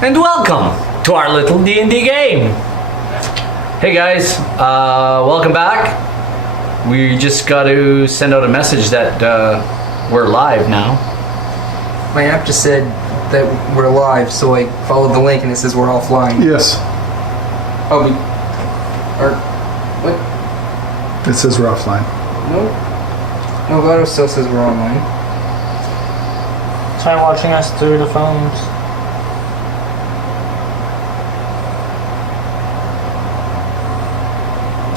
and welcome to our little D&D game. Hey guys, welcome back. We just got to send out a message that we're live now. My app just said that we're live, so I followed the link and it says we're offline. Yes. Oh, or what? It says we're offline. No. No, Vado still says we're online. Try watching us through the phones.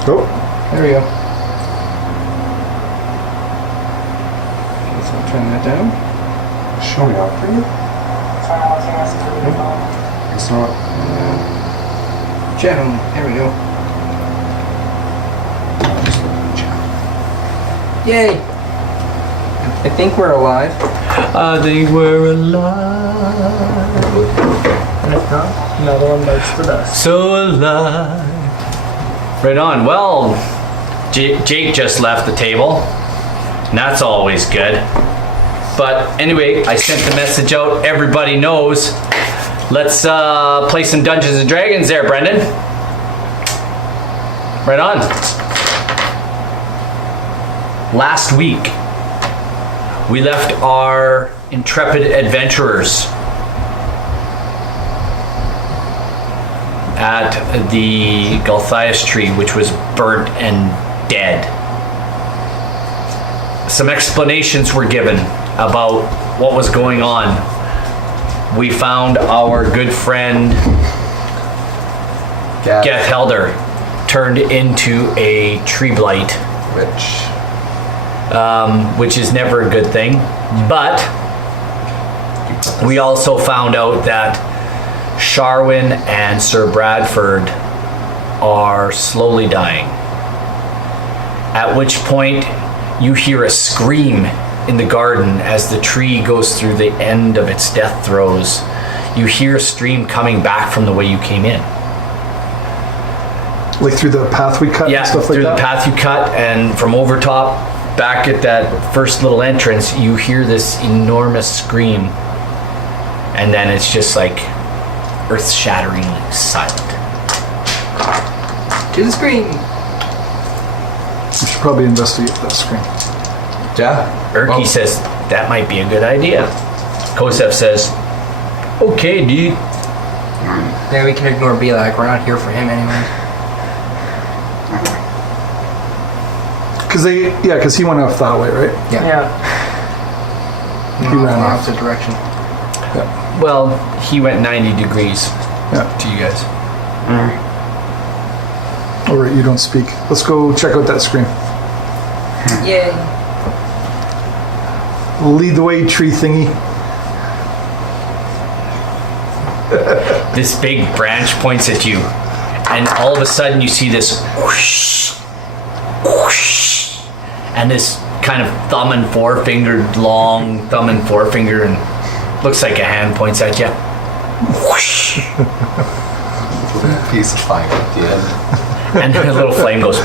Oh. There we go. Okay, so I'll turn that down. Showing up for you? Try watching us through the phone. It's not. Chat only. There we go. Yay! I think we're alive. I think we're alive. And if not, another one bites the dust. So alive. Right on. Well, Jake just left the table. And that's always good. But anyway, I sent the message out. Everybody knows. Let's play some Dungeons and Dragons there, Brendan. Right on. Last week, we left our intrepid adventurers at the Galthias tree, which was burnt and dead. Some explanations were given about what was going on. We found our good friend Geth Helder turned into a tree blight, which is never a good thing. But we also found out that Sharwin and Sir Bradford are slowly dying. At which point you hear a scream in the garden as the tree goes through the end of its death throes. You hear a stream coming back from the way you came in. Like through the path we cut and stuff like that? Through the path you cut, and from over top, back at that first little entrance, you hear this enormous scream. And then it's just like earth-shatteringly silent. To the screen! We should probably investigate that screen. Yeah. Erky says, that might be a good idea. Kosef says, okay, dude. Yeah, we can ignore Belak. We're not here for him anyway. Because he went off that way, right? Yeah. He ran the off. opposite direction. Yeah. Well, he went 90 degrees Yeah. to you guys. All right, you don't speak. Let's go check out that screen. Yay. Lead the way, tree thingy. This big branch points at you, and all of a sudden you see this whoosh, whoosh, and this kind of long thumb and forefinger, and looks like a hand points at you. Whoosh, Piece of fire at the end. and a little flame goes.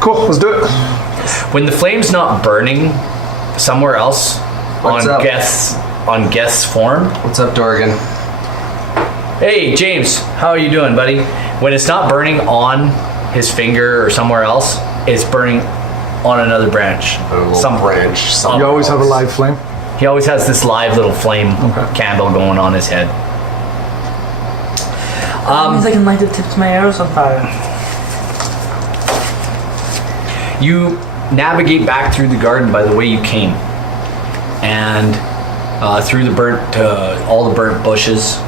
Cool, let's do it. When the flame's not burning somewhere else What's on up? Geth's form. What's up, Dorgan? Hey, James, how are you doing, buddy? When it's not burning on his finger or somewhere else, it's burning on another branch. A little branch. You always have a live flame? He always has this live little flame candle going on his head. That means I can light the tips of my arrows on fire. You navigate back through the garden by the way you came, and through the all the burnt bushes,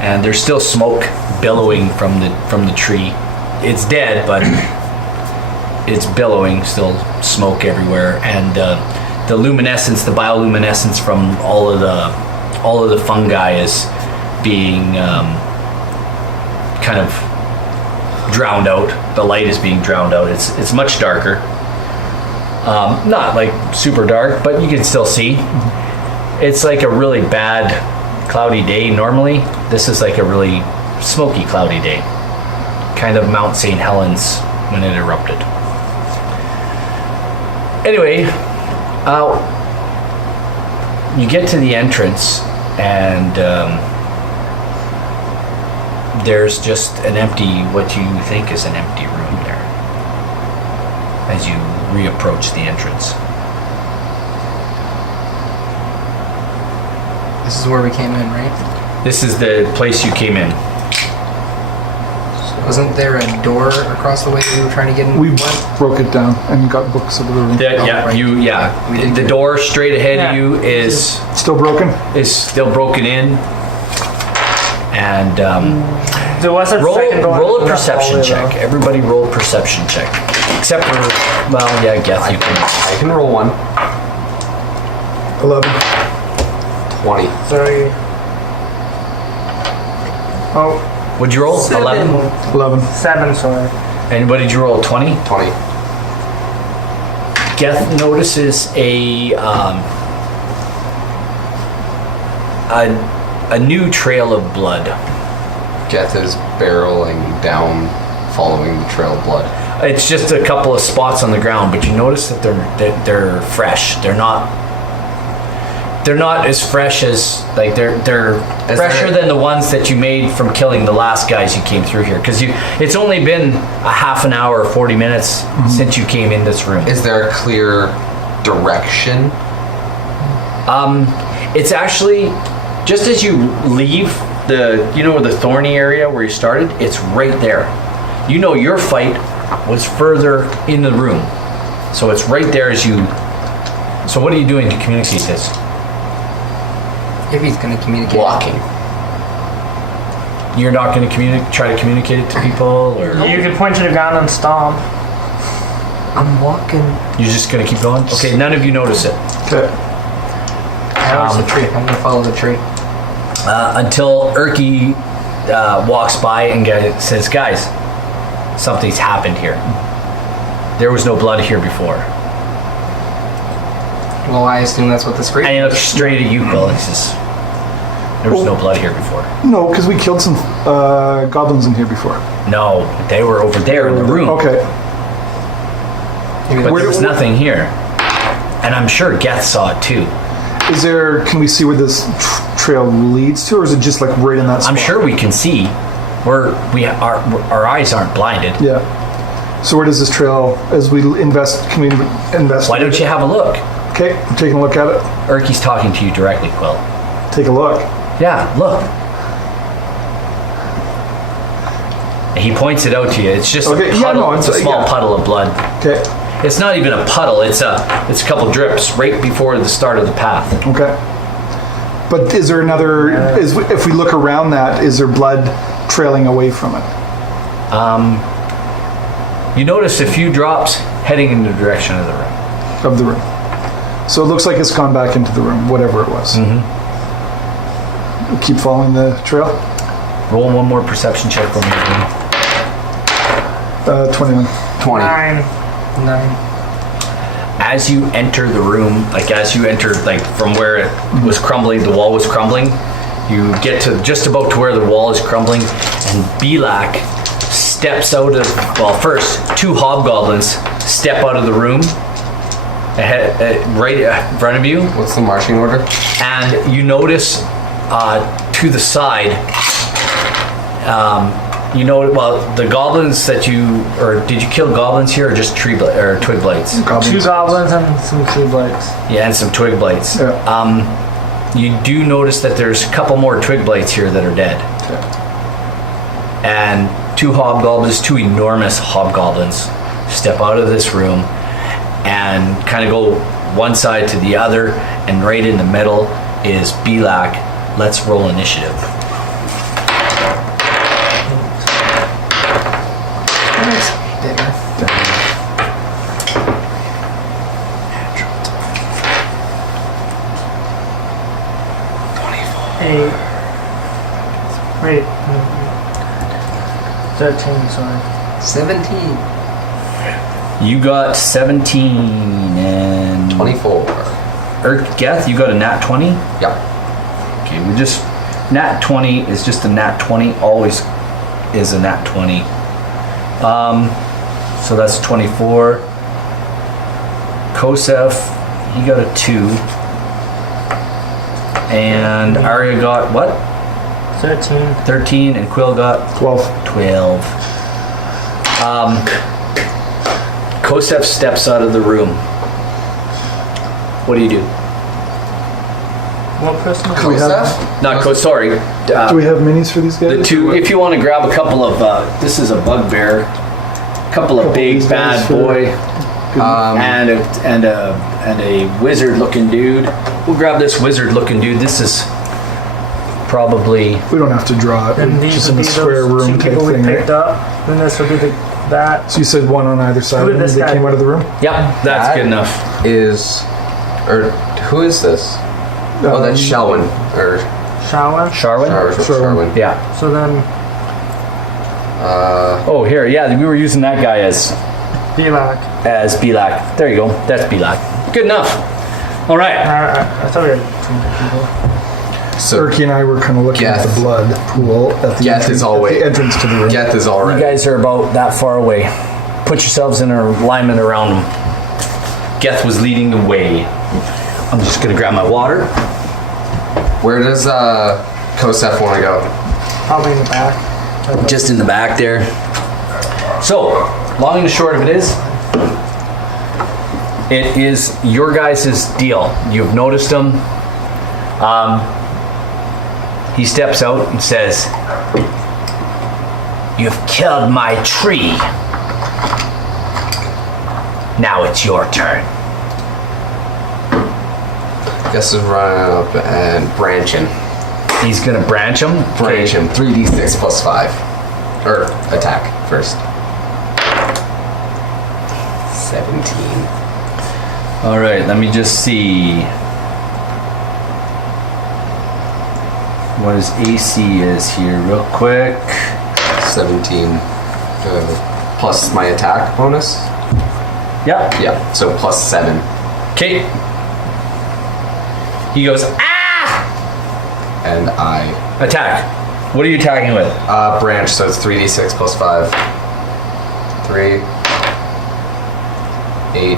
and there's still smoke billowing from the tree. It's dead, but it's billowing, still smoke everywhere, and the luminescence, the bioluminescence from all of the fungi is being kind of drowned out. The light is being drowned out. It's much darker. Not like super dark, but you can still see. It's like a really bad cloudy day normally. This is like a really smoky cloudy day. Kind of Mount St. Helens when it erupted. Anyway, you get to the entrance and there's just an empty, what you think is an empty room there as you reapproach the entrance. This is where we came in, right? This is the place you came in. Wasn't there a door across the way that we were trying to get in? We What? broke it down and got books out of the room. Yeah, right. We did The good. door straight ahead of Yeah. you is Still broken? still broken in, and There was a second door. roll a in that perception hallway, check. though. Everybody roll a perception check, except for Geth, you can. I can roll one. 11. 20. Sorry. Oh, Would you roll 11? 11. 7, sorry. And what did you roll? 20. 20. Geth notices a new trail of blood. Geth is barreling down, following the trail of blood. It's just a couple of spots on the ground, but you notice that they're fresh. They're not as fresh as, like, they're Is fresher there- than the ones that you made from killing the last guys you came through here, because it's only been a half an hour or 40 minutes since you came in this room. Is there a clear direction? It's actually just as you leave the thorny area where you started. It's right there. You know your fight was further in the room, so it's right there as you. So what are you doing to communicate this? If he's going to communicate. Walking. You're not going to try to communicate it to people, or You could point to the ground and stomp. I'm walking. you're just going to keep going? Okay, none of you notice it Okay. Where's the tree? I'm going to follow the tree. until Erky walks by and says, "Guys, something's happened here. There was no blood here before." Well, I assume that's what the scream And he looks straight at you, Bill, and says, "There was no blood here before." No, because we killed some goblins in here before. No, they were over there in the room. Okay. Maybe But that's- there was nothing here. And I'm sure Geth saw it too. Can we see where this trail leads to, or is it just like right in that spot? I'm sure we can see. Our eyes aren't blinded. Yeah. So where does this trail, as we invest, can we invest? Why don't you have a look? Okay, I'm taking a look at it. Erky's talking to you directly, Quill. Take a look. Yeah, look. He points it out to you. It's just Okay, a yeah, puddle. no, it's a it's- small yeah. puddle of blood. Okay. It's not even a puddle. It's a couple drips right before the start of the path. Okay. But is there another? If we look around that, is there blood trailing away from it? You notice a few drops heading in the direction of the room. Of the room. So it looks like it's gone back into the room, whatever it was. We'll keep following the trail. Roll one more perception check for me. 21. 20. 9. 9. As you enter the room, from where it was crumbling, the wall was crumbling, you get to just about to where the wall is crumbling, and Belak steps out of, first, 2 hobgoblins step out of the room, right in front of you, What's the marching order? and you notice to the side, the goblins that did you kill goblins here, or just twig blights? 2 goblins and some tree blades. Yeah, and some twig blights. Yeah. You do notice that there's a couple more twig blights here that are dead. Okay. And 2 hobgoblins, 2 enormous hobgoblins, step out of this room and kind of go one side to the other, and right in the middle is Belak. Let's roll initiative. Eight. Wait. 13, sorry. 17. You got 17 and 24. Geth, you got a nat 20? Yep. Okay, nat 20 is just a nat 20, always is a nat 20. So that's 24. Kosef, he got a 2. And Arya got what? 13. 13, and Quill got 12. 12. Kosef steps out of the room. What do you do? What person? we have- Kosef? Not Kosef, sorry. Do we have minis for these guys? The two, if you want to grab a couple of, this is a bugbear, couple of big these bad guys for- boy, Um, and a wizard looking dude. We'll grab this wizard looking dude. This is probably, We don't have to draw it. And We're these just would in be the square those room two type people we thing, picked right? up. Then this would be that. So you said one on either side Who of would them this as they guy came be? out of the room? yep, that's That- good enough. Or who is this? Oh, that's Shelwyn. Or Shawan. Sharwin? Sharwyn. Yeah. So then, Oh, here, yeah, we were using that guy as Belak. Belak. There you go. That's Belak. Good enough. All right. I thought we had two people. So Erky and I were kind of looking at Geth. the blood pool at the, Geth entrance, is always- at the entrance to the room. Geth is You already. guys are about that far away. Put yourselves in a alignment around him. Geth was leading the way. I'm just gonna grab my water. Where does Kosef want to go? Probably in the back. Just in the back there. So, long and the short of it is your guys' deal. You've noticed him. He steps out and says, "You've killed my tree. Now it's your turn." Guess is running up and branching. He's gonna branch him. Branch him. 3d6 plus 5. Or attack first. 17. All right, let me just see what his AC is here real quick. 17. Plus my attack bonus? Yep. Yeah, so plus 7. Okay. He goes, ah! And I Attack. What are you attacking with? branch, so it's 3d6 plus 5. 3. 8.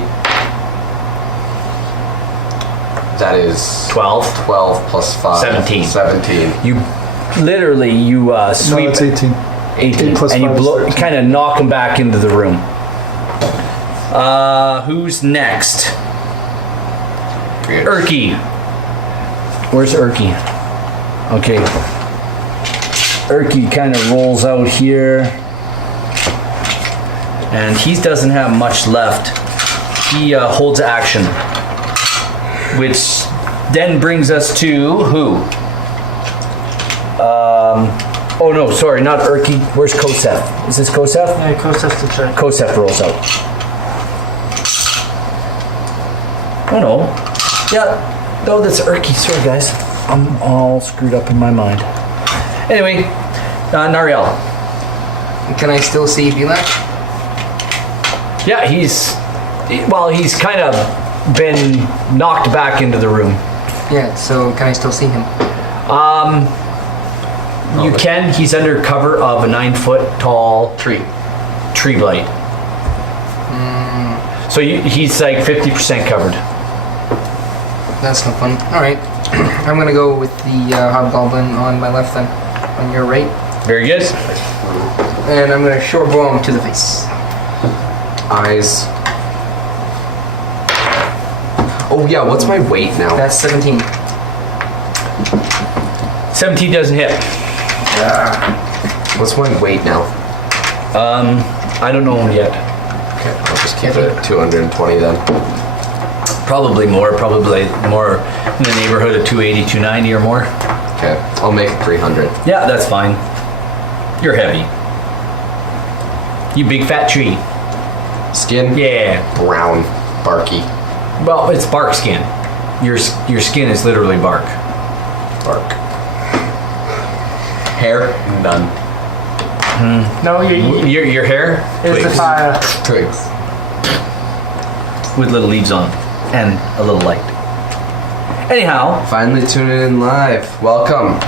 That is 12. 12 plus 5. 17. 17. You literally, you No, sweep it's 18. 18, 8 plus and you 5 is blow, 13. kind of knock him back into the room. Who's next? Erky. Where's Erky? Okay. Erky kind of rolls out here. And he doesn't have much left. He holds action. Which then brings us to who? Oh no, sorry, not Erky. Where's Kosef? Is this Kosef? Yeah, Kosef's the check. Kosef rolls out. Oh no. Yeah, no, that's Erky. Sorry, guys. I'm all screwed up in my mind. Anyway, Nariel. Can I still see Belak? Yeah, he's kind of been knocked back into the room. Yeah, so can I still see him? You can. He's under cover of a 9-foot tall tree blight. So he's like 50% covered. That's no fun. Alright. I'm gonna go with the hobgoblin on my left then. On your right. Very good. And I'm gonna short bow him to the face. Eyes. Oh yeah, what's my weight now? That's 17. 17 doesn't hit. What's my weight now? I don't know yet. Okay, I'll just keep it at 220 then. Probably more in the neighborhood of 280, 290 or more. Okay, I'll make it 300. Yeah, that's fine. You're heavy. You big fat tree. Skin? Yeah. Brown. Barky. Well, it's bark skin. Your skin is literally bark. Bark. Hair? None. No, Your hair? is the Twigs. fire. Twigs. With little leaves on and a little light. Anyhow, Finally tuning in live. Welcome.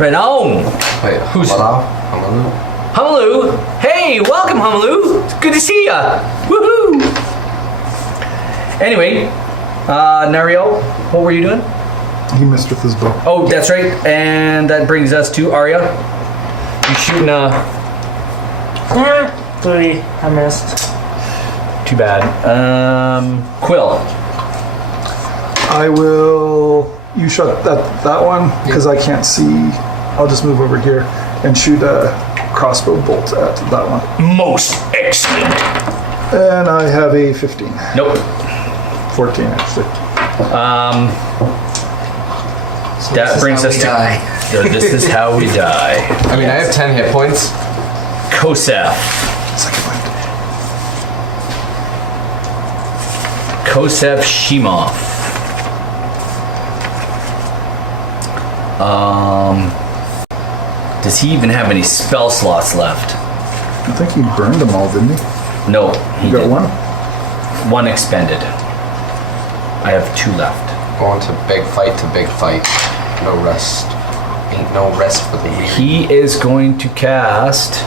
right on. Wait, Who's- hello? Hello? Hamalu. Hey, welcome, Hamalu. It's good to see ya. Woohoo. Anyway, Nariel, what were you doing? He missed with his bow. Oh, that's right. And that brings us to Arya. You shooting a... 3. I missed. Too bad. Quill. I will. You shot that one because I can't see. I'll just move over here and shoot a crossbow bolt at that one. Most excellent. And I have a 15. Nope. 14 actually. So That this brings is how us we to- die. So this is how we die. I mean, I have 10 hit points. Kosef. Second wind. Kosef Shimov. Does he even have any spell slots left? I think he burned them all, didn't he? No, he You got didn't. one? One expended. I have 2 left. Going to big fight. No rest. Ain't no rest for the weary. He is going to cast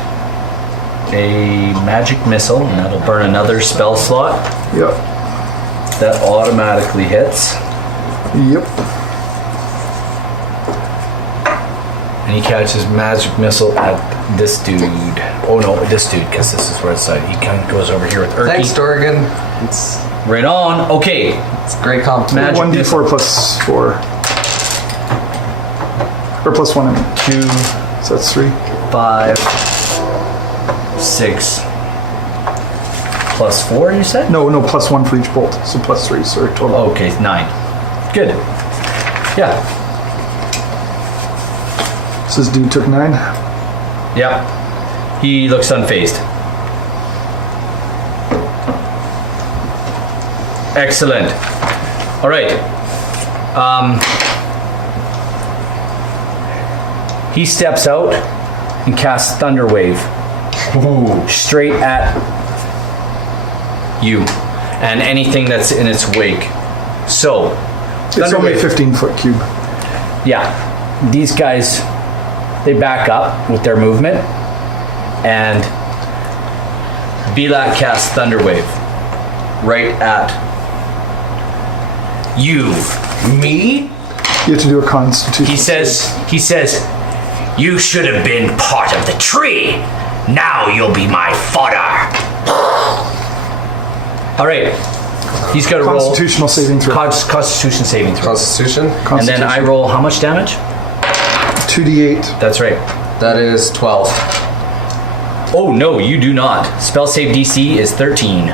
a magic missile, and that'll burn another spell slot. Yep. That automatically hits. Yep. And he catches magic missile at this dude. Oh no, this dude, because this is where it's at. He kind of goes over here with Erky. Thanks, Dorgan. It's Right on. Okay. great compliment. Magic 1d4 missile. plus 4. Or plus 1, I mean. 2, So that's 3. 5, 6, plus 4, you said? No, plus 1 for each bolt. So plus 3, so total. Okay, 9. Good. Yeah. So this dude took 9. Yeah. He looks unfazed. Excellent. All right. He steps out and casts Thunder Wave straight at you and anything that's in its wake. So, It's Thunder only a Wave. 15-foot cube. Yeah, these guys, they back up with their movement, and Belak casts Thunder Wave right at you. Me? You have to do a constitution. He says, you should have been part of the tree. Now you'll be my fodder. All right, he's got to roll Constitutional saving throw. Constitution saving throw. Constitution? And then I roll how much damage? 2d8. That's right. That is 12. Oh no, you do not. Spell save DC is 13.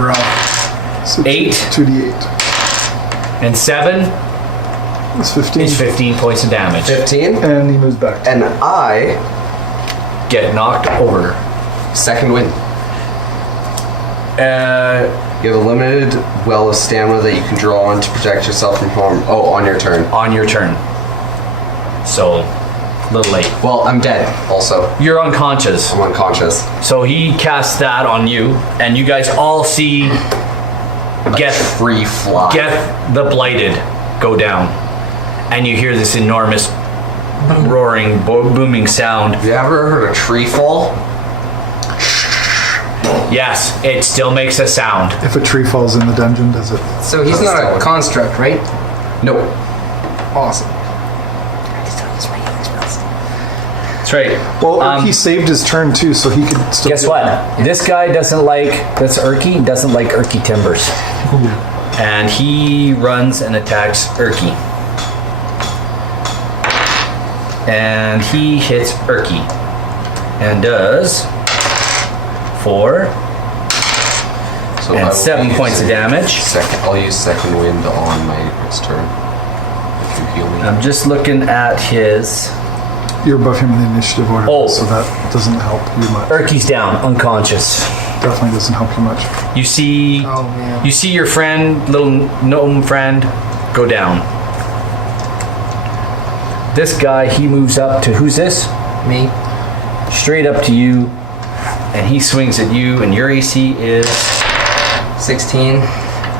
Rough. So 8. 2d8. And 7 It's 15. is 15 points of damage. 15. And he moves back. And I, Get knocked over. second wind. You have a limited well of stamina that you can draw on to protect yourself from harm. Oh, on your turn. On your turn. So, a little late. Well, I'm dead also. You're unconscious. I'm unconscious. So he casts that on you, and you guys all see Geth, Free fly. Geth the Blighted go down. And you hear this enormous roaring, booming sound. Have you ever heard a tree fall? Yes, it still makes a sound. If a tree falls in the dungeon, does it? So he's That's not still- a construct, right? Nope. Awesome. That's right. Well, he saved his turn too, so he could still. Guess do what? it. This guy doesn't like, that's Erky, doesn't like Erky timbers. And he runs and attacks Erky. And he hits Erky. And does 4 So I and will 7 use points of damage. I'll use second wind on my next turn. If you heal me. I'm just looking at his... You're above him in the initiative order, Oh. so that doesn't help you much. Erky's down, unconscious. Definitely doesn't help you much. You see... Oh man. You see your friend, little gnome friend, go down. This guy, he moves up to, who's this? Me. Straight up to you, and he swings at you, and your AC is, 16.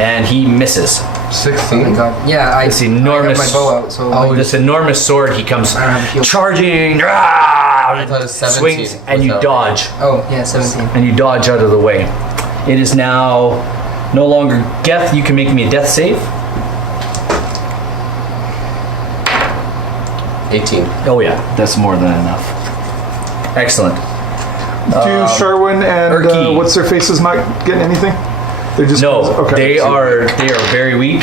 and he misses. 16. God. Yeah, This I enormous, got my bow out, so this enormous sword, he comes I don't have a shield. charging, thought it was 17 swings, and you without- dodge, Oh yeah, 17. and you dodge out of the way. It is now no longer Geth. You can make me a death save. 18. Oh yeah, that's more than enough. Excellent. Do Sherwin and Erky. what's their faces not getting anything? They're just No, okay. they are very weak.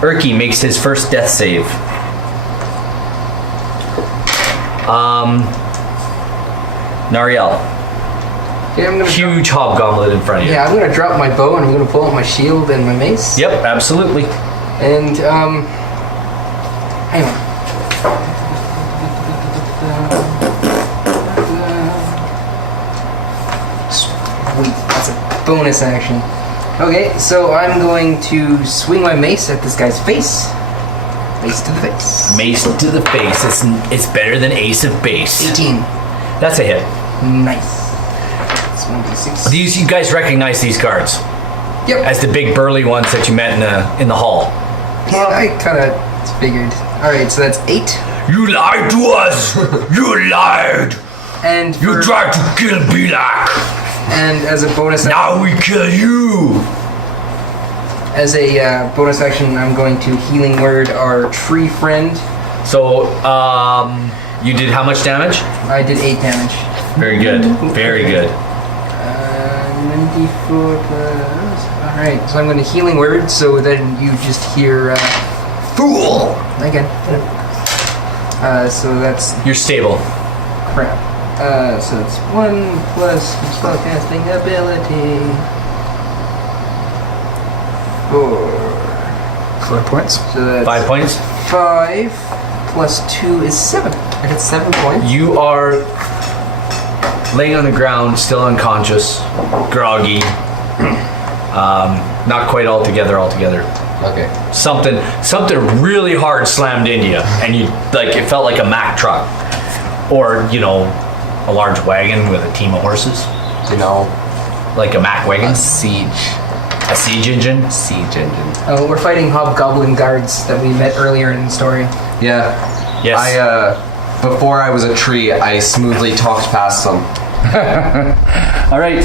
Erky makes his first death save. Nariel, Okay, I'm gonna huge hobgoblin in front of you. Yeah, I'm gonna drop my bow and I'm gonna pull out my shield and my mace. Yep, absolutely. And hang on. Sweet, that's a bonus action. Okay, so I'm going to swing my mace at this guy's face. Mace to the face. Mace to the face. It's better than ace of base. 18. That's a hit. Nice. It's 1d6. You guys recognize these guards Yep. as the big burly ones that you met in the hall. Yeah, I kind of figured. All right, so that's 8. You lied to us. You lied. And You for- tried to kill Bilak. and as a bonus Now we kill you. bonus action, I'm going to healing word our tree friend. So, you did how much damage? I did 8 damage. Very good. Very good. 94 plus. All right, so I'm going to healing word. So then you just hear fool again. So that's You're stable. crap. So it's 1 plus spellcasting ability. 4. 5 points. So that's 5 points. 5 plus 2 is 7. I get 7 points. You are laying on the ground, still unconscious, groggy, not quite altogether. Okay. Something really hard slammed into you, and you it felt like a Mack truck, or a large wagon with a team of horses, like a Mack wagon, A siege engine. engine. Oh, we're fighting hobgoblin guards that we met earlier in the story. Yeah. Yes. Before I was a tree, I smoothly talked past them. All right,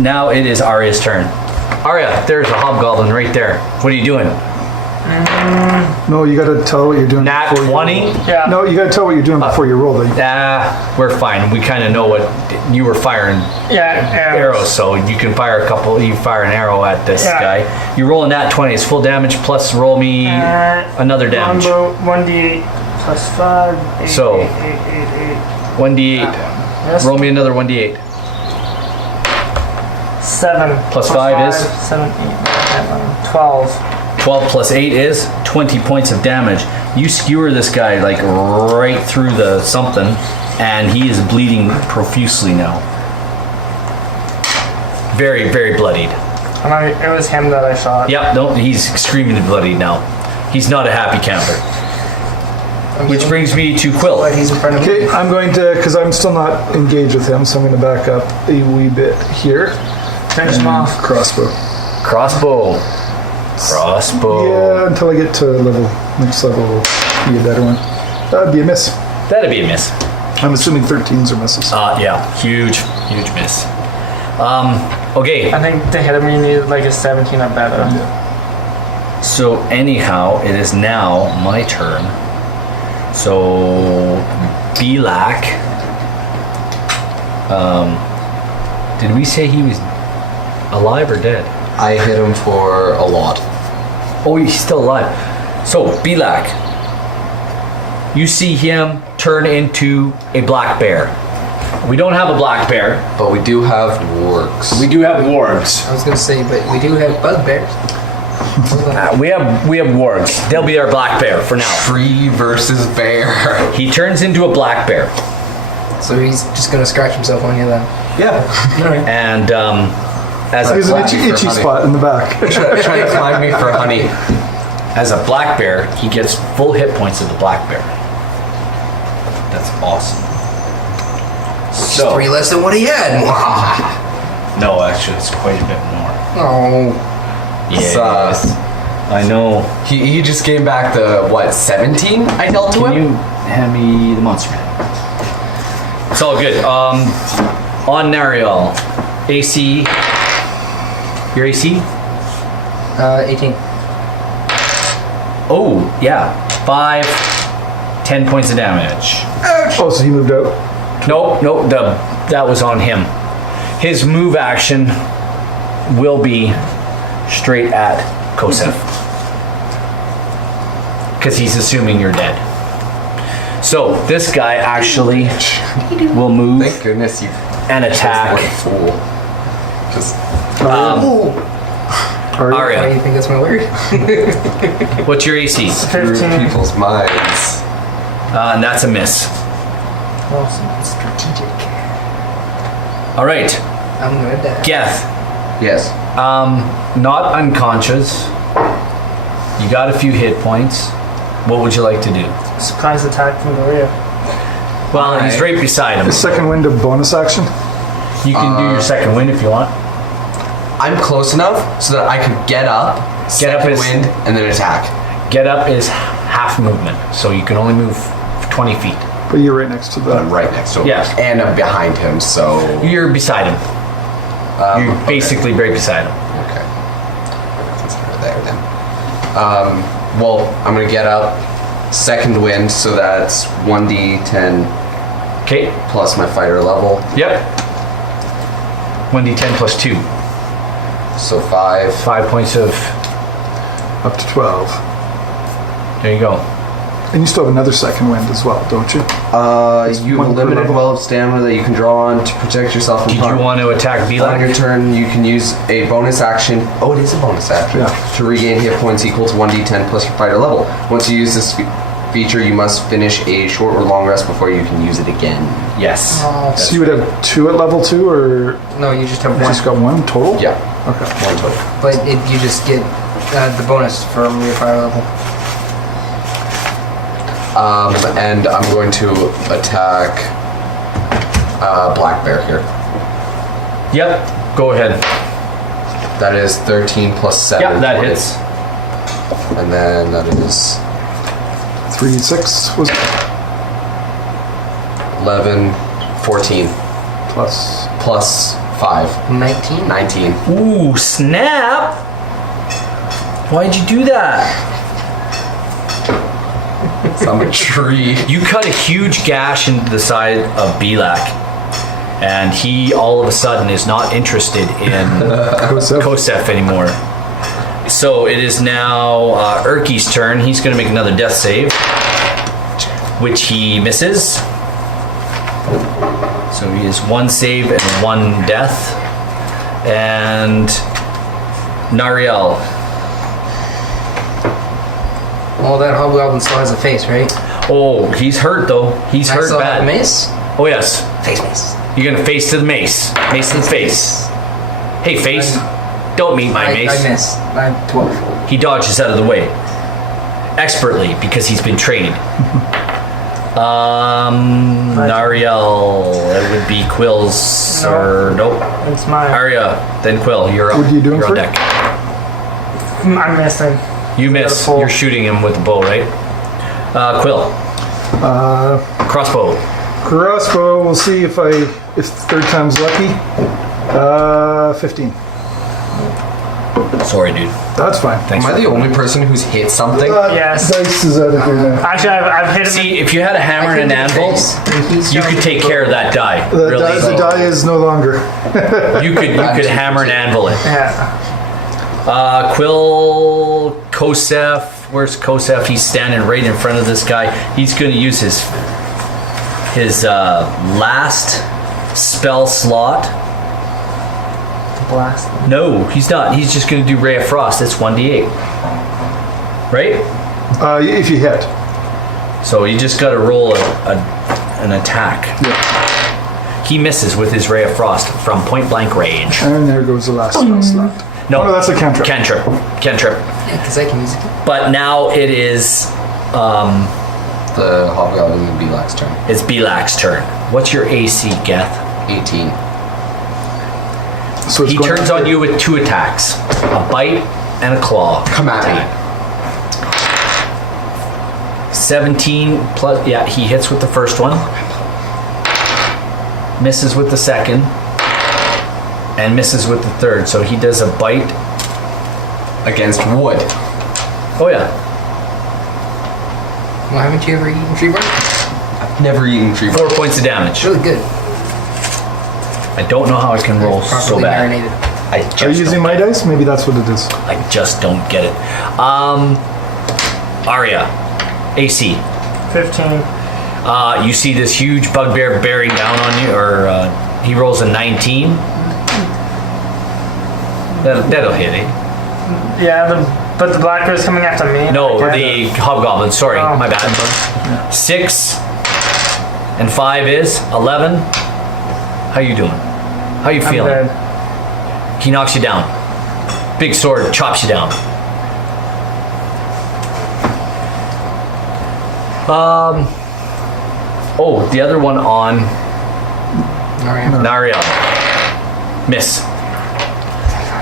now it is Arya's turn. Arya, there's a hobgoblin right there. What are you doing? No, you got to tell what you're doing. Nat before you 20? roll. Yeah. No, you got to tell what you're doing before you roll. We're fine. We kind of know what you were firing Yeah. arrows, so you can fire a couple. You fire an arrow at this Yeah. guy. You roll a nat 20. It's full damage plus roll me another damage. 1d8 plus 5. 8, So- 8, 8, 8, 8. 1d8. Yes. Roll me another 1d8. 7 Plus 5 is? 7, 8, 9, 10, 11, 12. 12 plus 8 is 20 points of damage. You skewer this guy right through the something, and he is bleeding profusely now. Very, very bloodied. And it was him that I shot. Yep, no, he's extremely bloodied now. He's not a happy camper. Which brings me to Quill. But he's in front of Okay, me. I'm going to, because I'm still not engaged with him, so I'm going to back up a wee bit here. Finish him off. Crossbow. Crossbow. Yeah, until I get to next level, will be a better one. That'd be a miss. That'd be a miss. I'm assuming 13s are misses. Yeah, huge miss. Okay, I think to hit him you need like a 17 or better. so anyhow, it is now my turn. So, Belak. Did we say he was alive or dead? I hit him for a lot. Oh, he's still alive. So, Belak. You see him turn into a black bear. We don't have a black bear. But we do have wargs. We do have wargs. I was going to say, but we do have bugbears. We have wargs. They'll be our black bear for now. Tree versus bear. He turns into a black bear. So he's just going to scratch himself on you then. Yeah. And as There's a an black, itchy spot in the back. Trying to climb me for honey. as a black bear, he gets full hit points of the black bear. That's awesome. So, 3 less than what he had. no, actually, it's quite a bit more. Oh. Yes, uh, I know. He just came back the, 17 I dealt to Can him? you hand me the monster man? It's all good. On Nariel, AC. Your AC? 18. Oh, yeah. 5 10 points of damage. Oh, so he moved out. Nope, that was on him. His move action will be straight at Kosef. Because he's assuming you're dead. So this guy actually will move Thank goodness you. and attack. Fool. Just Are you? Why do Arya. you think that's my word? What's your AC? through 15. people's minds. And that's a miss. Awesome. Strategic. All right, I'm gonna die. Geth. Yes. Not unconscious. You got a few hit points. What would you like to do? Surprise attack from the rear. Well, he's right beside him. Is second wind a bonus action? You can do your second wind if you want. I'm close enough so that I could get up, second is- wind, and then attack. Get up is half movement, so you can only move 20 feet. But you're right next to But I'm the. right next to him. Yeah. And I'm behind him, so. You're beside him. You're basically right beside him. Okay. Since we're there then. Well, I'm gonna get up, second wind, so that's 1d10 Okay. plus my fighter level, Yep. 1d10 plus 2. so 5. 5 points of. Up to 12. There you go. And you still have another second wind as well, don't you? You have a one per limited level. well of stamina that you can draw on to protect yourself from Did you harm. want to attack On your Vilak? turn, you can use a bonus action. Oh, it is a bonus action. Yeah. To regain hit points equal to 1d10 plus your fighter level. Once you use this feature, you must finish a short or long rest before you can use it again. Yes. So you would have 2 at level 2, or No, you just have you one. just got 1 total? Yeah, Okay. one total. But you just get the bonus from your fire level. And I'm going to attack Black Bear here. Yep. Go ahead. That is 13 plus 7. Yep, that 20. hits. And then that is 3d6 was 11, 14, plus. plus 5, 19. 19. Ooh, snap! Why'd you do that? So I'm a tree. You cut a huge gash into the side of Bilak, and he all of a sudden is not interested in Kosef. Kosef anymore. So it is now Urki's turn. He's going to make another death save, which he misses. So he is 1 save and 1 death. And Nariel. Well, that hobgoblin still has a face, right? Oh, he's hurt though. He's I hurt still have bad. mace. Oh yes. Face mace. You're gonna face to the mace. Mace to the face. Hey, face. Don't meet my I mace. miss. I'm 12. He dodges out of the way. Expertly, because he's been trained. Nariel. It would be Quill's No. or nope. It's mine. Arya, then Quill. You're up. What are you doing You're on for it? deck. I'm missing. You miss. Got a pull. You're shooting him with the bow, right? Quill. Crossbow. Crossbow, we'll see if third time's lucky. 15. Sorry, dude. That's fine. Thanks. Am I the only person who's hit something? Yes. Dice is out of here now. Actually, I've hit him. See, if you had a hammer and an anvil, you could take care of that die. The, Really die, the easy. die is no longer. You could hammer and anvil it. Yeah. Quill, Kosef. Where's Kosef? He's standing right in front of this guy. He's going to use his last spell slot. Blast. No, he's not. He's just going to do Ray of Frost. It's 1d8. Right? If you hit. So you just got to roll an attack. Yeah. He misses with his Ray of Frost from point blank range. And there goes the last spell slot. No, Oh, that's a cantrip. Cantrip. Yeah, because I can use it. But now it is The hobgoblin would be last turn. it's Bilak's turn. What's your AC, Geth? 18. So it's He going turns after- on you with 2 attacks. A bite and a claw. Come at me. 17 plus, yeah, he hits with the first one. Misses with the second. And misses with the third. So he does a bite. Against wood. Oh yeah. Well, haven't you ever eaten tree bark? I've never eaten tree 4 bark. points of damage. It's really good. I don't know how I can roll so Properly bad. marinated. I Are you just using don't, my dice? Maybe that's what it is. I just don't get it. Arya, AC. 15. You see this huge bugbear bearing down on you, or he rolls a 19. That'll hit it. Yeah, but the black bear's coming after me. No, I the hobgoblin. Sorry, Oh. my bad. 6 and 5 is 11. How you doing? How you I'm feeling? dead. He knocks you down. Big sword chops you down. Oh, the other one on Alright. Nariel. Miss.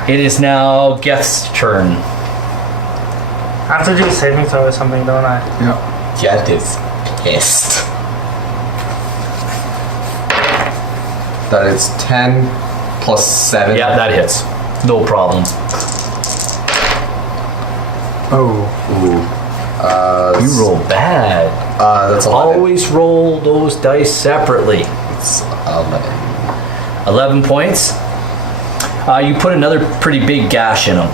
It is now Geth's turn. I have to do a saving throw or something, don't I? Yeah. Geth is pissed. That is 10 plus 7. Yeah, that hits. No problem. Oh. Ooh. You roll bad. That's 11. Always roll those dice separately. It's 11. 11 points. You put another pretty big gash in him.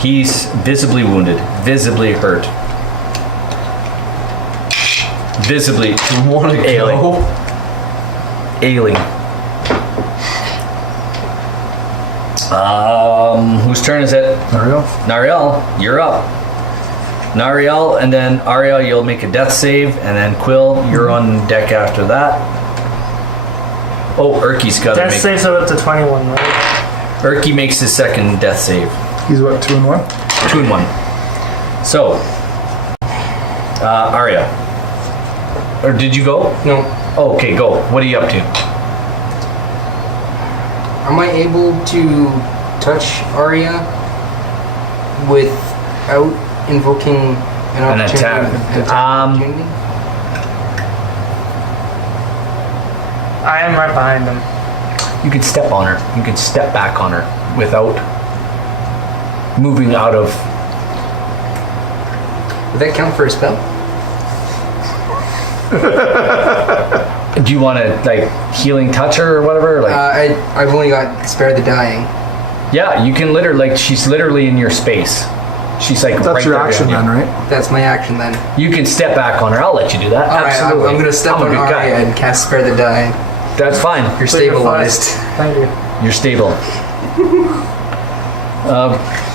He's visibly wounded, visibly hurt, visibly You want to ailing. go? Ailing. Whose turn is it? There we go. Nariel, you're up. Nariel, and then Arya, you'll make a death save, and then Quill, you're on deck after that. Oh, Urki's got to Death make. saves are up to 21, right? Urki makes his second death save. He's what, 2 and 1? 2 and 1. So, Arya. Or did you go? No. Oh, okay, go. What are you up to? Am I able to touch Arya without invoking an An opportunity? attack. Opportunity? I am right behind him. You could step on her. You could step back on her without moving out of. Would that count for a spell? Do you want to like healing touch her or whatever? Like, I've only got spare the dying. yeah, you can literally like she's literally in your space. She's like That's right your there action behind then, you. right? That's my action then. You can step back on her. I'll let you do that. All right, Absolutely. I'm gonna step I'm a on good guy. Arya and cast spare the dying. That's fine. You're stabilized. Thank you. You're stable.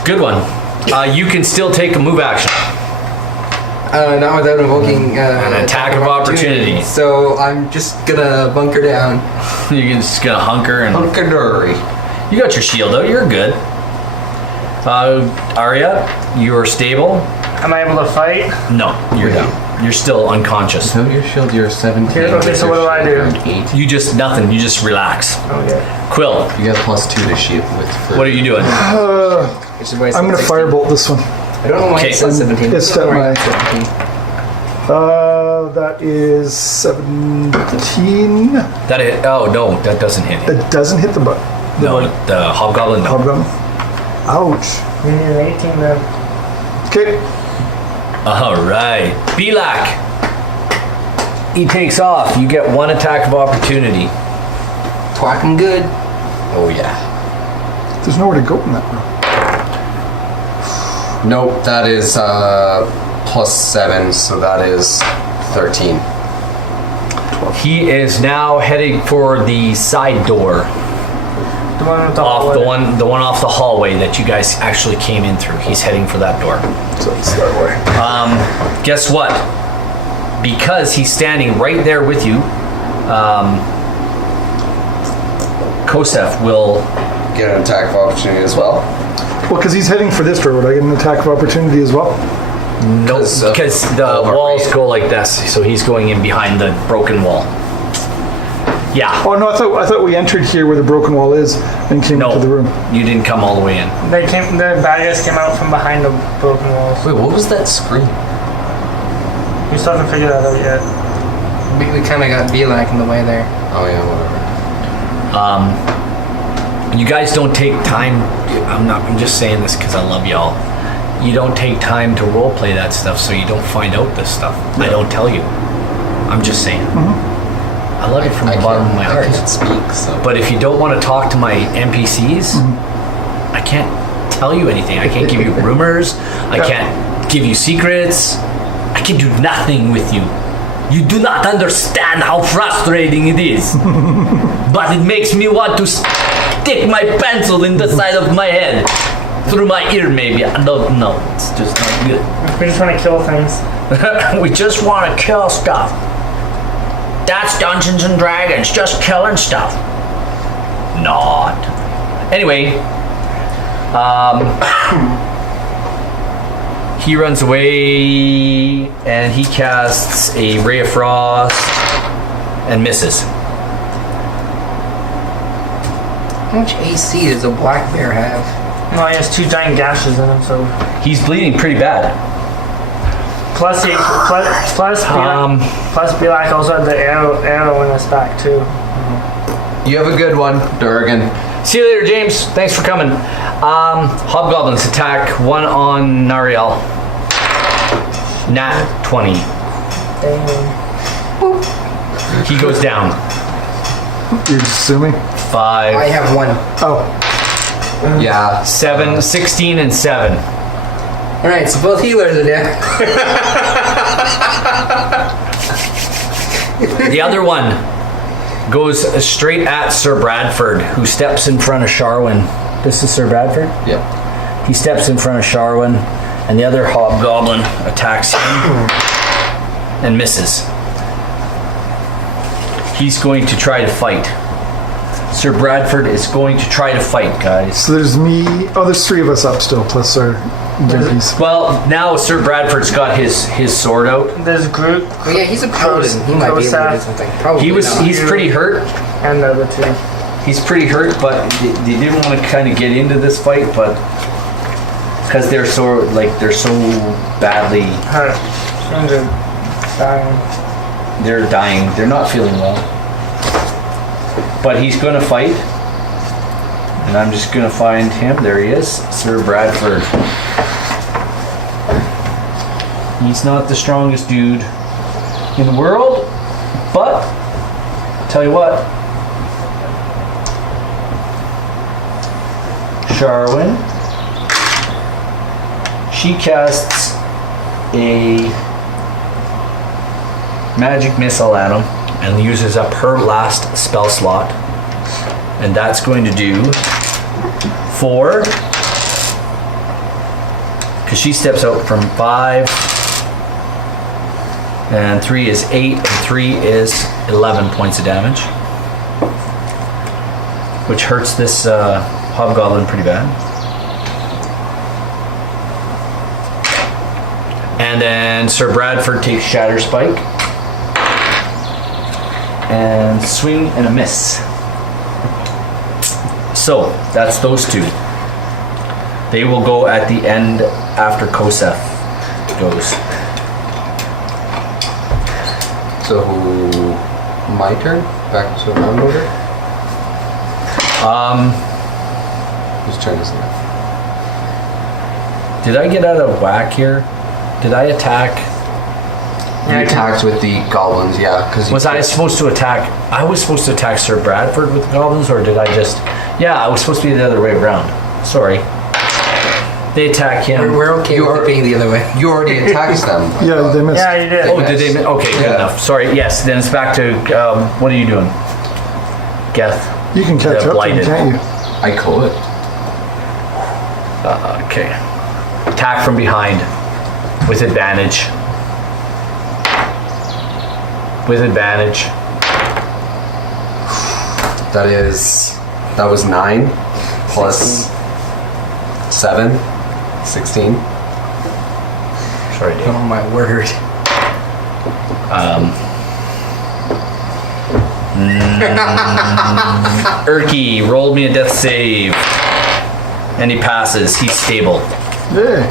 Good one. You can still take a move action. Not without invoking An attack of opportunity. So I'm just gonna bunker down. You're just gonna hunker and Hunkadory. you got your shield out. You're good. Arya, you're stable. Am I able to fight? No, you're down. You're still unconscious. Without your shield, you're 17. Okay, so what do I do? You're 8. You just nothing. You just relax. Okay. Quill, You got +2 to shield with. what are you doing? Which is why I said I'm going to 16. firebolt this one. I don't know why Okay. it says 17. It's I don't know why my- it says 17. That is 17. That hit? Oh no, that doesn't hit. It doesn't hit the butt. No, the hobgoblin. No. Hobgoblin. Ouch. We need an 18 then. Okay. All right, Belak. He takes off. You get one attack of opportunity. Twack him good. Oh yeah. There's nowhere to go in that room. Nope, that is +7, so that is 13. He is now heading for the side door The one with the off hallway. the one off the hallway that you guys actually came in through. He's heading for that door. So it's that way. Guess what? Because he's standing right there with you, Kosef will. Get an attack of opportunity as well. Well, because he's heading for this door, would I get an attack of opportunity as well? No, because the all of our walls range. go like this, so he's going in behind the broken wall. Yeah. Oh no, I thought we entered here where the broken wall is and came No, into the room. you didn't come all the way in. The bad guys came out from behind the broken walls. Wait, what was that scream? We still haven't figured that out yet. We kind of got Belak in the way there. Oh yeah, whatever. You guys don't take time. I'm just saying this because I love y'all. you don't take time to role play that stuff, so you don't find out this stuff. I don't tell you. I'm just saying. I love it from the bottom of my heart. I can't speak, so. But if you don't want to talk to my NPCs, I can't tell you anything. I can't give you rumors. I can't give you secrets. I can do nothing with you. You do not understand how frustrating it is. But it makes me want to stick my pencil in the side of my head. Through my ear, maybe. I don't know. It's just not good. We just want to kill things. We just want to kill stuff. That's Dungeons and Dragons, just killing stuff. Not. Anyway, he runs away and he casts a Ray of Frost and misses. How much AC does a black bear have? No, he has 2 giant gashes in him, so. He's bleeding pretty bad. Plus, Belak also had the arrow in his back, too. You have a good one, Durgan. See you later, James. Thanks for coming. Hobgoblins attack 1 on Nariel. Nat 20. Dang. He goes down. You're assuming? 5. I have 1. Oh, Yeah. 7, 16, and 7. Alright, so both healers are down. The other one goes straight at Sir Bradford, who steps in front of Sharwin. This is Sir Bradford? Yep. He steps in front of Sharwin, and the other hobgoblin attacks him and misses. He's going to try to fight. Sir Bradford is going to try to fight, guys. so there's me. Oh, there's 3 of us up still, plus our junkies. Well, now Sir Bradford's got his sword out. There's Groot. Oh yeah, he's a paladin. He might be able to do something. Probably not. He's pretty hurt. And the other 2. He's pretty hurt, but they didn't want to kind of get into this fight, but because they're so badly, Hurt. They're dying. they're dying. They're not feeling well. But he's going to fight, and I'm just going to find him. There he is, Sir Bradford. He's not the strongest dude in the world, but tell you what, Sharwin, she casts a magic missile at him and uses up her last spell slot, and that's going to do 4, because she steps out from 5, and 3 is 8, and 3 is 11 points of damage, which hurts this hobgoblin pretty bad. And then Sir Bradford takes Shatter Spike and swing and a miss. So that's those 2. They will go at the end after Kosef goes. So, my turn? Back to round order? Whose turn is it? Did I get out of whack here? Did I attack? You attacked with the goblins, yeah. Was I supposed to attack? I was supposed to attack Sir Bradford with the goblins, or did I just? Yeah, I was supposed to be the other way around. Sorry. They attack him. We're okay with it being the other way. You already attacked them. Yeah, they missed. Yeah, you did. Oh, did they? Okay, good enough. Sorry. Yes. Then it's back to what are you doing, Geth? You can catch The up to them, blighted. can't you? I could. Okay. Attack from behind with advantage. With advantage. That was 9 plus 7, 16. Sorry, Dave. Oh my word. Erky rolled me a death save. And he passes. He's stable. Yeah.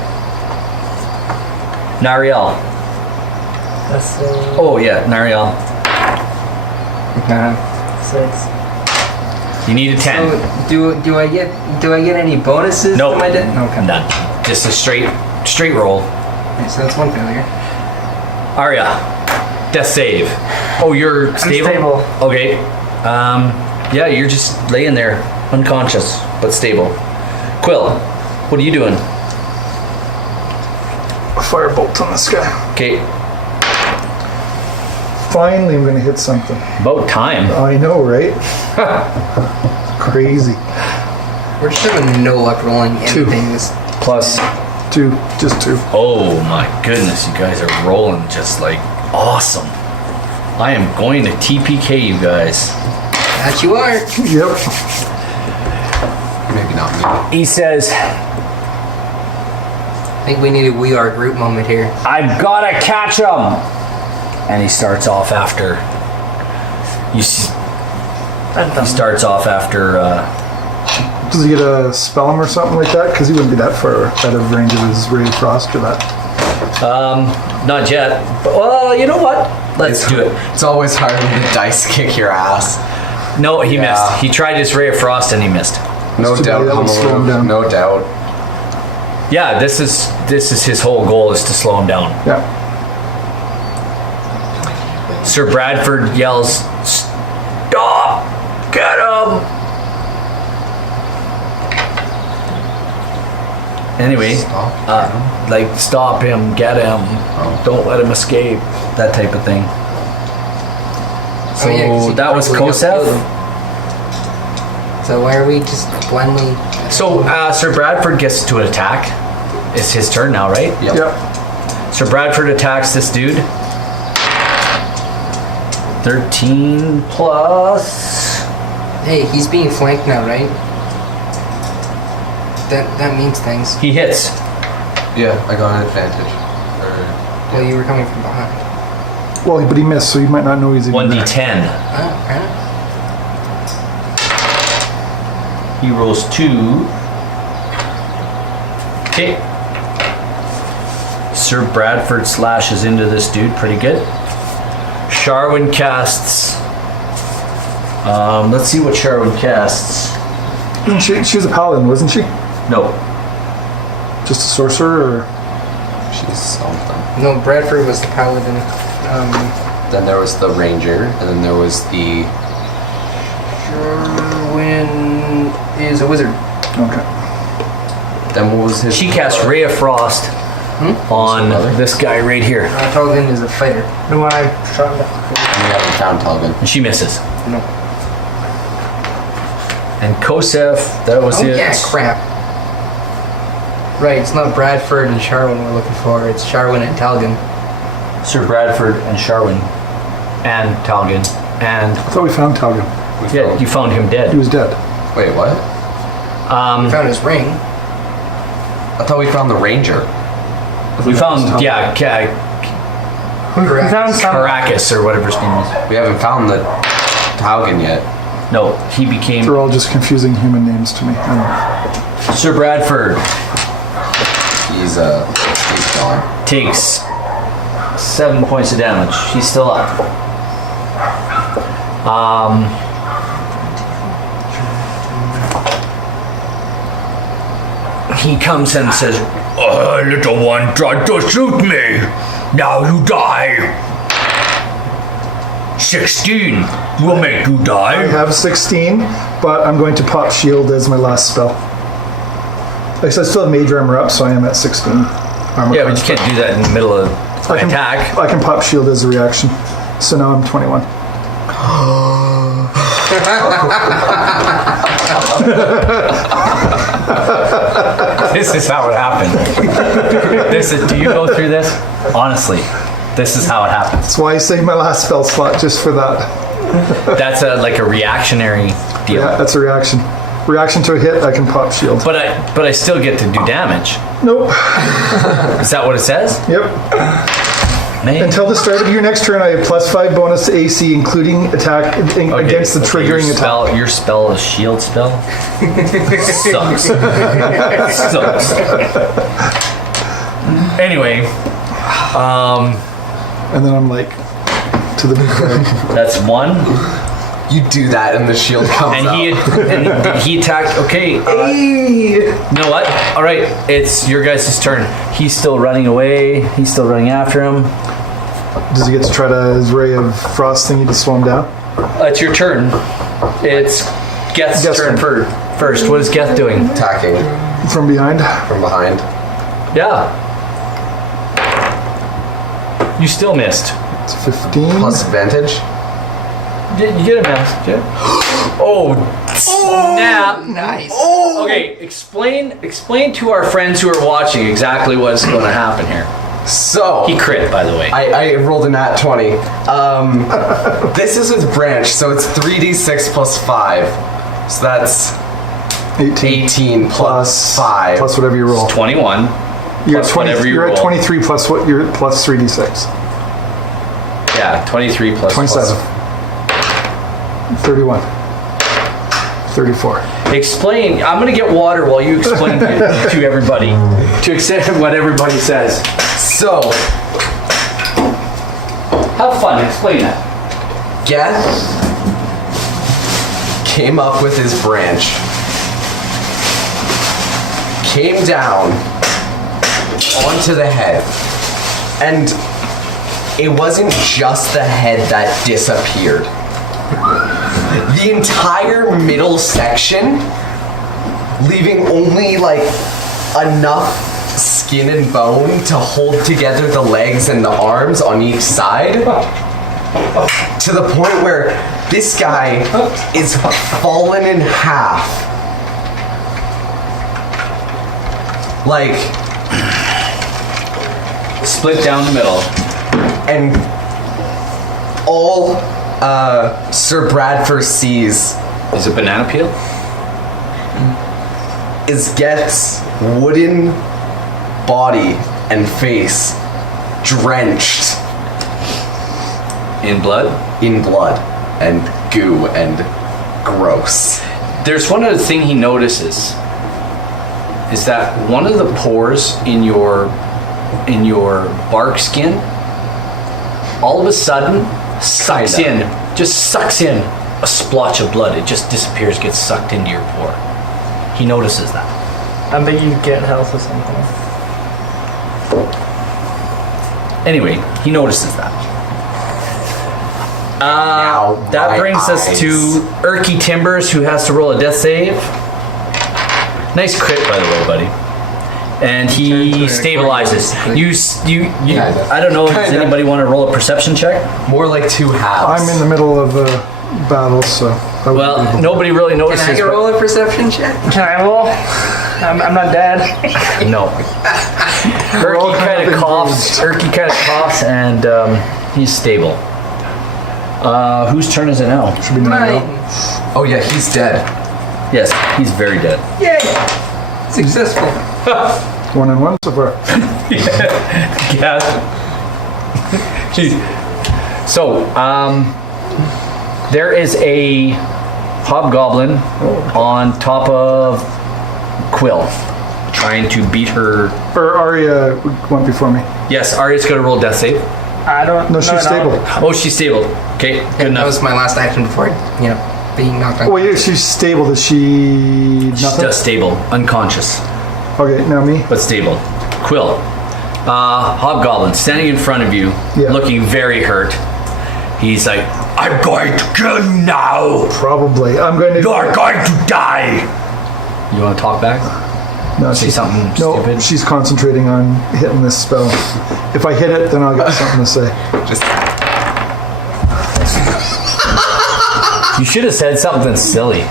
Nariel. That's Oh, yeah, Nariel. 6. You need a 10. So do I get any bonuses? Nope. To my death? Okay. None. Just a straight straight roll. Okay, so that's one failure. Arya, death save. Oh, you're stable? stable. Okay. Yeah, you're just laying there, unconscious, but stable. Quill, what are you doing? A firebolt on this guy. Okay, Finally, I'm going to hit something. about time. I know, right? Crazy. We're just having no luck rolling anything. This Plus, 2, just 2. oh my goodness, you guys are rolling just like awesome. I am going to TPK you guys. that you are. Yep. Maybe not me. He says, I think we need a We Are Groot moment here. I've gotta catch him! And he starts off after. You see, he starts off after. Does he get a spell him or something like that? Because he wouldn't be that far out of range of his Ray of Frost or that. Not yet. But, well, you know what? Let's do it. It's always hard when the dice kick your ass. No, he Yeah. missed. He tried his Ray of Frost and he missed. No It's too doubt. bad that would slow him down. No doubt. Yeah, this is his whole goal is to slow him down. Yeah. Sir Bradford yells, "Stop! Get him!" Anyway, Stop. like stop him, get him, don't let him escape, that type of thing. So Oh, yeah, 'cause he that was probably got Kosev. killed. So why are we just blindly? So Sir Bradford gets to an attack. It's his turn now, right? Yep. Yep. Sir Bradford attacks this dude. 13 plus. Hey, he's being flanked now, right? That means things. He hits. Yeah, I got an advantage. Well, you were coming from behind. Well, but he missed, so you might not know he's even there. 1d10. Oh, okay. He rolls 2. Okay. Sir Bradford slashes into this dude pretty good. Sharwin casts. Let's see what Sharwin casts. She was a paladin, wasn't she? No. Just a sorcerer, or She's something. No, Bradford was the paladin. Then there was the ranger, and then there was the. Sherwin is a wizard. okay. Then what was his? She casts Ray of Frost on this guy right here. Talgan is a fighter. The one I shot down. We haven't found Talgan. And she misses. No. And Kosef, that was Oh it. yeah, crap. Right, it's not Bradford and Sharwin we're looking for. It's Sharwin and Talgan. Sir Bradford and Sharwin. And Talgan. And I thought we found Talgan. yeah, you found him He dead. was dead. Wait, what? We found his ring. I thought we found the ranger. We found, Talgan. yeah, We found some. Caracas or whatever his name was. We haven't found the Talgan yet. No, he became They're all just confusing human names to me. I don't know. Sir Bradford He's gone. takes 7 points of damage. He's still up. He comes and says, little one tried to shoot me. Now you die. 16 will make you I die. have 16, but I'm going to pop shield as my last spell. I still have mage armor up, so I am at 16. Armor Yeah, but class. you can't do that in the middle of I can, attack. I can pop shield as a reaction. So now I'm 21. This is how it happened. Do you go through this? Honestly, this is how it happens. That's why I saved my last spell slot, just for that. That's like a reactionary deal. Yeah, that's a reaction. Reaction to a hit, I can pop shield. But I still get to do damage. Nope. Is that what it says? Yep. Man. Until the start of your next turn, I have +5 bonus to AC, including attack against the triggering your attack. spell, your spell is shield spell. Sucks. Sucks. Anyway, And then I'm like, to the big guy. that's 1. You do that, and the shield comes And out. he attacked. Okay. You know what? All right. It's your guys' turn. He's still running away. He's still running after him. Does he get to try to his ray of frost thingy to slow him down? It's your turn. It's Geth's turn first. What is Geth doing? Attacking From behind? from behind. Yeah. You still missed. It's 15. Plus advantage. You get a miss. Yeah. Oh, snap. Nice. Okay, explain to our friends who are watching exactly what's going to happen here. So He crit, by the way. I rolled a nat 20. This is with branch, so it's 3d6 plus 5. So that's 18 plus 5. Plus whatever you roll. 21. You're, plus whatever you you're at roll. 23 plus what? You're plus 3d6. Yeah, 23 plus 27. 31. 34. Explain. I'm going to get water while you explain to everybody. To accept what everybody says. So, Have fun. Explain that. Geth came up with his branch, came down onto the head, and it wasn't just the head that disappeared. The entire middle section, leaving only like enough skin and bone to hold together the legs and the arms on each side, to the point where this guy is fallen in half. Like, Split down the middle. and all Sir Bradford sees Is it banana peel? is Geth's wooden body and face drenched In blood? in blood and goo and gross. There's one other thing he notices. Is that one of the pores in your bark skin all of a sudden sucks Kinda. in, just sucks in a splotch of blood. It just disappears, gets sucked into your pore. He notices that. I bet you get health or something. Anyway, he notices that. Now That my brings us eyes. to Erky Timbers, who has to roll a death save. Nice crit, by the way, buddy. And he stabilizes. You. Kinda. I don't know. Does Kinda. anybody want to roll a perception check? More like two halves. I'm in the middle of a battle, so. that would Well, be- nobody really Can notices. I get but- roll a perception check? Can I roll? I'm not dead. No. We're all Erky kind kind of of coughs. Erky kind of coughs, and he's stable. Whose turn is it now? Should be mine now. Oh yeah, he's dead. Yes, he's very dead. Yay! Successful. 1 and 1 so far. Yeah. Jeez. So, there is a hobgoblin on top of Quill, trying to beat her. Or Arya went before me. Yes, Arya's going to roll death save. I don't. No, she's I stable. don't. Oh, she's stable. Okay, good That enough. was my last action before, being knocked out. Oh, yeah, she's stable. Does she. She's Nothing? just stable, unconscious, Okay, now me. but stable. Quill, hobgoblin, standing in front of you, Yeah. looking very hurt. He's like, "I'm going to kill you now. Probably. I'm going to. You're going to die." You want to talk back? No, Say something no, stupid? she's concentrating on hitting this spell. If I hit it, then I'll get something to say. Just You should have said something silly.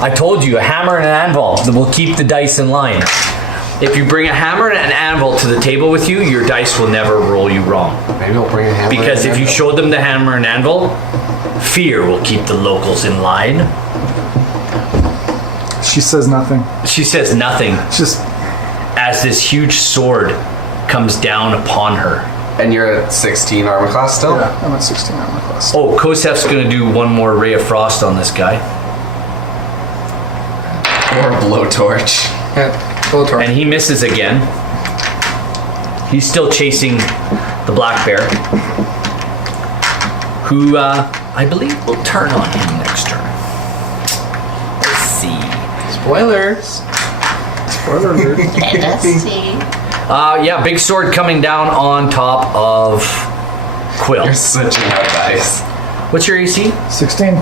I told you, a hammer and an anvil that will keep the dice in line. If you bring a hammer and an anvil to the table with you, your dice will never roll you wrong. maybe I'll bring a hammer. Because and if you anvil. show them the hammer and anvil, fear will keep the locals in line. She says nothing. She says nothing It's just. as this huge sword comes down upon her. And you're at 16 armor class still? Yeah, I'm at 16 on my class. Oh, Kosef's gonna do one more ray of frost on this guy. Or blowtorch. Blowtorch. And he misses again. He's still chasing the black bear, who I believe will turn on him next Spoilers. Spoiler alert. Yeah, big sword coming down on top of Quill. You're such a nut dice. What's your AC? 16.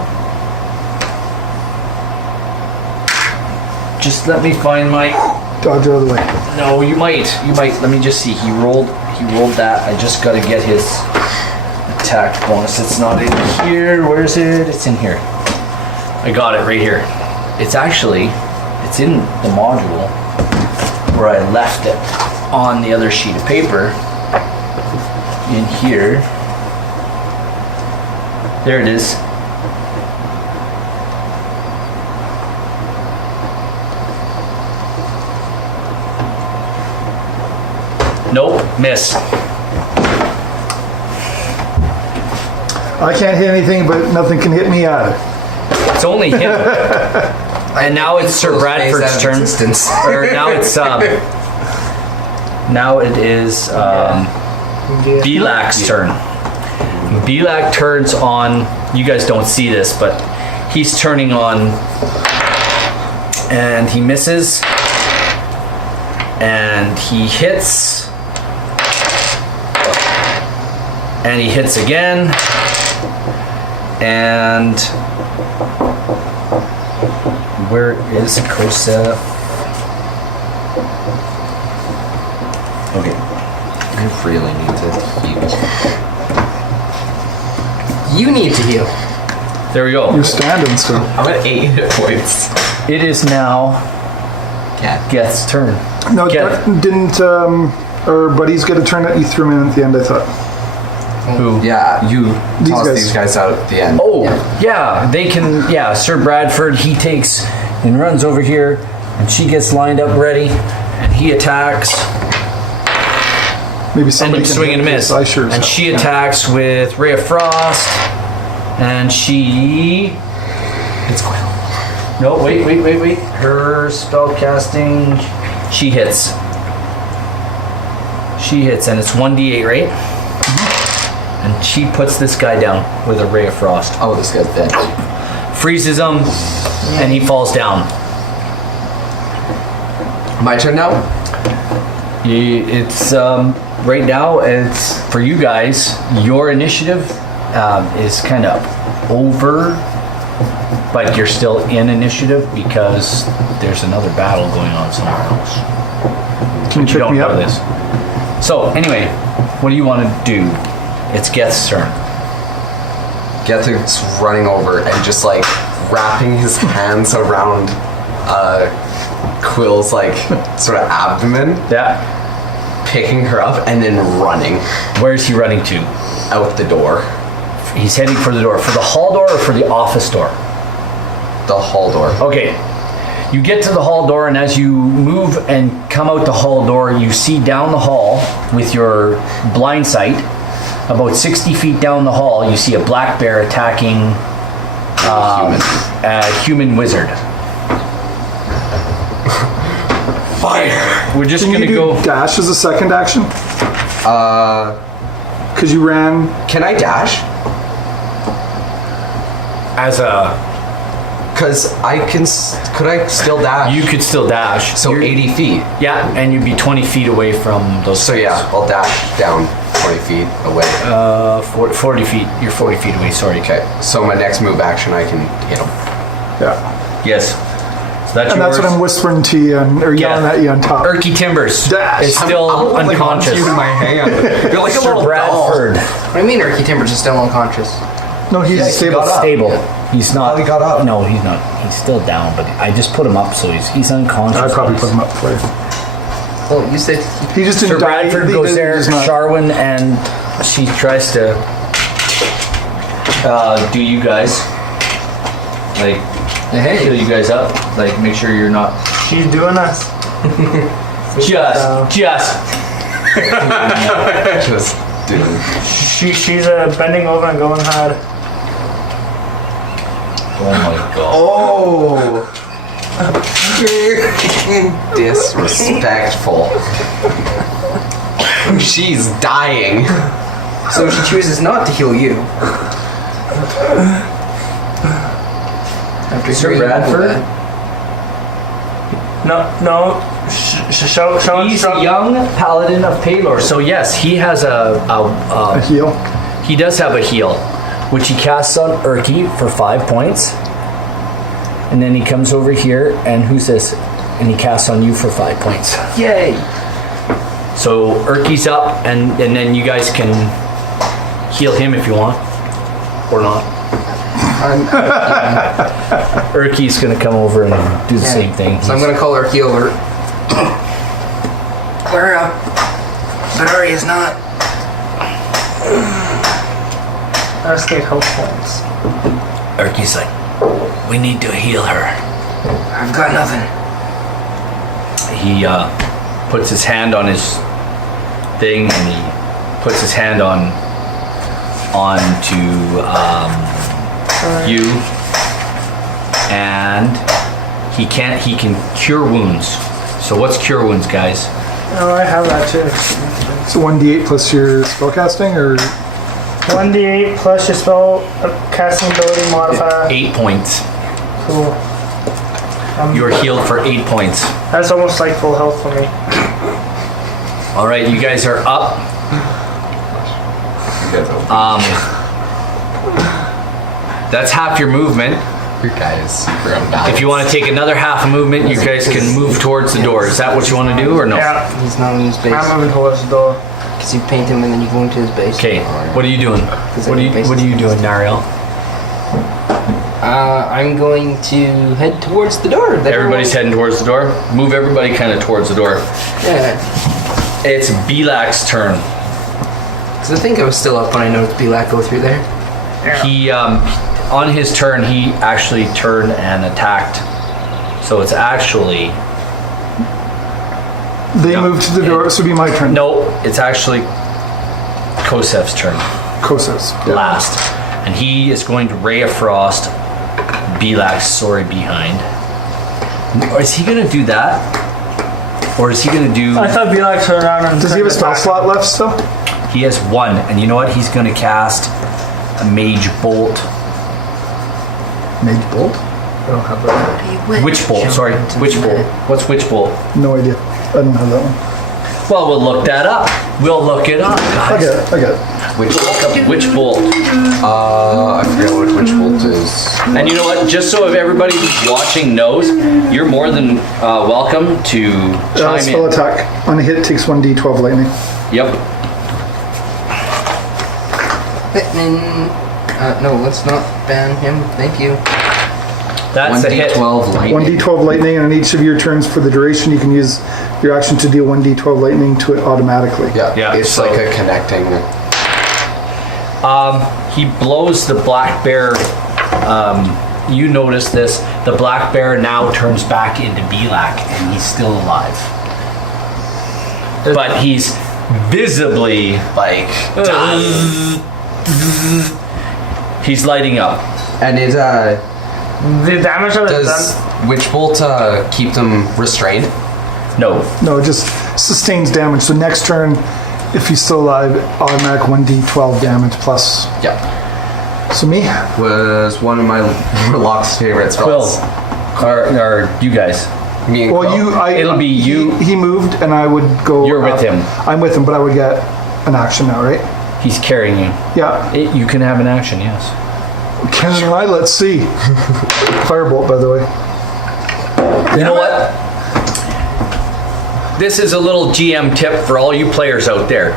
Just let me find my. Dodge out of the way. No, you might. Let me just see. He rolled that. I just got to get his attack bonus. It's not in here. Where is it? It's in here. I got it right here. It's in the module where I left it on the other sheet of paper. In here. There it is. Nope, miss. I can't hit anything, but nothing can hit me either. It's only him. And now it's Sir Bradford's turn. Or now it's now it is Belak's turn. Belak turns on. You guys don't see this, but he's turning on, and he misses, and he hits, and he hits again, and where is Kosa? Okay. I really need to heal. You need to heal. There we go. You're standing still. I'm at 8 hit points. It is now Yeah. Geth's turn. No, Geth. didn't our buddies get a turn that you threw him in at the end, I thought. Who? Yeah, you These toss guys. these guys out at the end. Oh, yeah, they can. Yeah, Sir Bradford, he takes and runs over here, and she gets lined up ready, and he attacks, Maybe and somebody then can swing and hit miss. this. I sure as And hell she can. attacks with Ray of Frost, and she. It's Quill. No, wait. Her spell casting, she hits. She hits, and it's 1d8, right? And she puts this guy down with a Ray of Frost. Oh, this guy's dead. Freezes him, and he falls down. My turn now? It's right now. It's for you guys. Your initiative is kind of over, but you're still in initiative because there's another battle going on somewhere else. Can you You pick don't me know up? this. So anyway, what do you want to do? It's Geth's turn. Geth's running over and just like wrapping his hands around Quill's like sort of abdomen, Yeah. picking her up, and then running Where's he running to? out the door. He's heading for the door. For the hall door or for the office door? The hall door. Okay. You get to the hall door, and as you move and come out the hall door, you see down the hall with your blind sight, about 60 feet down the hall, you see a black bear attacking a human wizard. Fire! We're just Can going you to do go. dash as a second action? Because you ran. Can I dash? As a. Because I can. Could I still dash? You could still dash. So You're- 80 feet. Yeah, and you'd be 20 feet away from those. So yeah, I'll dash down 20 feet away. 40 feet. You're 40 feet away, sorry. Okay, so my next move action, I can hit him. Yeah. Yes. So that's And yours. that's what I'm whispering to you or yelling at you on top. Erky Timbers Dash. is still I'm like unconscious. you in my hand. You're like a Sir little Bradford. What do you mean Erky Timbers is still unconscious? No, he's He's stable. got up. stable. He's not. Oh, he got up. No, he's not. He's still down, but I just put him up, so he's unconscious. I'd probably put him up for you. Well, you said He just Sir didn't die. Bradford He goes didn't- there, he's not- Sharwin, and she tries to do you guys. Like, hey. heal you guys up. Like, make sure you're not. She's doing us. Just. Just dude. She's bending over and going hard. Oh my god. Oh! Disrespectful. She's dying. So she chooses not to heal you. After Sir hearing all Bradford? that. No. Show He's a young paladin of Palor. So yes, he has A heal. he does have a heal, which he casts on Urki for 5 points. And then he comes over here, and who's this? And he casts on you for 5 points. Yay! So Urki's up, and then you guys can heal him if you want, or not. Urki's gonna come over and do the same thing. So I'm gonna call Urki over. Clear up. But Uri is not. I stayed health points. Urki's like, we need to heal her. I've got nothing. He puts his hand on his thing, and he puts his hand onto you, and he can cure wounds. So what's cure wounds, guys? Oh, I have that too. So 1d8 plus your spellcasting, or 1d8 plus your spell casting ability modifier. 8 points. Cool. You are healed for 8 points. That's almost like full health for me. All right, you guys are up. That's half your movement. Your guy is super unbalanced. If you want to take another half a movement, you guys can move towards the door. Is that what you want to do, or no? Yeah, He's not in his base. I'm moving towards the door. Because you paint him and then you go into his base. Okay, what are you doing? What are you doing, Nariel? I'm going to head towards the door. Everybody's heading towards the door. Move everybody kind of towards the door. Yeah. It's Belak's turn. Because I think I was still up when I noticed Belak go through there. Yeah. He, on his turn, he actually turned and attacked. So it's actually... they move to the door, so it'd be my turn. No, it's actually Kosev's turn. Kosev's. Last. And he is going to Ray of Frost Belak's sorry behind. Or is he going to do that? Or is he going to do... I thought Belak turned around and... Does he have a spell slot left still? He has 1. And you know what? He's going to cast a Mage Bolt. Mage Bolt? I don't have that. Witch Bolt, sorry. Witch Bolt. What's Witch Bolt? No idea. I don't have that one. Well, we'll look that up. We'll look it up, guys. I get it. Which Witch Bolt. I forget what Witch Bolt is. And you know what? Just so if everybody who's watching knows, you're more than welcome to chime Spell in. attack. On a hit, takes 1d12 lightning. Yep. No, let's not ban him. Thank you. That's a hit. 1d12 lightning. 1d12 lightning, and on each of your turns for the duration, you can use your action to deal 1d12 lightning to it automatically. Yeah, it's so- like a connecting. He blows the black bear. You notice this. The black bear now turns back into Belak, and he's still alive. But he's visibly like... he's lighting up. And it The damage that is does done... Witch Bolt keep them restrained? No. No, it just sustains damage. So next turn, if he's still alive, automatic 1d12 damage plus. Yeah. So me? Was one of my Warlock's favorite Quill. spells. Or you guys. Me and Well, Quill? It'll be you. He moved, and I would go. You're with him. I'm with him, but I would get an action now, right? He's carrying you. Yeah. You can have an action, yes. Ken and I, let's see. Firebolt, by the way. You know what? This is a little GM tip for all you players out there.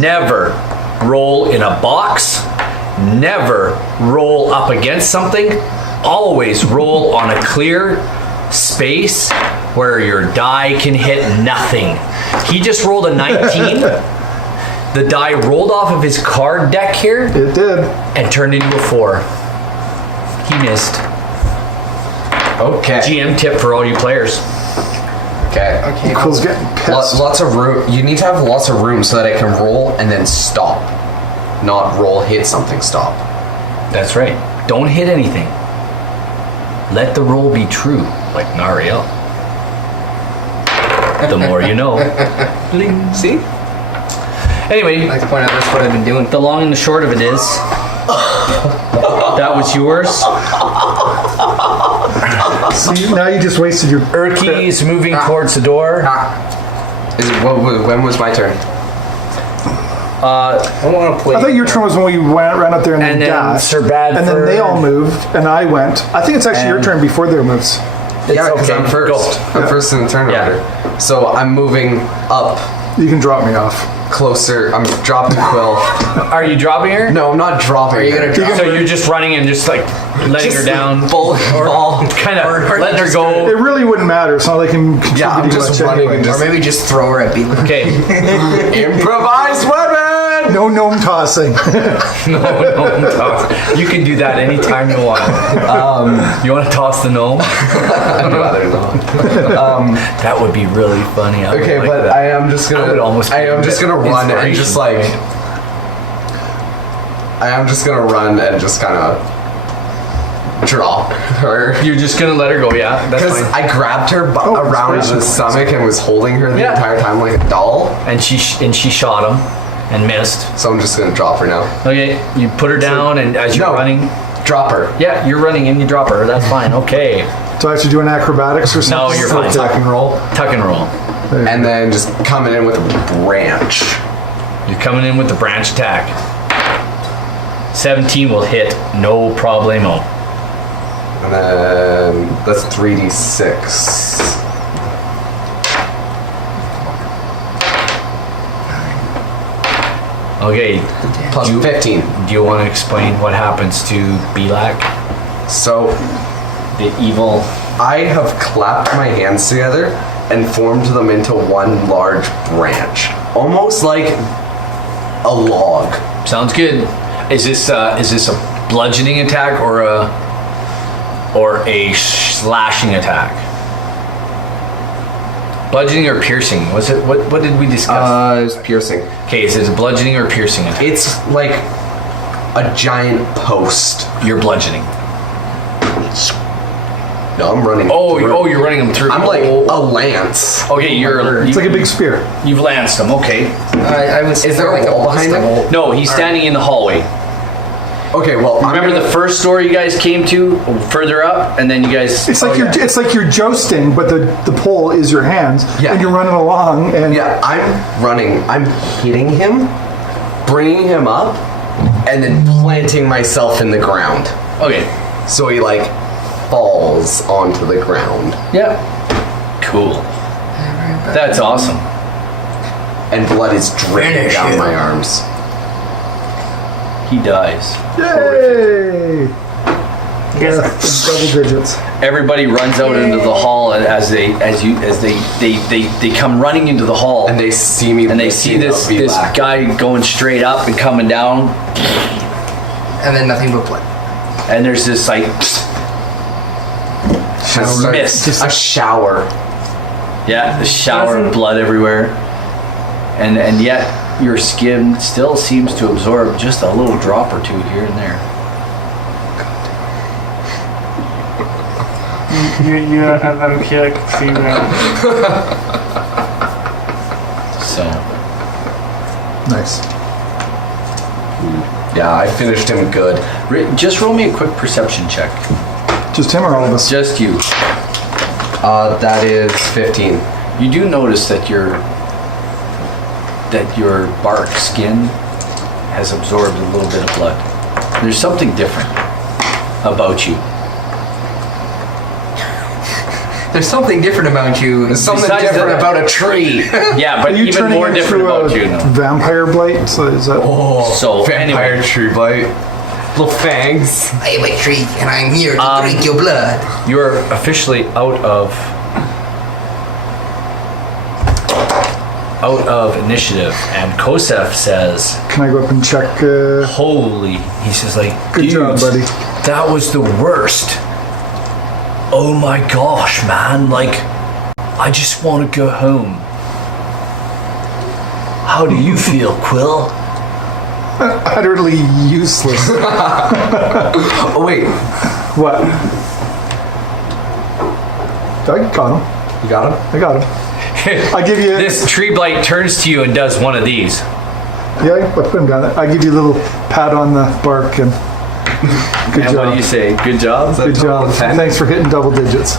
Never roll in a box. Never roll up against something. Always roll on a clear space where your die can hit nothing. He just rolled a 19. The die rolled off of his card deck here It did. and turned into a 4. He missed. Okay. GM tip for all you players. Okay. Okay. Quill's getting pissed. Lots of room. You need to have lots of room so that it can roll and then stop. Not roll, hit something, stop. That's right. Don't hit anything. Let the roll be true, like Nariel. The more you know. Bling. See? Anyway, I'd like to point out that's what I've been doing. the long and the short of it is, that was yours. See, now you just wasted your. Urki is moving towards the door. When was my turn? I don't want to play. I thought your turn was when we ran up there and And then then dashed. Sir Badford. And then they all moved, and I went. I think it's actually your And- turn before their moves. Yeah, because okay. I'm first. Go. I'm first in the turn Yeah. order. So I'm moving up You can drop me off. closer. I'm dropping Quill. Are you dropping her? No, I'm not dropping. Are you her. gonna drop So you're just running and just like letting her down, Full ball. kind of or letting her It go. really wouldn't matter. It's not like I'm contributing Yeah, I'm just much running anyway. and Or maybe just throw her at people. Okay, Improvised weapon. No gnome tossing. no, you can do that anytime you want. You want to toss the gnome? I'd rather not. That would be really funny. I would Okay, like but that. I am just I would gonna. almost I am just gonna run and just like. inspiration. I am just gonna run and just kind of drop her. You're just gonna let her go, yeah? That's Because fine. I grabbed her around inspiration the points. stomach and was holding her the Yeah. entire time like a doll. And she shot him and missed. So I'm just gonna drop her now. Okay, you put her down, and as you're No. running, Drop her. yeah, you're running and you drop her. That's fine. Okay, Do I have to do an acrobatics or something? no, you're fine. Tuck and roll. Tuck and roll. And then just coming in with a branch. You're coming in with the branch attack. 17 will hit, no problemo. And then that's 3d6. Okay, Plus 15. do you want to explain what happens to Belak, So the evil? I have clapped my hands together and formed them into one large branch. Almost like a log. Sounds good. Is this a bludgeoning attack or a slashing attack? Bludgeoning or piercing? Was it what did we discuss? It's piercing. Okay, is it a bludgeoning or piercing attack? It's like a giant post. You're bludgeoning. No, I'm running. Oh, through. you're running them through. I'm like Oh, a lance. okay, It's like a big spear. you've lanced him. Okay. I would say Is there a like wall behind ballistic- him? No, he's standing in the hallway. Okay, well, Remember the first door you guys came to further up, and then you guys. It's like it's like you're jousting, but the pole is your hands, Yeah. and you're running along, and Yeah, I'm running. I'm hitting him, bringing him up, and then planting myself in the ground. Okay. So he like falls onto the ground, Yeah. Cool. That's awesome. and blood is dripping Finish down him. my arms. He dies. yay! Yes. Double digits. Everybody runs out into the hall as they come running into the hall, And they see me, and they see lifting this up Belak. guy going straight up and coming down, And then nothing but blood. and there's this like Just mist. a shower. yeah, a shower of Doesn't- blood everywhere, and yet your skin still seems to absorb just a little drop or two here and there. You have vampiric fever. So Nice. Yeah, I finished him good. just roll me a quick perception check. Just him or all of us? Just you. That is 15. You do notice that your bark skin has absorbed a little bit of blood. There's something different about you. There's something different about you. There's something Besides different that- about a tree. Yeah, but Are you even turning more him different through about a you now. vampire blight? So is that? So Vampire anyway, tree bite. Little fangs. I am a tree, and I'm here to drink your blood. you're officially out of initiative, and Kosef says, Can I go up and check? "Holy!" He says, "Like, Good job, dudes, buddy. that was the worst. Oh my gosh, man! Like, I just want to go home. How do you feel, Quill?" Utterly useless. Oh, wait. What? I got him. You got him? I got him. I give you. This tree blight turns to you and does one of these. Yeah, I put him down. I give you a little pat on the bark, and Good And job. what do you say? Good job? Good job. 10? Thanks for hitting double digits.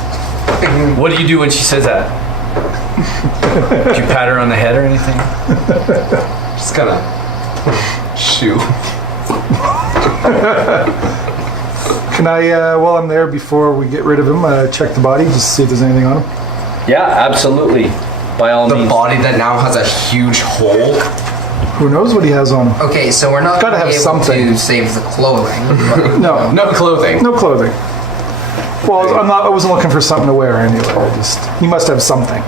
What do you do when she says that? Do you pat her on the head or anything? Just gonna shoot. Can I, while I'm there, before we get rid of him, check the body just to see if there's anything on him? Yeah, absolutely. By all The means. body that now has a huge hole. Who knows what he has on him? Okay, so we're not Gotta going to have be able something. to save the clothing. But No, No clothing. no clothing. Well, I wasn't looking for something to wear anyway. He must have something.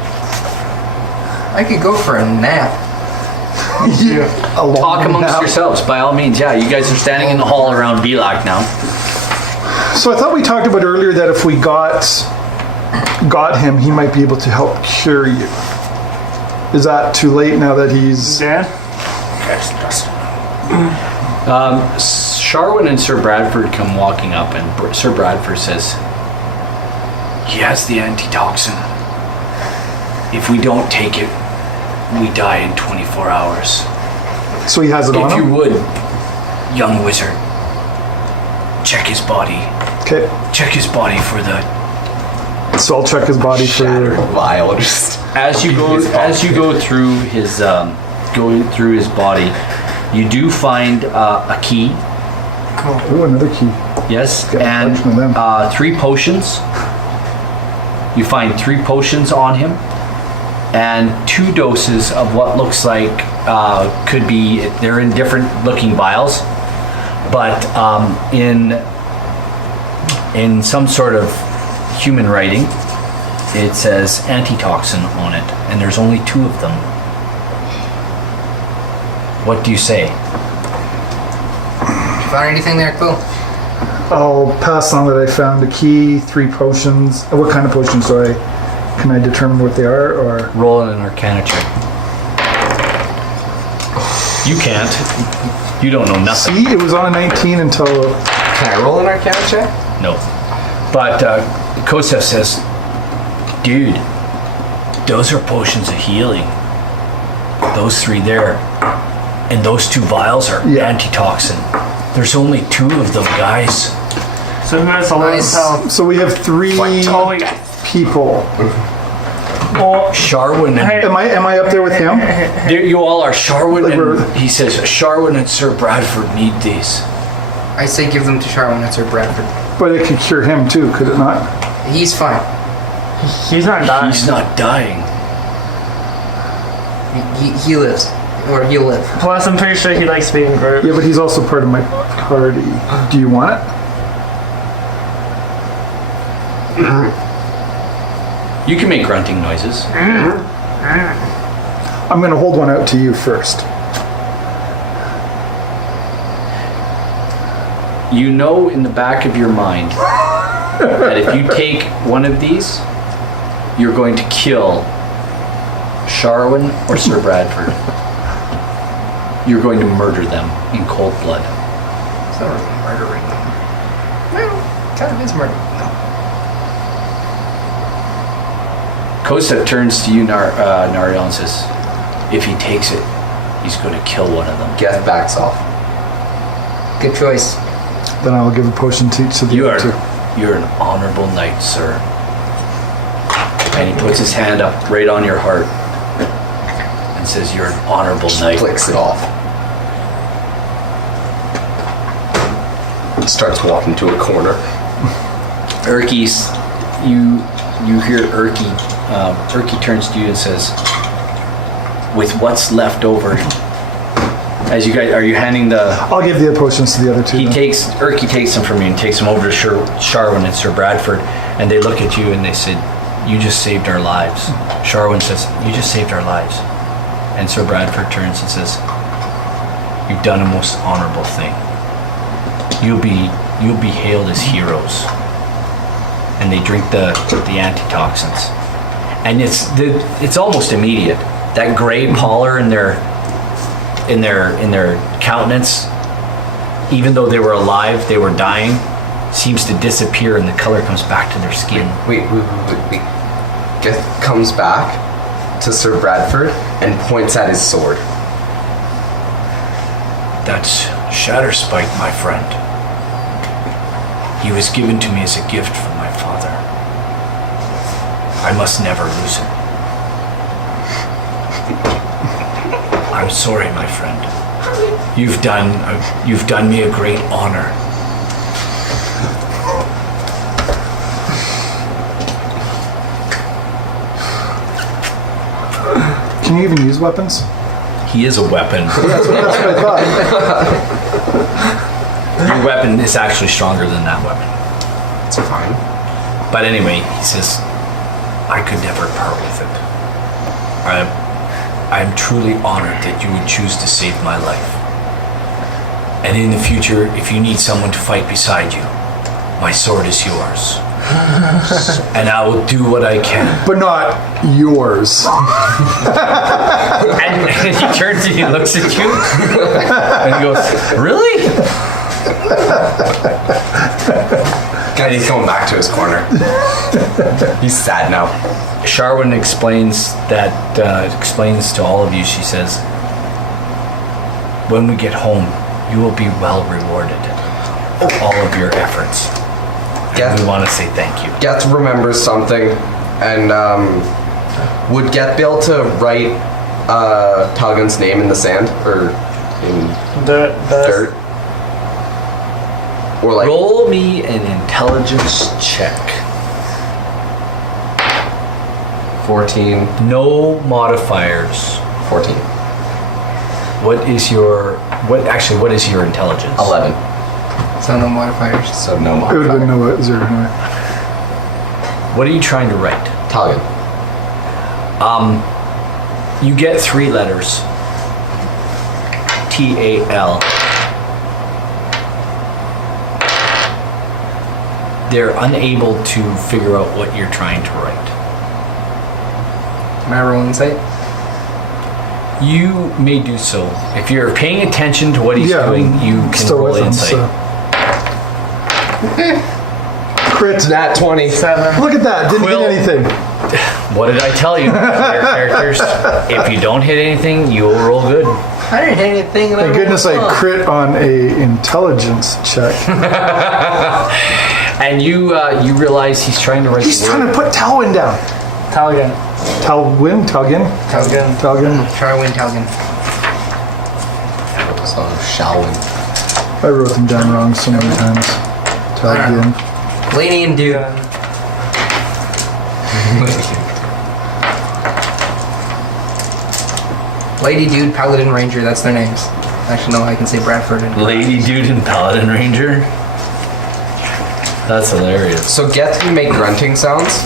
I could go for a nap. A long Talk amongst nap. yourselves, by all means. Yeah, you guys are standing in the hall around Belak now. So I thought we talked about earlier that if we got him, he might be able to help cure you. Is that too late now that he's... Dan? Sharwin and Sir Bradford come walking up, and Sir Bradford says, "He has the antitoxin. If we don't take it, we die in 24 hours. So he has it on If you him? would, young wizard, check his body. Okay. Check his body for the..." So I'll check his body Shattered for... vial. Just As you go through his body, you do find a key. Ooh, another key. Yes, Got a and bunch of them. 3 potions. You find 3 potions on him, and 2 doses of what looks like could be. They're in different looking vials, but in some sort of human writing, it says antitoxin on it, and there's only 2 of them. What do you say? You found anything there, Quill? I'll pass on that I found a key, 3 potions. What kind of potions can I determine what they are, or? Roll an Arcana check. You can't. You don't know nothing. See, it was on a 19 until... can I roll an Arcana check? No. But Kosef says, "Dude, those are potions of healing. Those 3 there. And those 2 vials are Yeah. antitoxin. There's only 2 of them, guys." So who has the lowest Nice. health? So we have 3 Oh, wait. people. Well, Sharwin and... Hey. Am I up there with him? There you all are. Sharwin Like and... we're- He says, "Sharwin and Sir Bradford need these." I say give them to Sharwin and Sir Bradford. But it could cure him too, could it not? He's fine. he's not dying. He's not dying. He lives. Or he'll live. Plus, I'm pretty sure he likes being group. Yeah, but he's also part of my party. Do you want it? You can make grunting noises. I'm going to hold one out to you first. You know in the back of your mind that if you take one of these, you're going to kill Sharwin or Sir Bradford. You're going to murder them in cold blood. It's not really murdering them. Well, kind of is murdering them. Kosef turns to you, Nariel, and says, "If he takes it, he's going to kill one of them." Geth backs off. Good choice. Then I'll give a potion to each of the You're other 2. an honorable knight, sir. And he puts his hand up right on your heart and says, "You're an honorable knight." Flicks it off. Starts walking to a corner. Erky's, you hear Erky. Erky turns to you and says, "With what's left over," as you guys, are you handing the? I'll give the potions to the other 2. then. Erky takes them from you and takes them over to Sharwin and Sir Bradford, and they look at you and they said, "You just saved our lives." Sharwin says, "You just saved our lives," and Sir Bradford turns and says, "You've done a most honorable thing. You'll be hailed as heroes." And they drink the antitoxins, and it's almost immediate. That gray pallor in their countenance, even though they were alive, they were dying, seems to disappear, and the color comes back to their skin. Wait. Geth comes back to Sir Bradford and points at his sword. "That's Shatterspike, my friend. He was given to me as a gift from my father. I must never lose it. I'm sorry, my friend. You've done me a great honor. Can you even use weapons? He is a weapon. That's what I thought. Your weapon is actually stronger than that weapon. It's fine. But anyway, he says, I could never part with it. I'm truly honored that you would choose to save my life. And in the future, if you need someone to fight beside you, my sword is yours. And I will do what I can. But not yours. And he turns and he looks at you and he goes, really? And he's going back to his corner. He's sad now. Sharwin explains to all of you, she says, when we get home, you will be well rewarded for all of your efforts. And we want to say thank you. Geth remembers something, and would Geth be able to write Talgan's name in the sand or in The dirt? Or like Roll me an intelligence check. 14. No modifiers. 14. What is your intelligence? 11. So no modifiers. So no It modifier. would have been no 0 anyway. What are you trying to write? Talgan. You get 3 letters. T-A-L. They're unable to figure out what you're trying to write. Can I roll insight? You may do so. If you're paying attention to what he's doing, you can still roll with him, insight. so. Crit. Nat 20. 7. Look at that. Didn't Quill. hit anything. What did I tell you? Player characters, if you don't hit anything, you will roll good. I didn't hit anything. And Thank rolled goodness well. I crit on a intelligence check. And you realize he's trying to write He's the trying word. to put Talwyn down. Talgan. Talwyn? Talgin? Talgan. Talgin? Try to win Talgan. So shall we? I wrote them down wrong so many times. Talgin. Lady and dude. Lady, dude, paladin, ranger. That's their names. Actually, no, I can say Bradford and Lady Dude and Paladin Ranger. That's hilarious. So Geth can make grunting sounds.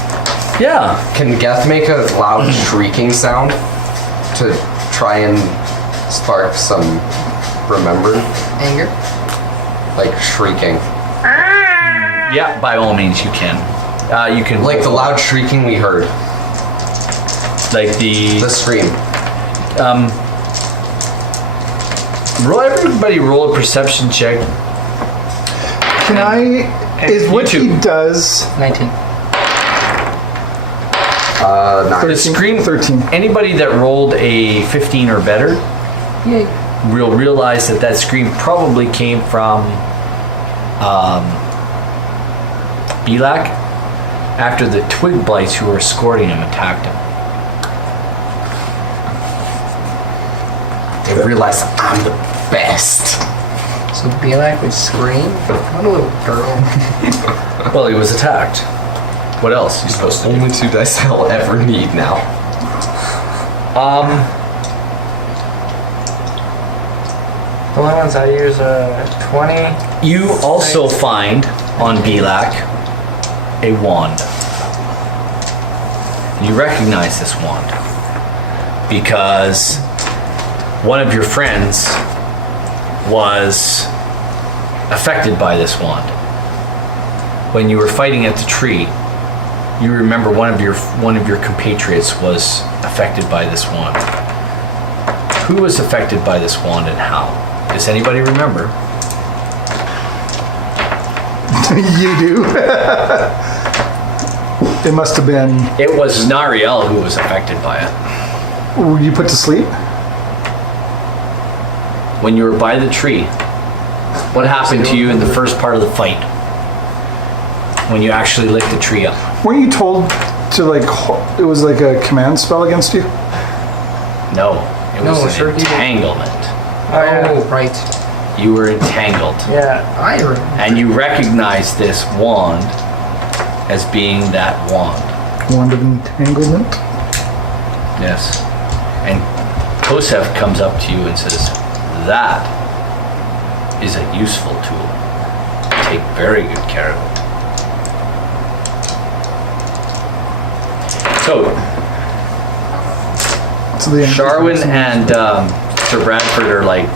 Yeah. Can Geth make a loud shrieking sound to try and spark some remember? anger. Like shrieking. Yeah, by all means you can. You can Like the loud shrieking we heard. like The scream. Everybody roll a perception check. Can I... Is what he YouTube. does... 19. Nine. The scream. 13. Anybody that rolled a 15 or better Yay. will realize that scream probably came from Belak after the twig blights who were escorting him attacked him. They realize I'm the best. So Belak would scream? What a little girl. Well, he was attacked. What else? He's supposed to do? Only 2 dice I'll ever need now. The only ones I use are 20. You also find on Belak a wand. You recognize this wand because one of your friends was affected by this wand. When you were fighting at the tree, you remember one of your compatriots was affected by this wand. Who was affected by this wand and how? Does anybody remember? You do? It must have been... It was Nariel who was affected by it. Were you put to sleep? When you were by the tree, what happened to you in the first part of the fight? when you actually lit the tree up. Weren't you told to like, it was like a command spell against you? No, it was No, an sure he did. entanglement. Oh, yeah. Oh, right. You were entangled. Yeah. I remember. And you recognize this wand as being that wand. Wand of entanglement. Yes. And Kosef comes up to you and says, that is a useful tool. Take very good care of it. So, So the Sharwin and Sir Bradford are like,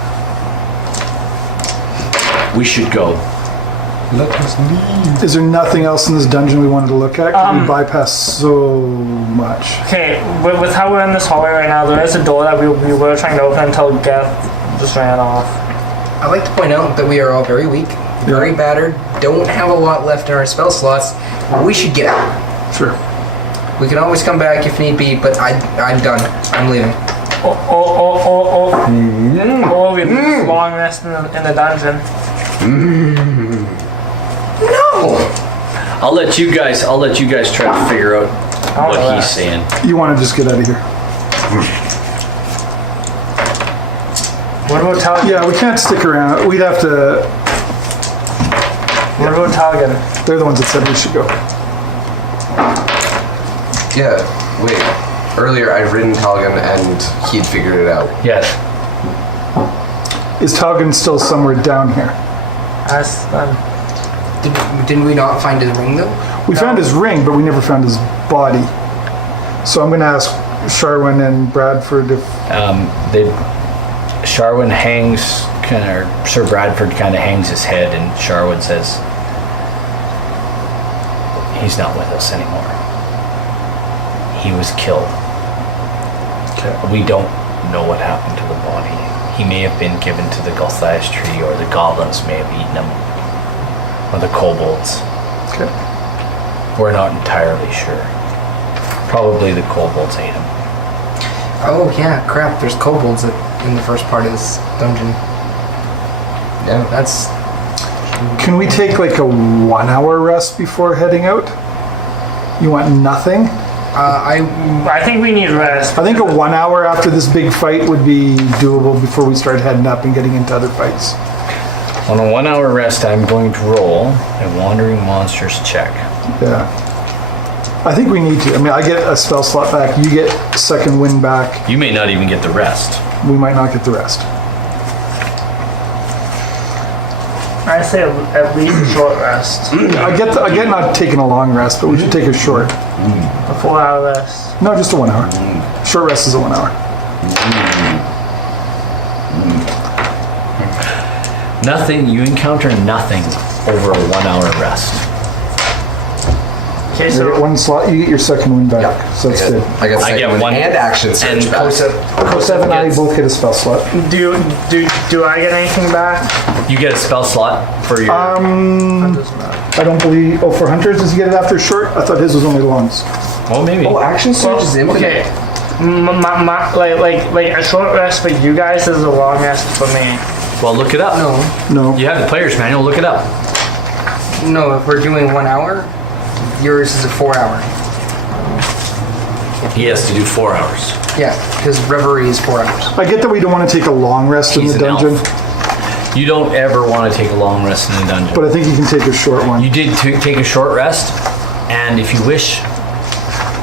we should go. Let us leave. Is there nothing else in this dungeon we wanted to look at? 'Cause we bypassed so much. Okay, with how we're in this hallway right now, there is a door that we were trying to open until Geth just ran off. I'd like to point out that we are all very weak, very battered, don't have a lot left in our spell slots. We should get out. Sure. We can always come back if need be, but I'm done. I'm leaving. Oh, we have long rest in the dungeon. No! I'll let you guys try to figure out what Alright. he's saying. You want to just get out of here? What about Talgan? Yeah, we can't stick around. We'd have to. What about Talgan? They're the ones that said we should go. Yeah, wait. Earlier I'd ridden Talgan and he'd figured it out. Yes. Is Talgan still somewhere down here? Ask them. Didn't we not find his ring though? We found his ring, but we never found his body. So I'm going to ask Sharwin and Bradford if. Sharwin hangs, or Sir Bradford kind of hangs his head, and Sharwin says, he's not with us anymore. He was killed. We don't know what happened to the body. He may have been given to the Gothias tree, or the goblins may have eaten him, or the kobolds. Okay. We're not entirely sure. Probably the kobolds ate him. Oh yeah, crap. There's kobolds in the first part of this dungeon. Yeah. That's Can we take like a 1 hour rest before heading out? You want nothing? I think we need rest. I think a 1 hour after this big fight would be doable before we start heading up and getting into other fights. On a 1 hour rest, I'm going to roll a wandering monsters check. Yeah. I think we need to. I mean, I get a spell slot back. You get second wind back. You may not even get the rest. We might not get the rest. I say at least a short rest. I get not taking a long rest, but we should take a short. A 4 hour rest. No, just a 1 hour. Short rest is a 1 hour. Nothing, you encounter nothing over a 1 hour rest. Okay, You get so one slot, you get your second wind back. So that's good. I get I second get wind one and action And surge back. Kosef and I gets- both get a spell slot. do I get anything back? You get a spell slot for your. That doesn't matter. I don't believe. Oh, for hunters, does he get it after short? I thought his was only longs. well, maybe. Oh, action surge is infinite. Okay. Like a short rest for you guys is a long rest for me. Well, look it up. No. You have the player's manual. Look it up. no. If we're doing 1 hour, yours is a 4 hour. He has to do 4 hours. Yeah, because reverie is 4 hours. I get that we don't want to take a long rest He's in the an dungeon, elf. You don't ever want to take a long rest in the dungeon. but I think you can take a short one. You did take a short rest, and if you wish,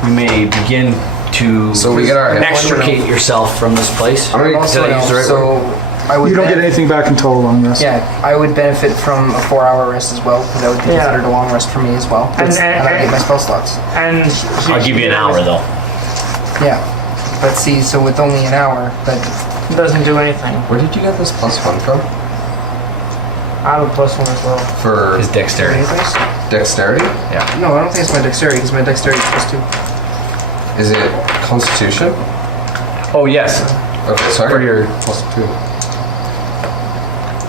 you may begin to So we get our hit extricate yourself from this place. I'm gonna Also, Did I use the right word? so I would. You don't get benefit- anything back until a long rest. Yeah, I would benefit from a 4 hour rest as well, because that would be Yeah. considered a long rest for me as well. And- And I get my spell slots. And I'll give you an hour though. Yeah, but see, so with only an hour, that doesn't do anything. Where did you get this +1 from? I have a +1 as well. For His dexterity. anything? dexterity? Yeah. No, I don't think it's my dexterity, because my dexterity is +2. Is it constitution? Oh yes. Okay, so I For got your- +2.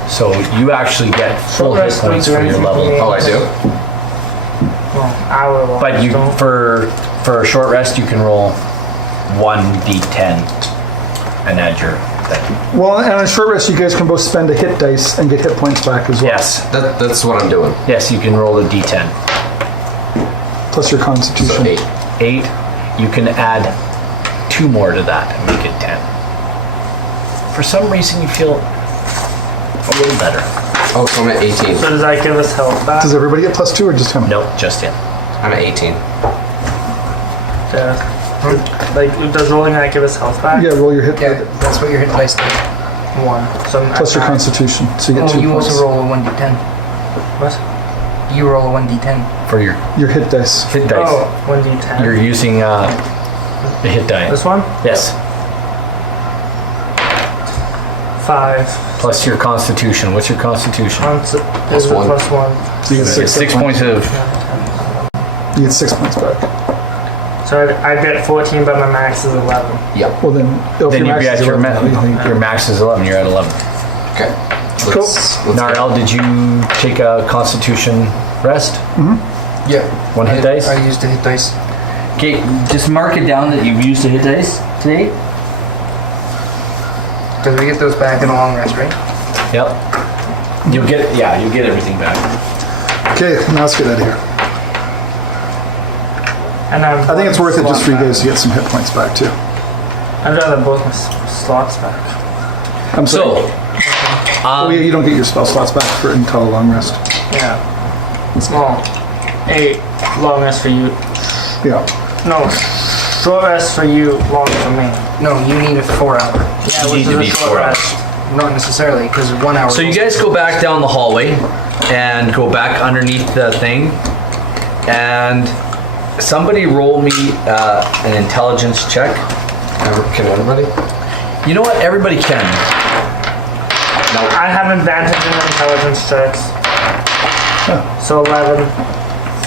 So you actually get full Short hit rest points don't for do your anything level. for me. Oh, I do? Well, hour long. But you don't. for a short rest you can roll 1d10 and add your thing. Well, and on a short rest, you guys can both spend a hit dice and get hit points back as well. Yes. That's what I'm doing. Yes, you can roll a d10. Plus your So constitution. 8. 8. You can add 2 more to that and make it 10. For some reason, you feel a little better. Oh, so I'm at 18. So does that give us health back? Does everybody get +2 or just him? Nope, just him. I'm at 18. Yeah. Like, does rolling that give us health back? Yeah, roll your hit Yeah, that's what your hit dice do. 1. So I'm plus at your nine. constitution. So you get Oh, 2 you points. also roll a 1d10. What? You roll a 1d10. For your Your hit dice. hit dice, Oh, 1d10. you're using the hit die. This one? Yes, 5. plus your constitution. What's your constitution? Is it Plus 1. plus 1? So you get You get 6, 6 points of... You get 6 points back. So I get 14, but my max is 11. Yep. Well then, if Then your you'd max be at is your, 11, your max is 11, you're at 11. Okay. Cool. Let's Narelle, did you take a constitution rest? Yeah. 1 hit dice? I used a hit dice. Okay, just mark it down that you've used a hit dice today. Because we get those back in a long rest, right? Yep. You'll get you'll get everything back. Okay, now let's get out of here. And I think it's worth it just for you guys to get some hit points back too. I'd rather both my slots back. I'm sorry. So, Oh yeah, you don't get your spell slots back for until a long rest. Yeah. Small. 8. Long rest for you. Yeah. No. Short rest for you, long for me. No, you need a 4 hour. Yeah, You which need to is a be short 4 rest. Not necessarily, because 1 hour. so you guys go back down the hallway and go back underneath the thing, and somebody roll me an intelligence check. Can everybody? You know what? Everybody can. I have advantage in intelligence checks. So 11.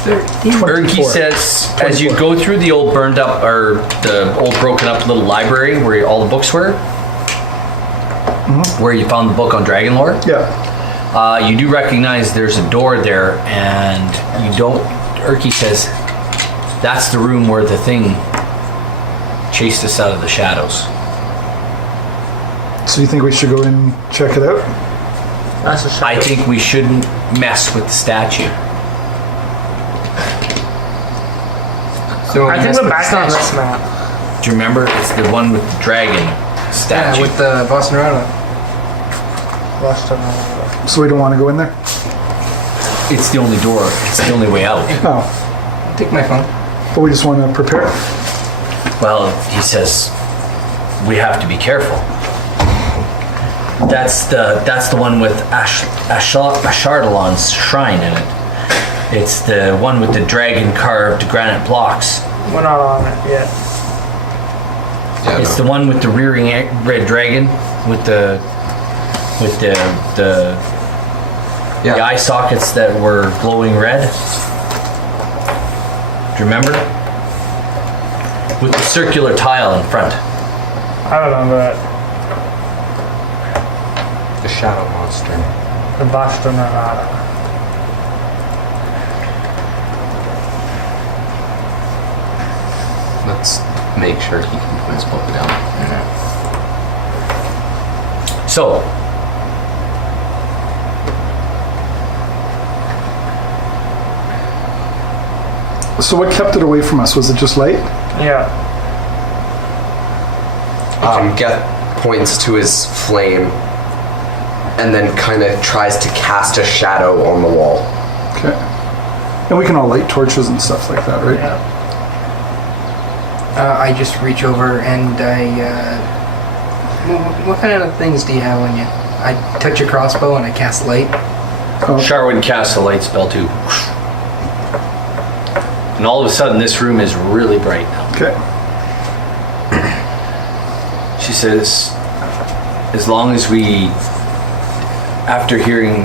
Erky 24. says, as you go through the old burned up, or the old broken up little library where all the books were, where you found the book on dragon lore, Yeah. you do recognize there's a door there, and you don't. Erky says, that's the room where the thing chased us out of the shadows. So you think we should go in and check it out? That's a shot. I think we shouldn't mess with the statue. So I think messed we're with back the on stats. this map. Do you remember? It's the one with the dragon Yeah, statue. with the Boston Rana. Lost on So we don't want to go in there? It's the only door. It's the only way out. No. Take my phone. But we just want to prepare. Well, he says we have to be careful. That's the one with Ashardalon's shrine in it. It's the one with the dragon carved granite blocks. We're not on it yet. Yeah, It's no. the one with the rearing red dragon with the Yeah. eye sockets that were glowing red. Do you remember? With the circular tile in front. I remember it. The shadow monster. The Boston Armada. Let's make sure he can put his book down. So, So what kept it away from us? Was it just light? Yeah. Geth points to his flame and then kind of tries to cast a shadow on the wall. Okay. And we can all light torches and stuff like that, right? Yeah. I just reach over and what kind of things do you have on you? I touch your crossbow and I cast light. Sharwin casts a light spell too. And all of a sudden, this room is really bright now. Okay. She says, as long as we, after hearing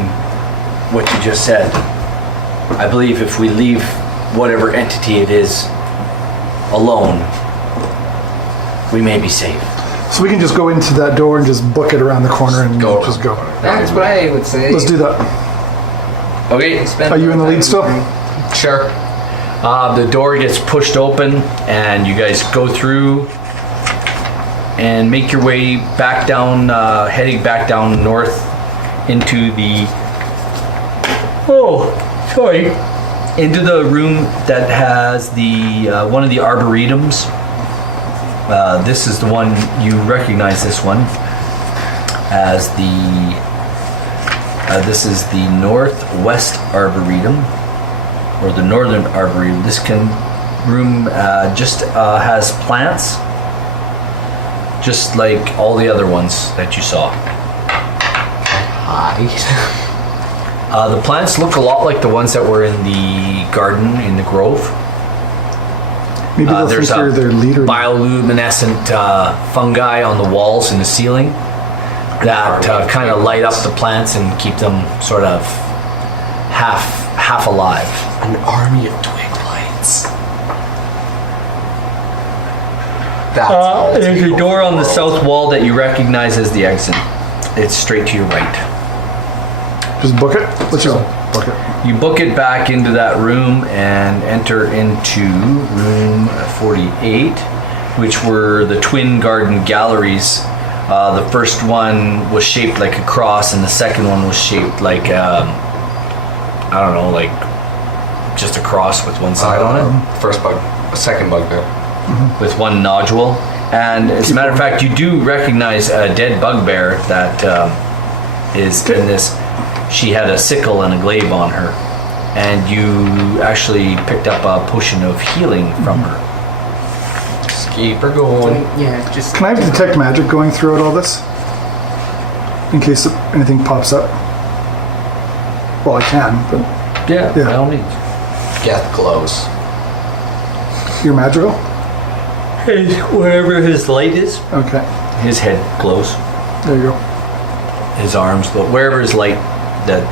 what you just said, I believe if we leave whatever entity it is alone, we may be safe. So we can just go into that door and just book it around the corner and Go. just go. That's what I would say. Let's do that. Okay, Spend Are you in the lead still? Sure. the door gets pushed open and you guys go through and make your way back down, heading back down north into the... Oh, sorry. into the room that has the one of the arboretums. This is the one, you recognize this one as this is the northwest arboretum, or the northern arboretum. This room just has plants, just like all the other ones that you saw. Hi. The plants look a lot like the ones that were in the garden in the grove. Maybe they'll There's think you're their leader. bioluminescent fungi on the walls and the ceiling that kind of light up the plants and keep them sort of half alive. An army of twig lights. That's There's a door on the south wall that you recognize as the exit. It's straight to your right. Just book it. Let's just book it. You book it back into that room and enter into room 48, which were the twin garden galleries. The first one was shaped like a cross, and the second one was shaped like, I don't know, like just a cross with one side on it. Second bugbear. With one nodule. And as a matter of fact, you do recognize a dead bugbear that is in this. She had a sickle and a glaive on her, and you actually picked up a potion of healing from her. Just keep her going. Yeah, just. Can I detect magic going throughout all this? In case anything pops up? Well, I can, but Yeah, Yeah. by all means. Geth glows. you're magical? Wherever his light is, Okay, his head glows, there you go. his arms glow, wherever his light that.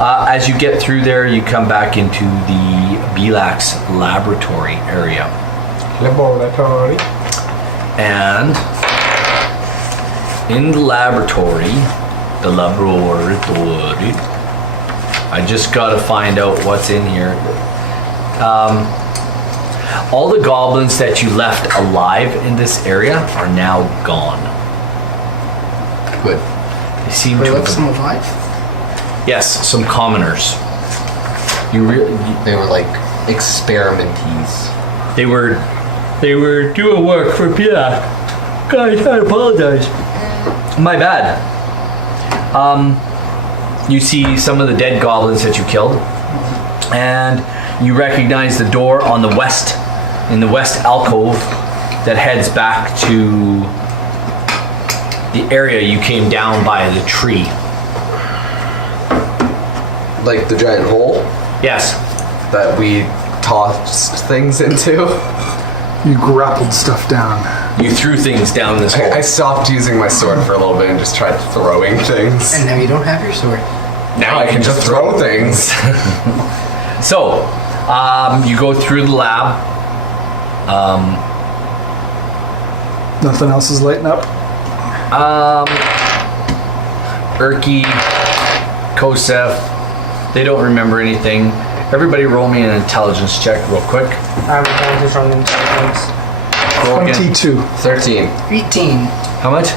As you get through there, you come back into the Belak's laboratory area. Laboratory. And in the laboratory, I just gotta find out what's in here. All the goblins that you left alive in this area are now gone. Good. They seem We to left have, some alive? yes, some commoners. You really, They were like experimentees. they were doing work for Pia. Guys, I apologize. My bad. You see some of the dead goblins that you killed, and you recognize the door on the west, in the west alcove, that heads back to the area you came down by the tree. Like the giant hole Yes. that we tossed things into. You grappled stuff down. You threw things down this hole. I stopped using my sword for a little bit and just tried throwing things. And now you don't have your sword. Now I can just throw things. So, you go through the lab. Nothing else is lighting up. Urki, Kosef, they don't remember anything. Everybody roll me an intelligence check real quick. I'm going to run intelligence. Roll again. 22. 13. 18. How much?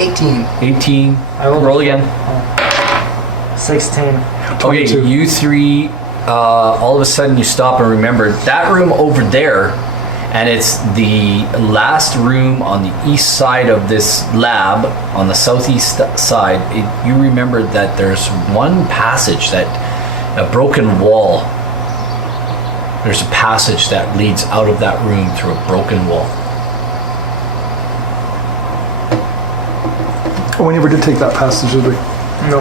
18. 18. I will Roll again. 16. Okay, 22. you three, all of a sudden you stop and remember that room over there, and it's the last room on the east side of this lab, on the southeast side. You remember that there's one passage, that a broken wall. There's a passage that leads out of that room through a broken wall. Oh, we never did take that passage, did we? No.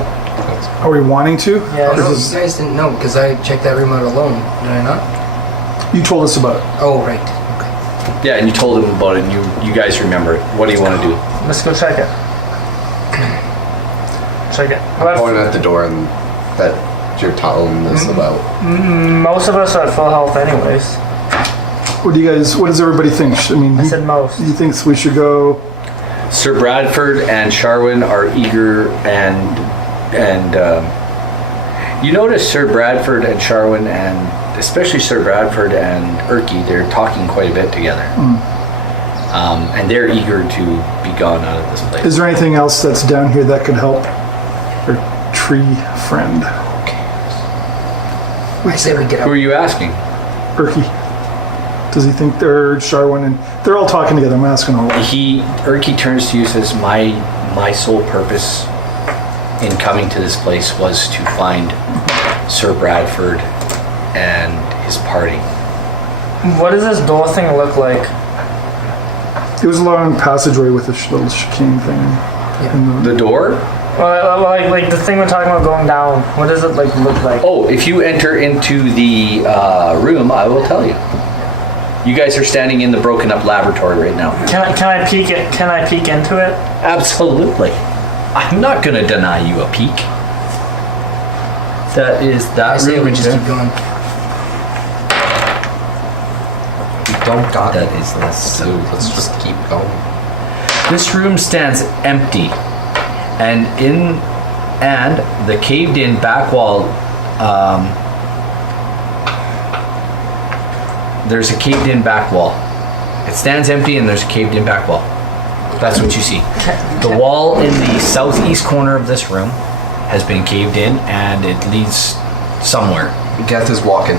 Are we wanting to? Yeah. Or No, is you this- guys didn't know because I checked that room out alone. Did I not? you told us about it. Oh, right. Okay. Yeah, and you told him about it, and you guys remember it. What do you want to do? Let's go check it. Check it. I'm pointing at the door and that you're telling us about. Most of us are at full health anyways. What does everybody think? I mean, I said most. he thinks we should go. Sir Bradford and Sharwin are eager, and you notice Sir Bradford and Sharwin, and especially Sir Bradford and Urki, they're talking quite a bit together. And they're eager to be gone out of this place. Is there anything else that's down here that could help our tree friend? I say we get Who up. are you asking? Erky. Does he think they're Sharwin and they're all talking together? I'm asking all. Erky turns to you and says, my sole purpose in coming to this place was to find Sir Bradford and his party. What does this door thing look like? It was a long passageway with a little chicane thing. And The door? Well, like the thing we're talking about going down. What does it like look like? Oh, if you enter into the room, I will tell you. You guys are standing in the broken up laboratory right now. Can I peek it? Can I peek into it? Absolutely. I'm not going to deny you a peek. That is I that say room. we just there. keep going. We don't got That it. is less So let's just keep going. This room stands empty, and the caved-in back wall. There's a caved-in back wall. It stands empty, and there's a caved-in back wall. That's what you see. The wall in the southeast corner of this room has been caved in, and it leads somewhere. Geth is walking.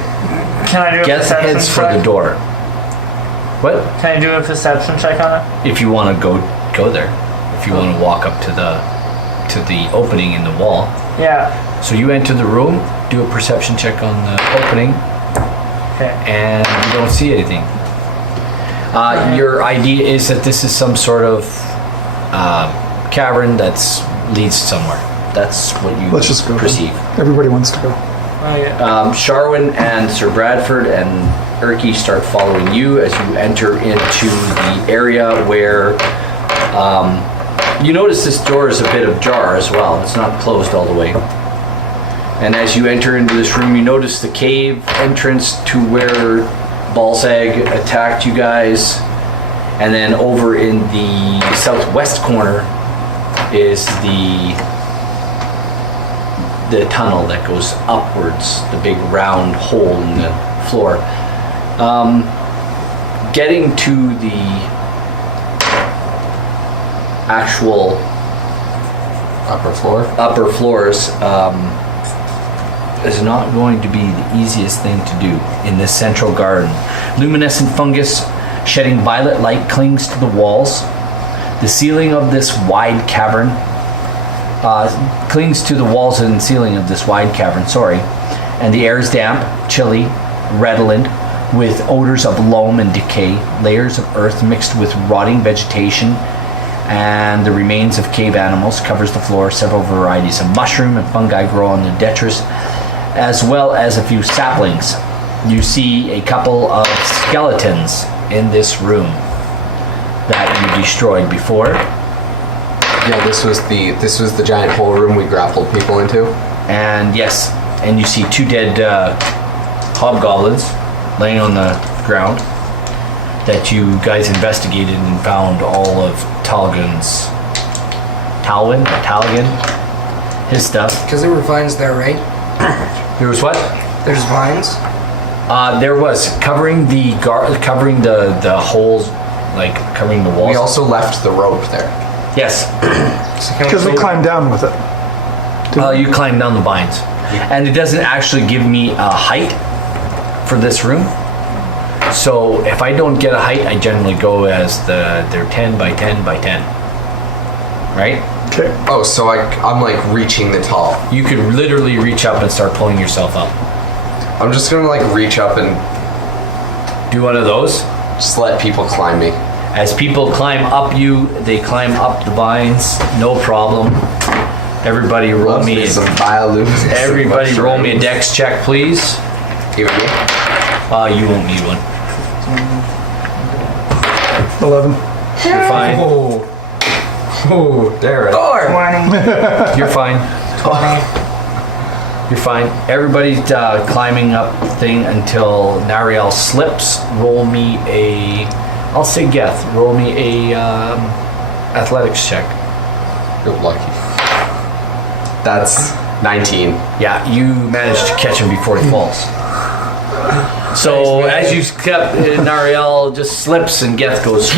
Can I do a Geth perception heads for check? the door. What? Can I do a perception check on it? If you want to go there. If you want to walk up to the opening in the wall. Yeah. So you enter the room, do a perception check on the opening, Okay. and you don't see anything. Your idea is that this is some sort of cavern that leads somewhere. That's what you Let's just go. perceive. Everybody wants to go. Oh, yeah. Sharwin and Sir Bradford and Erky start following you as you enter into the area where you notice this door is a bit ajar as well. It's not closed all the way. And as you enter into this room, you notice the cave entrance to where Balzag attacked you guys. And then over in the southwest corner is the tunnel that goes upwards, the big round hole in the floor. Getting to the actual upper floors is not going to be the easiest thing to do in this central garden. Luminescent fungus shedding violet light clings to the walls. The ceiling of this wide cavern clings to the walls and ceiling of this wide cavern, and the air is damp, chilly, redolent, with odors of loam and decay, layers of earth mixed with rotting vegetation, and the remains of cave animals covers the floor. Several varieties of mushroom and fungi grow on the detritus, as well as a few saplings. You see a couple of skeletons in this room that you destroyed before. Yeah, this was the giant hole room we grappled people into. And yes, and you see two dead hobgoblins laying on the ground that you guys investigated and found all of Talgan, his stuff. Because there were vines there, right? There was what? There's vines. There was covering the holes, like covering the walls. We also left the rope there. Yes. Because we climbed down with it. You climb down the vines, and it doesn't actually give me a height for this room. So if I don't get a height, I generally go as they're 10 by 10 by 10. Right? Okay. Oh, so I'm like reaching the top. You could literally reach up and start pulling yourself up. I'm just gonna like reach up and Do one of those. just let people climb me. As people climb up you, they climb up the vines. No problem. Everybody roll Love me. some bioluminescent Everybody roll me a mushrooms. dex check, please. Even me? You won't need one. 11. You're fine. Oh, there it is. 20. You're fine. 20. You're fine. Everybody's climbing up the thing until Nariel slips. Roll me a... I'll say Geth. Roll me a athletics check. You're lucky. That's 19. Yeah, you managed to catch him before he falls. So as you kept, Nariel just slips and Geth goes...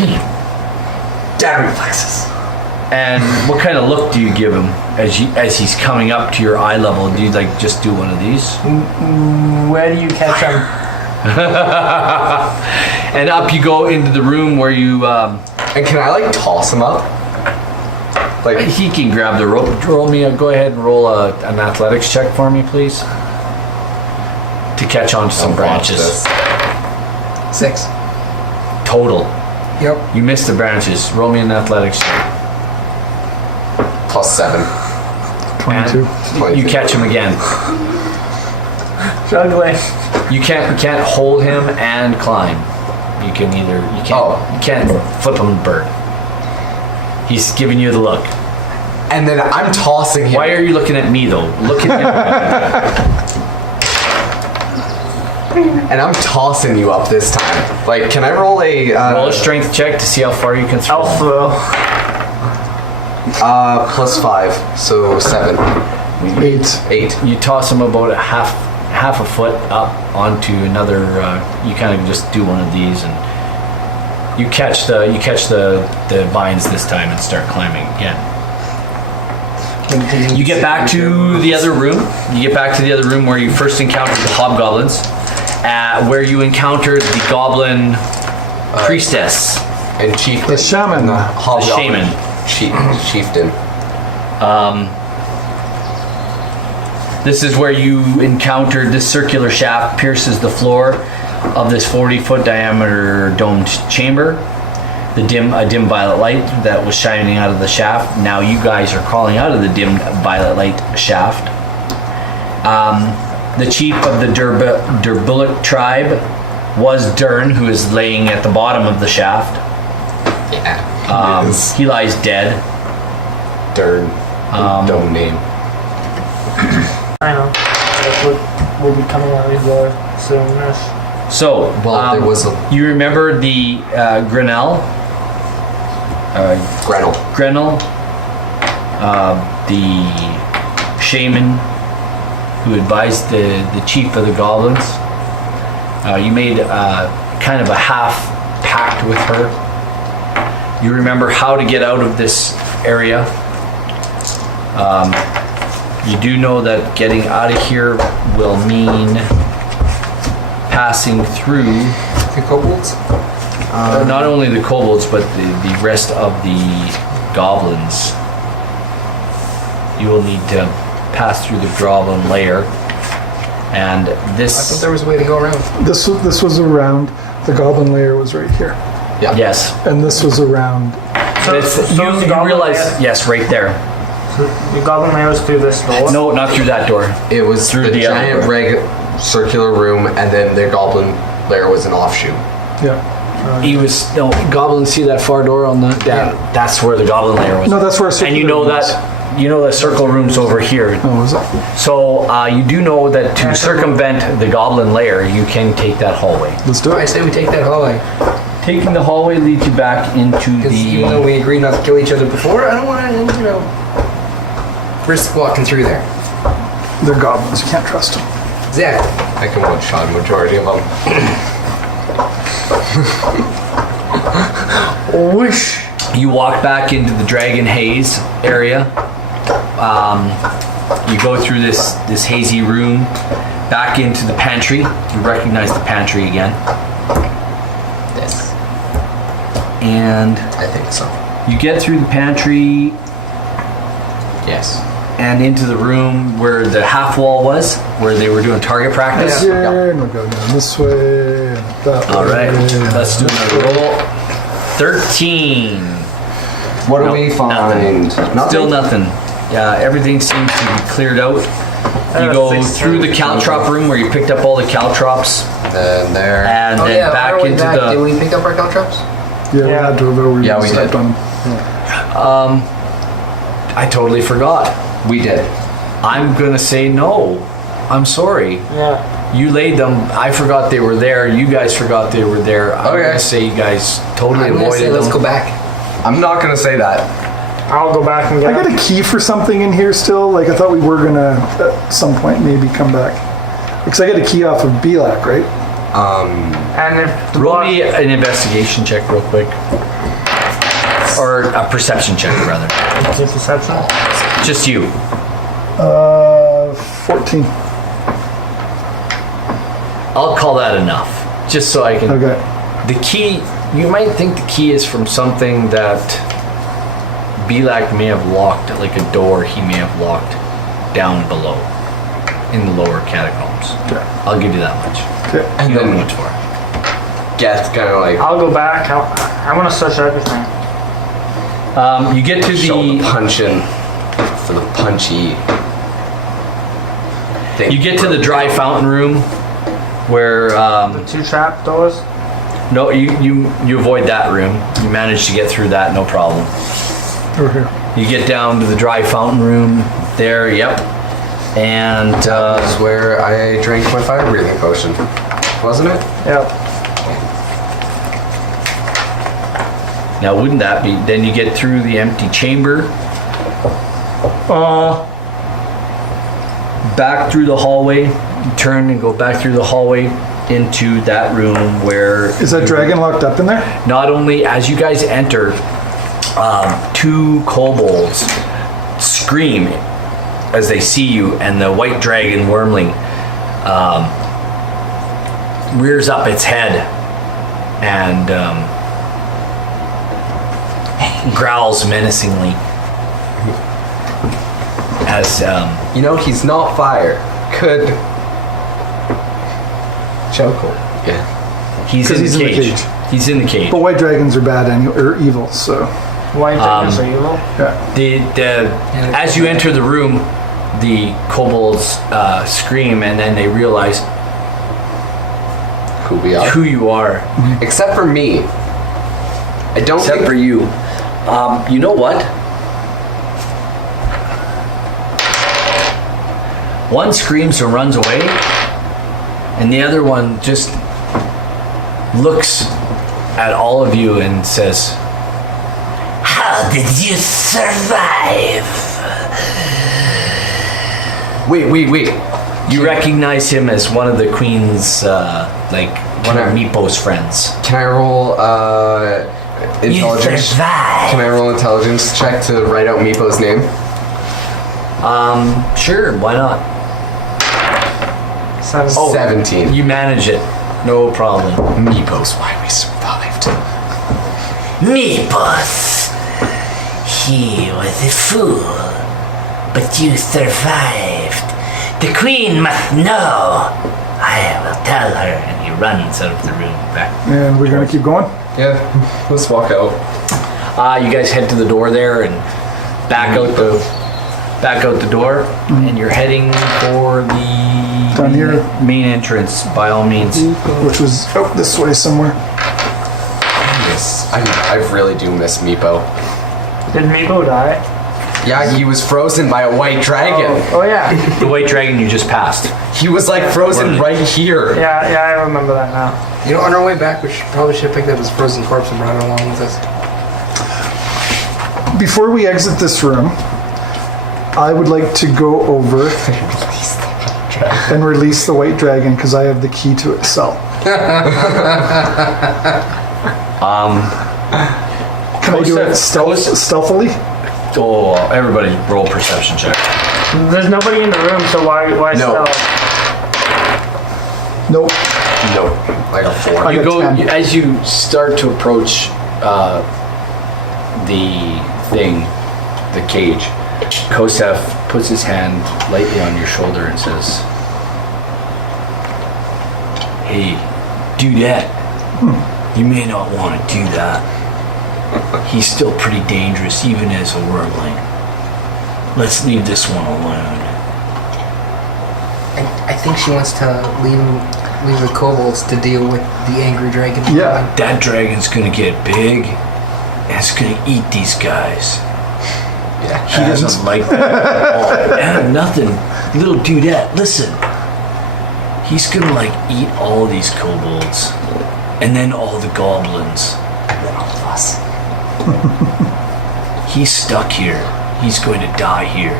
Damn reflexes. And what kind of look do you give him? as he's coming up to your eye level, do you like just do one of these? Where do you catch him? And up you go into the room where you. And can I like toss him up? Like He can grab the rope. Go ahead and roll an athletics check for me, please. To catch on to some branches. this. 6. Total. Yep. You missed the branches. Roll me an athletics check. +7. 22. And you catch him again. Juggling. You can't hold him and climb. You can't flip him the bird. He's giving you the look. And then I'm tossing him. Why are you looking at me though? Look at And I'm tossing you up this time. Like, can I roll a him. Roll a strength check to see how far you can throw. I'll throw. +5, so 7. 8. 8. You toss him about a half a foot up onto another. You kind of just do one of these, and you catch the vines this time and start climbing again. You get back to the other room. You get back to the other room where you first encountered the hobgoblins, where you encountered the goblin priestess. And chieftain. The shaman. And the The hobgoblin. shaman. Chieftain. This is where you encountered this circular shaft pierces the floor of this 40-foot diameter domed chamber. A dim violet light that was shining out of the shaft. Now you guys are crawling out of the dim violet light shaft. The chief of the Durbulic tribe was Dern, who is laying at the bottom of the shaft. Yeah. He lies dead. Dern. Dumb name. I know. We'll be coming out of there soonish. So, Well, there was a you remember the Grenell? Grenell. The shaman who advised the chief of the goblins. You made kind of a half pact with her. You remember how to get out of this area. You do know that getting out of here will mean passing through The kobolds? not only the kobolds but the rest of the goblins. You will need to pass through the goblin lair, and I thought this. there was a way to go around. This was around. The goblin lair was right here, Yeah. Yes, and this was around. you realize. Yes, right there. The goblin lair was through this door. No, not through that door. It was Through the the other giant door. circular room, and then the goblin lair was an offshoot. Yeah. He was no goblin. See that far door on the? Yeah, that's where the goblin lair was. No, that's where. And you know that. You know the circle room's over here. Oh, was it? So you do know that to circumvent the goblin lair, you can take that hallway. Let's do I it. say we take that hallway. Taking the hallway leads you back into Because even though the. we agreed not to kill each other before, I don't want to, risk walking through there. They're goblins. You can't trust them. Exactly. I can one-shot majority of them. Whoosh. You walk back into the Dragon Haze area. You go through this hazy room, back into the pantry. You recognize the pantry again, Yes. and I think so. you get through the pantry Yes. and into the room where the half wall was, where they were doing target practice. Here, and we'll go down this way, and that way. All right, let's do another roll. 13. What do Nope, we find? Still nothing. Yeah, everything seems to be cleared out. You go through the caltrop room where you picked up all the caltrops, Then there. and Oh then yeah, back on our way into back, did the. we pick up our caltrops? Yeah, we Yeah. had to over. We Yeah, we stepped did. on. I totally forgot. We did. I'm gonna say no. I'm sorry. Yeah. You laid them. I forgot they were there. You guys forgot they were there. I'm Okay. gonna say you guys totally I'm gonna say avoided let's them. go back. I'm not gonna say that. I'll go back and I get got it. a key for something in here still. Like I thought we were gonna at some point maybe come back. Because I got a key off of Belak, right? And if the Roll boss- me an investigation check real quick. or a perception check rather. Is it perception? Just you. 14. I'll call that enough, just so I can. Okay. The key. You might think the key is from something that Belak may have locked, like a door he may have locked down below in the lower catacombs. Okay. I'll give you that much. Okay. And You don't know then what for. Geth kind of like I'll go back. I want to search everything. You get to show the the. punch in for the punchy thing. You get to the dry fountain room, where The 2 trap doors. no, you avoid that room. You manage to get through that, no problem. Over here. You get down to the dry fountain room there. Yep. And That is where I drank my fire breathing potion, wasn't it? Yep. now, wouldn't that be? Then you get through the empty chamber. Back through the hallway. You turn and go back through the hallway into that room where. Is that dragon locked up in there? Not only as you guys enter, 2 kobolds scream as they see you, and the white dragon wormling rears up its head and growls menacingly as You know, he's not fire. Could chokehold. Yeah. he's in the cage. He's in the cage. But white dragons are bad or evil, so White dragons are evil. yeah. As you enter the room, the kobolds scream, and then they realize Who we are. who you are. Except for me. I don't Except think for you. You know what? One screams and runs away, and the other one just looks at all of you and says, "How did you survive?" Wait. You recognize him as one of the queen's, one of Meepo's friends. Can I roll intelligence? Can I roll intelligence check to write out Meepo's name? Sure, why not? 17. You manage it, no problem. Meepo's why we survived. Meepos. He was a fool, but you survived. The queen must know. I will tell her. And he runs out of the room back. And we're gonna keep going. Yeah, let's walk out. You guys head to the door there and back out the door, and you're heading for the Down here. main entrance by all means. Which was this way somewhere. Yes, I really do miss Meepo. Did Meepo die? Yeah, he was frozen by a white dragon. Oh yeah. The white dragon you just passed. He was like frozen right here. Yeah, I remember that now. You know, on our way back, we probably should have picked up his frozen corpse and brought it along with us. Before we exit this room, I would like to go over and release the white dragon because I have the key to its cell. Can I do it stealthily? Oh, everybody roll perception check. There's nobody in the room, so why No. stealth? Nope. No, like a 4. I You got go 10. as you start to approach the cage. Kosef puts his hand lightly on your shoulder and says, "Hey, dudette, you may not want to do that. He's still pretty dangerous, even as a wormling. Let's leave this one alone." I think she wants to leave the kobolds to deal with the angry dragon. Yeah. That dragon's gonna get big, and it's gonna eat these guys. Yeah. He doesn't like that at all. And nothing. Little dudette, listen. He's gonna eat all these kobolds. And then all the goblins. And then all of us. He's stuck here. He's going to die here.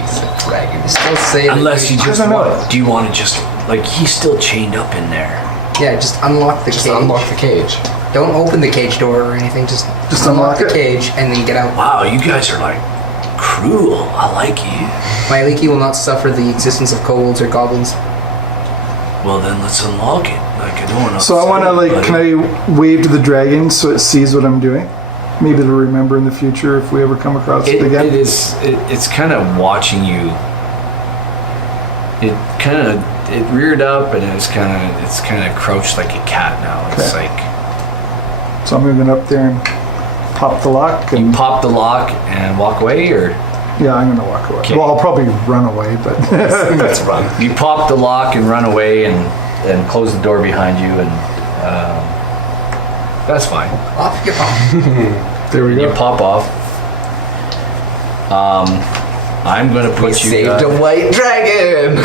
He's a dragon. Still say that Unless you just I don't know. want. Do you want to just like he's still chained up in there. Yeah, just unlock the Just cage. unlock the cage. Don't open the cage door or anything. Just unlock the it? cage and then get out. Wow, you guys are like cruel. I like you. My leaky will not suffer the existence of kobolds or goblins. Well, then let's unlock it. Like I don't want to. So I want to like, can I wave to the dragon so it sees what I'm doing? Maybe to remember in the future if we ever come across it again. It's kind of watching you. It reared up and it's kind of crouched like a cat now. It's Okay. like So I'm moving up there and pop the lock. you And pop the lock and walk away, or yeah, I'm gonna walk away. Okay. Well, I'll probably run away, but Let's run. you pop the lock and run away and close the door behind you, and that's fine. Off you pop. there we You go. pop off. I'm gonna We put you. saved a white dragon.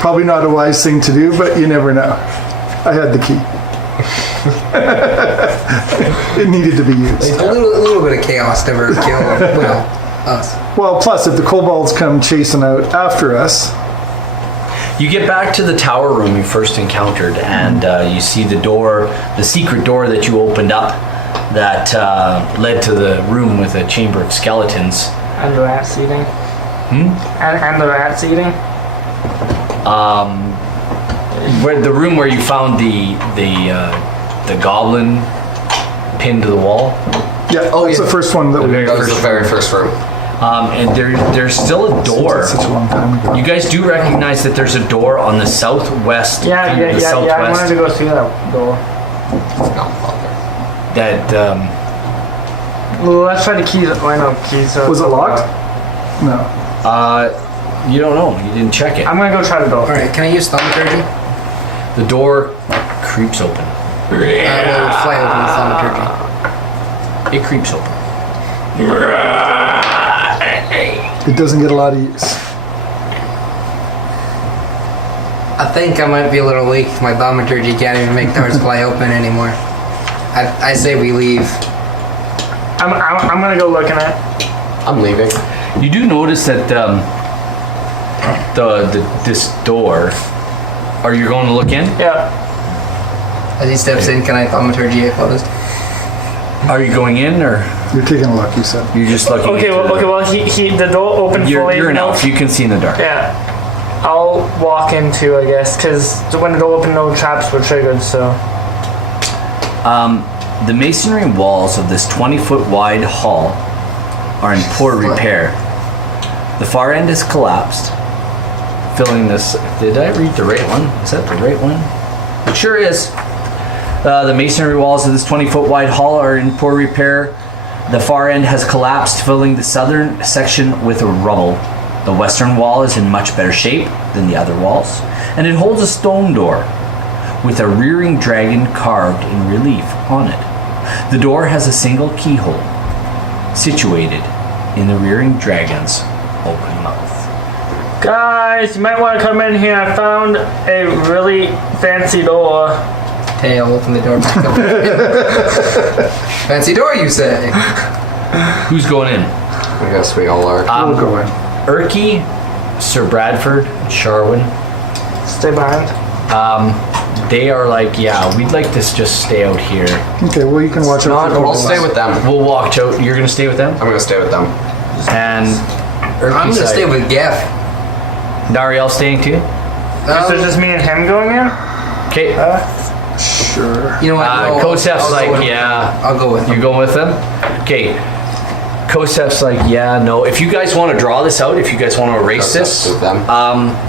Probably not a wise thing to do, but you never know. I had the key. It needed to be used. A little bit of chaos never kill, well, us. Well, plus if the kobolds come chasing out after us, You get back to the tower room you first encountered, and you see the door, the secret door that you opened up, that led to the room with a chamber of skeletons. And the rat seating. And the rat seating. Where the room where you found the goblin pinned to the wall, yeah, that's the first one that we. very That was the very first room. and there's still a door. Such a long time ago. You guys do recognize that there's a door on the southwest. Yeah. I wanted southwest. to go through that door. That Well, let's try the keys. Why no keys? Was it locked? No. you don't know. You didn't check it. I'm gonna go try the door. Alright, can I use thaumaturgy? The door creeps open. I will fly open with thaumaturgy. It creeps open. It doesn't get a lot of use. I think I might be a little weak. My thaumaturgy can't even make doors fly open anymore. I say we leave. I'm gonna go looking at. I'm leaving. You do notice that this door. Are you going to look in? Yeah. As he steps in, can I thaumaturgy it closed? Are you going in, or You're taking a look, you said. you're just looking? Okay. into the- Well, the door opened fully. You're an no- elf. You can see in the dark. Yeah. I'll walk into, I guess, because when the door opened, no traps were triggered. So. The masonry walls of this 20-foot wide hall are in poor repair. The far end is collapsed, filling this. Did I read the right one? Is that the right one? It sure is. The masonry walls of this 20-foot wide hall are in poor repair. The far end has collapsed, filling the southern section with rubble. The western wall is in much better shape than the other walls, and it holds a stone door with a rearing dragon carved in relief on it. The door has a single keyhole situated in the rearing dragon's open mouth. Guys, you might want to come in here. I found a really fancy door. Okay, I'll open the door back up. Fancy door, you say? Who's going in? I guess we all are. We'll go in. Erky, Sir Bradford, Sharwin. Stay behind. They are like, yeah, we'd like to just stay out here. Okay, well, you can watch out for I'll kobolds. stay with them. We'll walk out. You're gonna stay with them, I'm gonna stay with them. and I'm Erky's gonna stay like, with Geth. Nariel staying too. So just me and him going in? Okay. Sure. You know what? No, Kosef's I'll go like, with- yeah. I'll go with You're him. going with them? Okay. Kosef's like, yeah, no. If you guys want to draw this out, if you guys want to erase Kosef's this, with them.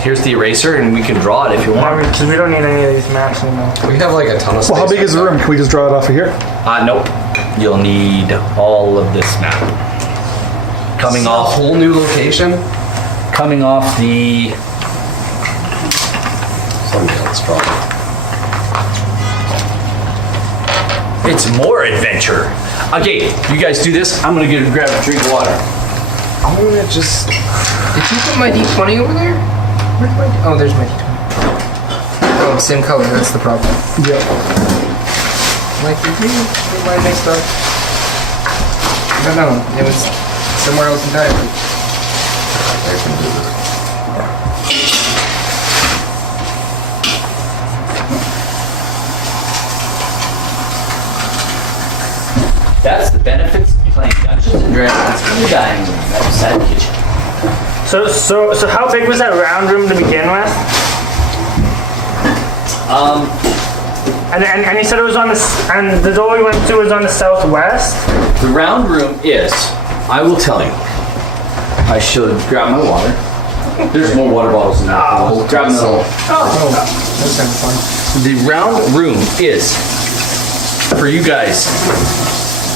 here's the eraser, and we can draw it if you want. Because we don't need any of these maps anymore. We have like a ton of space. Well, how big is the room? Can we just draw it off of here? Nope. You'll need all of this map. Coming A off whole new location? the Somebody else draw it. it's more adventure. Okay, you guys do this. I'm gonna grab a drink of water. I'm gonna just. Did you put my D20 over there? Where's my oh, there's my D20. Oh, same color. That's the problem. Yeah. Like, my next up. I don't know. It was somewhere else entirely. It's the dining room. That's beside the kitchen. So how big was that round room to begin with? And he said it was on and the door we went to was on the southwest. The round room is, I will tell you. I should grab my water. There's more water bottles in there. Grab them all. That's kind of fun. The round room is, for you guys,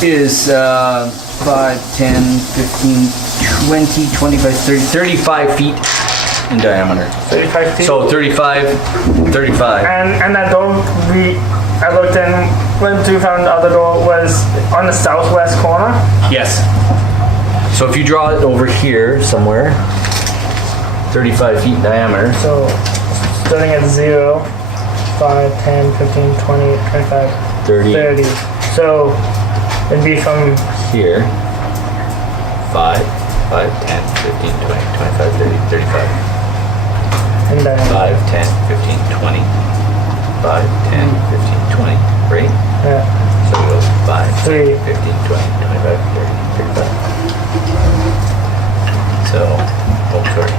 is 5, 10, 15, 20, 25, 30, 35 feet in diameter. 35 feet. So 35. And that door I looked in, went to, found the other door was on the southwest corner. Yes. So if you draw it over here somewhere, 35 feet in diameter. So starting at 0, 5, 10, 15, 20, 25, 30. So it'd be from Here. 5, 10, 15, 20, 25, 30, 35. and then 5, 10, 15, 20. 5, 10, 15, 20. Right? yeah, So we go 5, 3. 15, 20, 25, 30, 35. So, oh, sorry.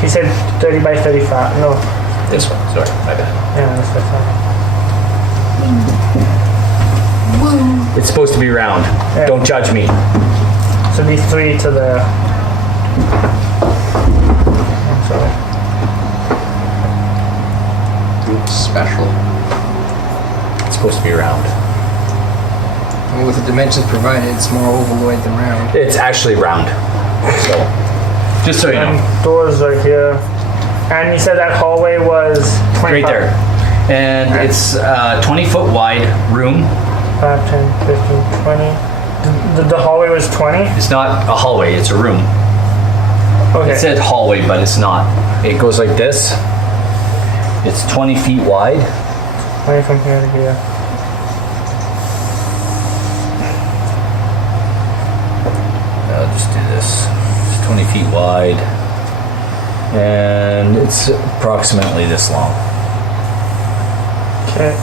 He said 30 by 35. No, This one, sorry, my bad. yeah, that's fine. It's supposed to be round. Yeah. Don't judge me. So it'd be 3 to the. I'm sorry. Special. It's supposed to be round. Well, with the dimensions provided, it's more ovoid than round. It's actually round. So, just so you know. And doors are here. And you said that hallway was 25. Right there. And it's a 20-foot wide room. 5, 10, 15, 20. The hallway was 20? It's not a hallway, it's a room. Okay. It said hallway, but it's not. It goes like this. It's 20 feet wide. 20 from here to here. I'll just do this. It's 20 feet wide. And it's approximately this long. Okay.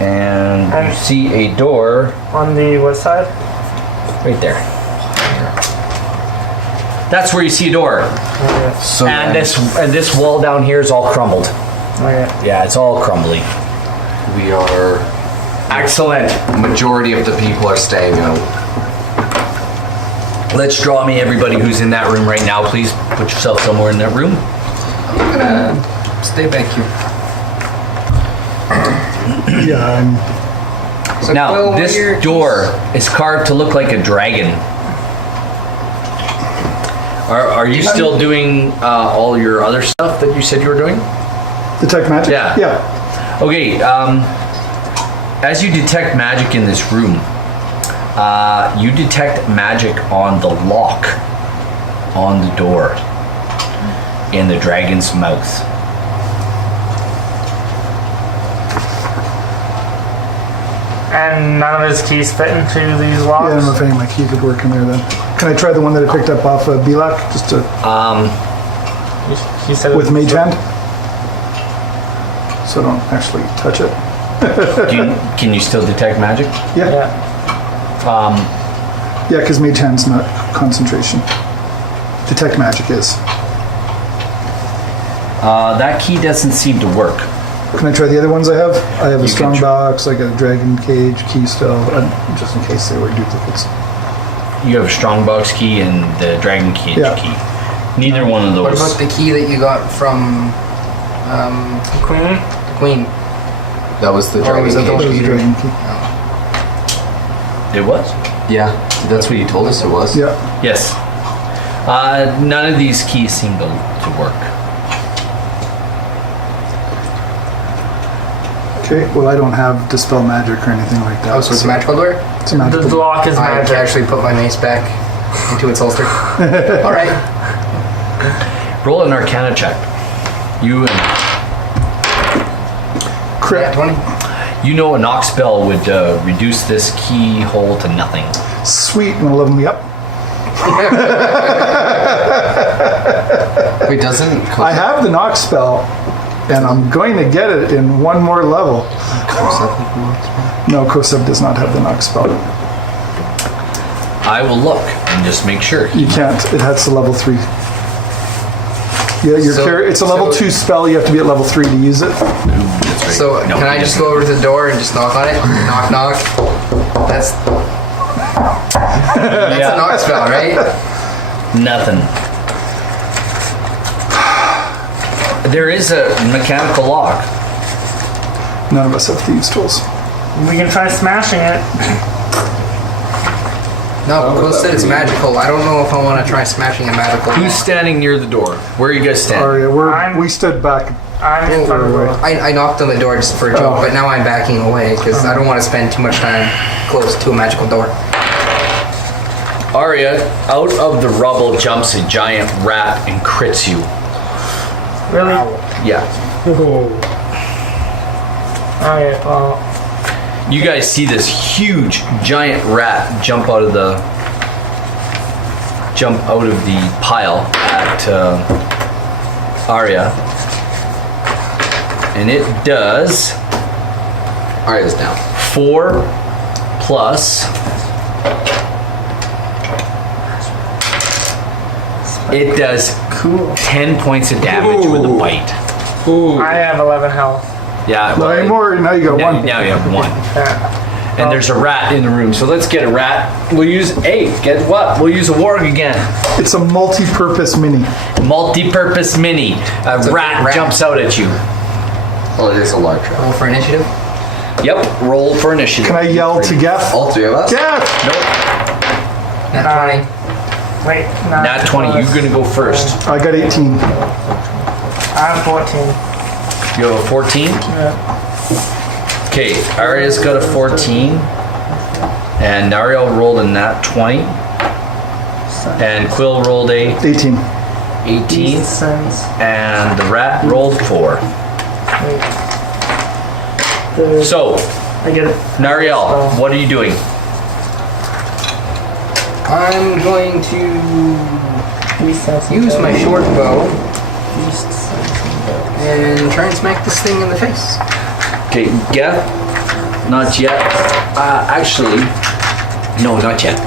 And you And- see a door On the what side? right there. That's where you see a door. Okay. So And then this wall down here is all crumbled. Okay. Yeah, it's all crumbly. we are. Excellent. Majority of the people are staying out. Let's draw me everybody who's in that room right now, please. Put yourself somewhere in that room. Stay back here. Yeah, I'm So Now, Quill, what are this your- door is carved to look like a dragon. Are you still doing all your other stuff that you said you were doing? detect magic. Yeah. Yeah. Okay, as you detect magic in this room, you detect magic on the lock on the door in the dragon's mouth. And none of his keys fit into these Yeah, I don't know locks? if any of my key could work in there then. Can I try the one that I picked up off of Bilak just to He said with Mage Hand? So I don't actually touch it. Can you still detect magic? Yeah. Yeah. Yeah, because Mage Hand's not concentration. Detect magic is. That key doesn't seem to work. Can I try the other ones I have? I have a You can strong try. box, I got a dragon cage, key still, just in case they were duplicates. You have a strongbox key and the dragon cage Yeah. key. Neither one of What those. about the key that you got from Queen? the Queen? That was the Or dragon was that the That cage. was a dragon key. It was? Yeah, that's what you told us it was. Yeah. Yes. None of these keys seem to work. Okay, well I don't have Dispel Magic or anything like that. Oh, so it's a magical door? It's a magical. The lock is I can magic. actually put my mace back into its holster. All right. Roll an Arcana check. You and Crit. 20. you know a knock spell would reduce this keyhole to nothing. Sweet, wanna level me up? Wait, doesn't I have the knock spell, and I'm going to get it in one more level. No, Kosev does not have the knock spell. I will look and just make sure. You can't. It has to level 3. Yeah, it's a level 2 spell. You have to be at level 3 to use it. So No, can I just go over to the door and just knock on it? Knock, knock. That's a knock spell, right? Nothing. There is a mechanical lock. None of us have thieves' tools. We can try smashing it. No, Quill said it's magical. I don't know if I want to try smashing a magical. Who's lock. standing near the door? Where are you guys standing? Aria, we stood back. I'm in front of the door. I knocked on the door just for a joke, but now I'm backing away because I don't want to spend too much time close to a magical door. Arya, out of the rubble jumps a giant rat and crits you. Really? Yeah. Okay, well, You guys see this huge giant rat jump out of the pile at Arya, and it does Arya's down. 4 plus. It does 10 points of damage with a bite. I have 11 health. Yeah. Not anymore. Now you got Now, 1. now you have 1. Yeah. And there's a rat in the room, so let's get a rat. We'll use get what? We'll use a warg again. It's a multi-purpose mini. Multi-purpose mini. A rat jumps out at you. Well, it is a large rat. Roll for initiative. Yep. Roll for initiative. Can I yell to Geth? All 3 of us? Geth! Nope. Nat 20. Wait, Nat 20. You're gonna go first. I got 18. I have 14. You have a 14. Yeah. Okay. Arya's got a 14, and Nariel rolled a nat 20, and Quill rolled a 18. 18, Sense. and the rat rolled 4. So, I get it. Nariel, what are you doing? I'm going to use my short bow and try and smack this thing in the face. Okay, Geth, not yet. Actually, no, not yet.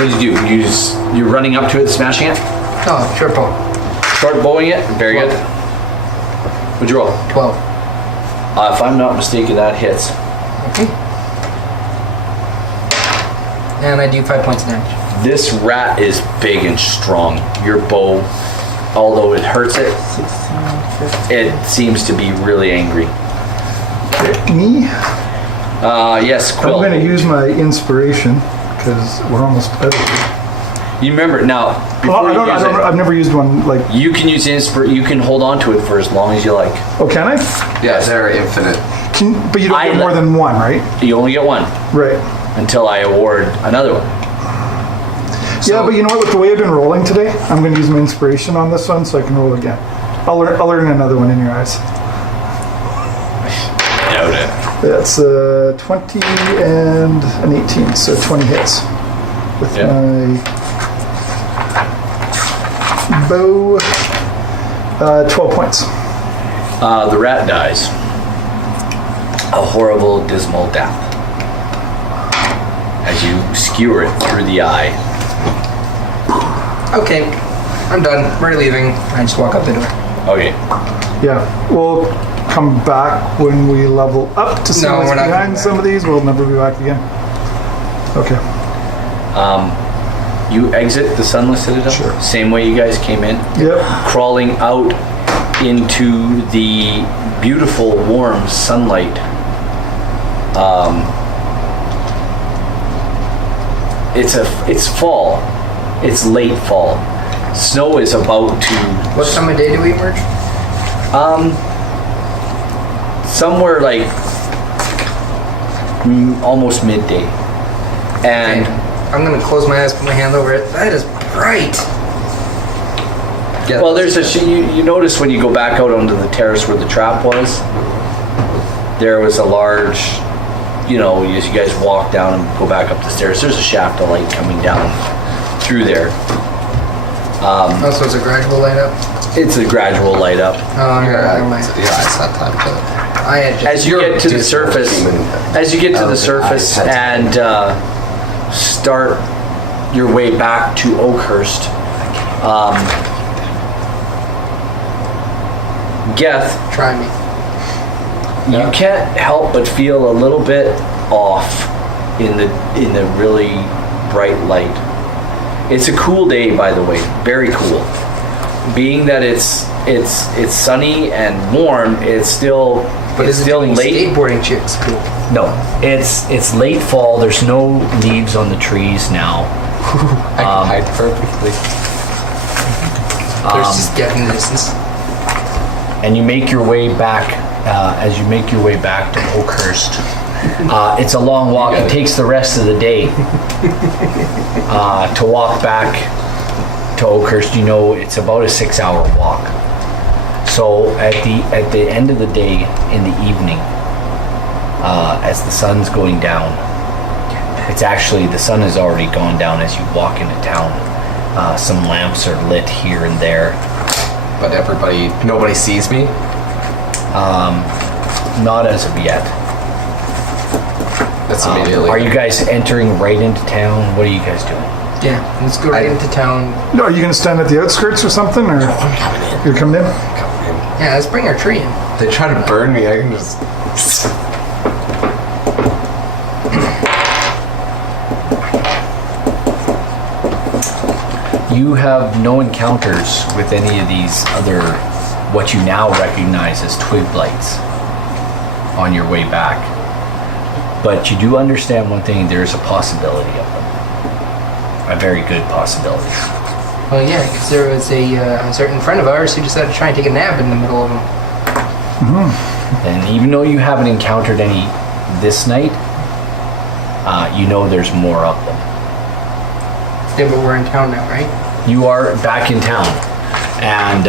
What did you do? You're running up to it, smashing it, Oh, short bow. short bowing it. Very good. What'd you roll? 12. If I'm not mistaken, that hits. Okay. And I do 5 points of damage. This rat is big and strong. Your bow, although it hurts it, 16, 15. it seems to be really angry. Me? Yes, Quill. I'm going to use my inspiration because we're almost out of here. You remember now. Well, Before you use it, I've never used one like. you can use you can hold on to it for as long as you like. Oh, can I? Yeah, they're infinite. But you don't get more than one, right? You only get one Right. until I award another one. Yeah, but you know what? With the way I've been rolling today, I'm going to use my inspiration on this one so I can roll again. I'll learn another one in your eyes. Doubt it. That's 20 and an 18, so 20 hits with my bow. 12 points. The rat dies. A horrible, dismal death. As you skewer it through the eye. Okay, I'm done. We're leaving. I just walk up the door. Okay. Yeah, we'll come back when we level up to see No, what's we're not behind coming some of these. We'll never be back again. Okay. You exit the Sunless Citadel. Sure. Same way you guys came in. Yep. Crawling out into the beautiful, warm sunlight. It's fall. It's late fall. Snow is about to. What time of day do we emerge? Somewhere like almost midday. And I'm gonna close my eyes, put my hand over it. That is bright. Yeah, well, there's you notice when you go back out onto the terrace where the trap was, there was a large, as you guys walk down and go back up the stairs, there's a shaft of light coming down through there. Oh, so it's a gradual light up? It's a gradual light up. Oh, Yeah, never mind. I just had time to I adjust. as you get to the surface, and start your way back to Oakhurst, Geth, Try me. you can't help but feel a little bit off in the really bright light. It's a cool day, by the way, very cool. Being that it's sunny and warm, it's still But it's is it still doing late. skateboarding chicks cool? No, it's late fall. There's no leaves on the trees now. I can hide perfectly. There's just Geth in the distance. And you make your way back. As you make your way back to Oakhurst, it's a long walk. It takes the rest of the day to walk back to Oakhurst. You know, it's about a 6-hour walk. So at the end of the day, in the evening, as the sun's going down, the sun has already gone down as you walk into town. Some lamps are lit here and there. But nobody sees me? Not as of yet. That's immediately. Are you guys entering right into town? What are you guys doing? Yeah, let's go right into town. No, are you going to stand at the outskirts or something? Or I'm coming in. you're coming in? Yeah, let's bring our tree in. They try to burn me, I can just... You have no encounters with any of these other, what you now recognize as twig blights on your way back. But you do understand one thing, there's a possibility of them. A very good possibility. Well, yeah, because there was a certain friend of ours who decided to try and take a nap in the middle of them. And even though you haven't encountered any this night, you know there's more of them. Yeah, but we're in town now, right? You are back in town. And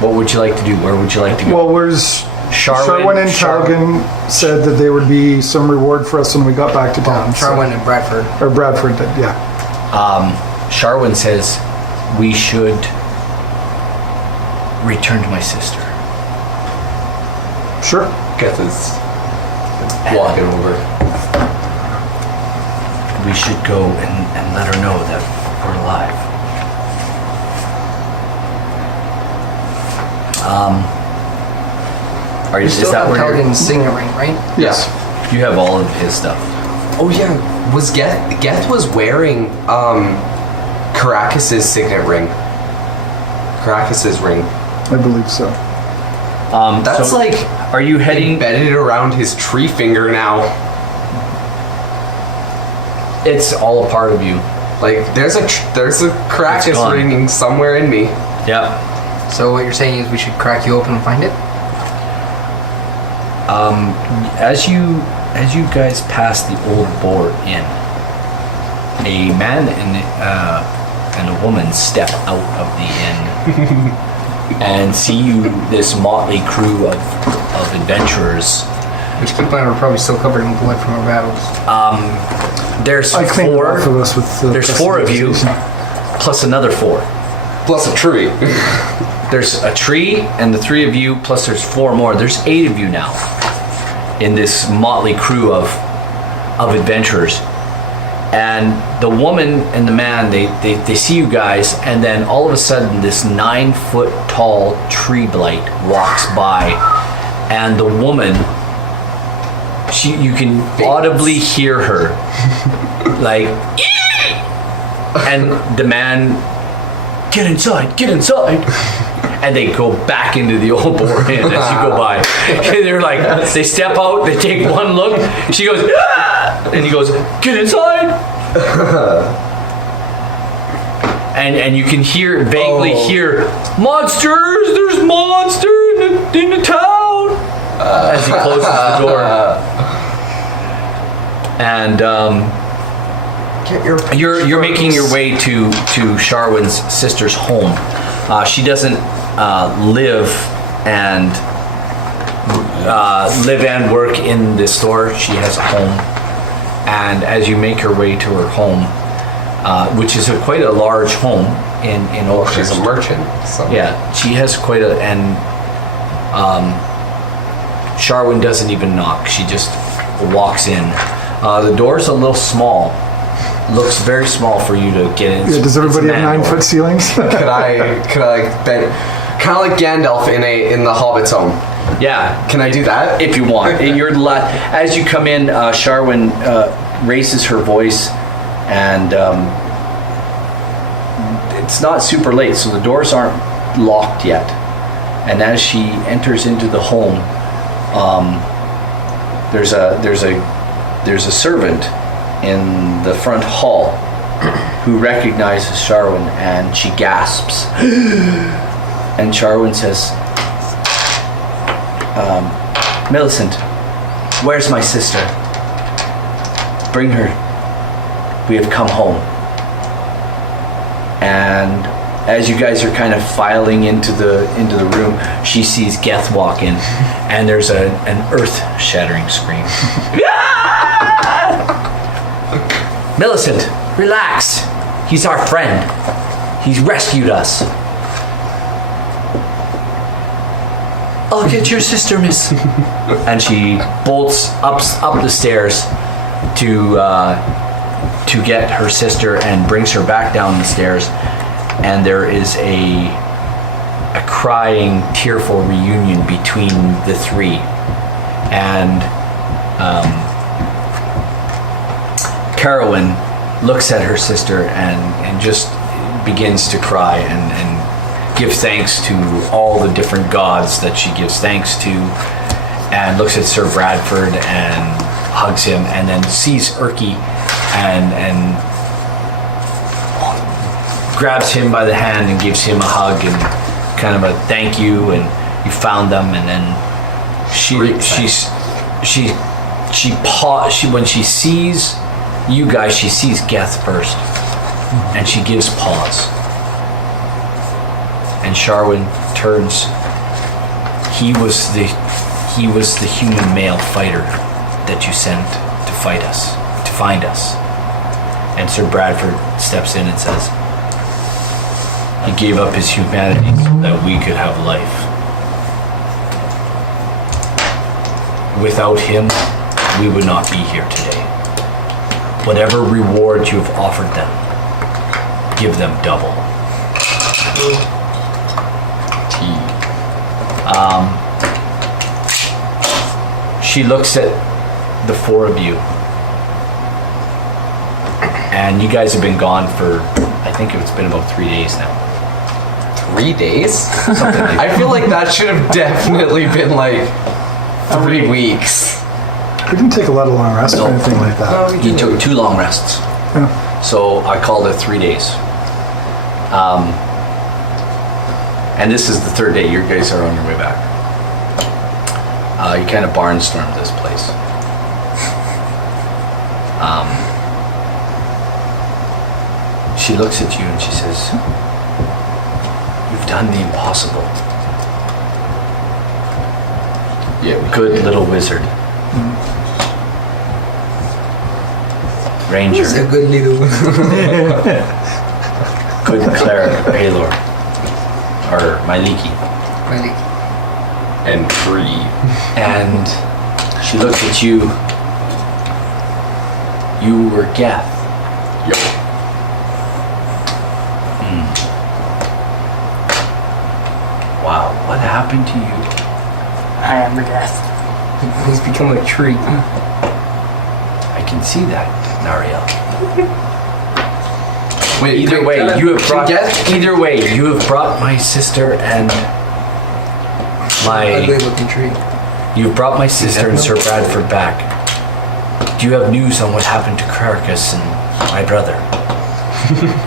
what would you like to do? Where would you like to go? Well, where's Sharwin and Talgan said that there would be some reward for us when we got back to town. Sharwin and Bradford. Or Bradford did, yeah. Sharwin says we should return to my sister. Sure. Geth is walking over. We should go and let her know that we're alive. Are you? You Is still that have where you're? Talgan's signet ring, right? Yes. You have all of his stuff. Oh yeah, was Geth was wearing Caracas's signet ring. Caracas's ring. I believe so. That's so like are you heading? embedded around his tree finger now. It's all a part of you. Like there's a Caracas gone. ring somewhere in me. Yeah. So what you're saying is we should crack you open and find it? As you guys pass the old boar inn, a man and a woman step out of the inn and see you, this motley crew of adventurers. Which keep in mind we're probably still covered in blood from our battles. There's I cleaned it off of four. us with the There's 4 of you, prestidigitation. plus another 4. Plus a tree. There's a tree and the 3 of you, plus there's 4 more. There's 8 of you now in this motley crew of adventurers. And the woman and the man, they see you guys, and then all of a sudden this 9-foot tall tree blight walks by, and the woman, you can audibly hear her like, and the man, get inside, and they go back into the old boar inn as you go by. And they're like, they step out, they take one look, she goes, ah! And he goes, get inside. and you can vaguely hear, monsters, there's monsters in the town, as he closes the door. And you're making your way to Sharwin's sister's home. She doesn't live and work in this store. She has a home, and as you make your way to her home, which is quite a large home in Oakhurst. She's a merchant. So. Yeah, she has quite a, and Sharwin doesn't even knock. She just walks in. The door's a little small. Looks very small for you to get in. Yeah, does everybody have 9-foot ceilings? Could I like bend, kind of like Gandalf in the Hobbit zone? Yeah. Can I do that? If you want. In your as you come in, Sharwin raises her voice, and it's not super late, so the doors aren't locked yet. And as she enters into the home, there's a servant in the front hall who recognizes Sharwin, and she gasps. And Sharwin says, Millicent, where's my sister? Bring her. We have come home. And as you guys are kind of filing into the room, she sees Geth walk in, and there's an earth-shattering scream. Millicent, relax. He's our friend. He's rescued us. I'll get your sister, miss. And she bolts up the stairs to get her sister and brings her back down the stairs. And there is a crying, tearful reunion between the three. And Carowin looks at her sister and just begins to cry and give thanks to all the different gods that she gives thanks to, and looks at Sir Bradford and hugs him, and then sees Erky and grabs him by the hand and gives him a hug and kind of a thank you, and you found them. And then when she sees you guys, she sees Geth first, and she gives pause. And Sharwin turns. He was the human male fighter that you sent to find us. And Sir Bradford steps in and says, he gave up his humanity so that we could have life. Without him, we would not be here today. Whatever reward you have offered them, give them double. She looks at the four of you, and you guys have been gone for, I think it's been about 3 days now. 3 days? Something like that. I feel like that should have definitely been like 3 weeks. We didn't take a lot of long rests or anything like that. You took 2 long rests. Yeah. So I called it 3 days. And this is the 3rd day. You guys are on your way back. You kind of barnstormed this place. She looks at you and she says, "You've done the impossible. Yeah, Good little wizard." Ranger. He's a good little. Good cleric, Baylor. Or Myliki. and free. And she looks at you. You were Geth. Yo. Wow, what happened to you? I am the Geth. He's become a tree. I can see that, Nariel. Wait, Either way, you have brought my sister and Ugly my. looking tree. You've brought my sister and Sir Bradford back. Do you have news on what happened to Caracas and my brother?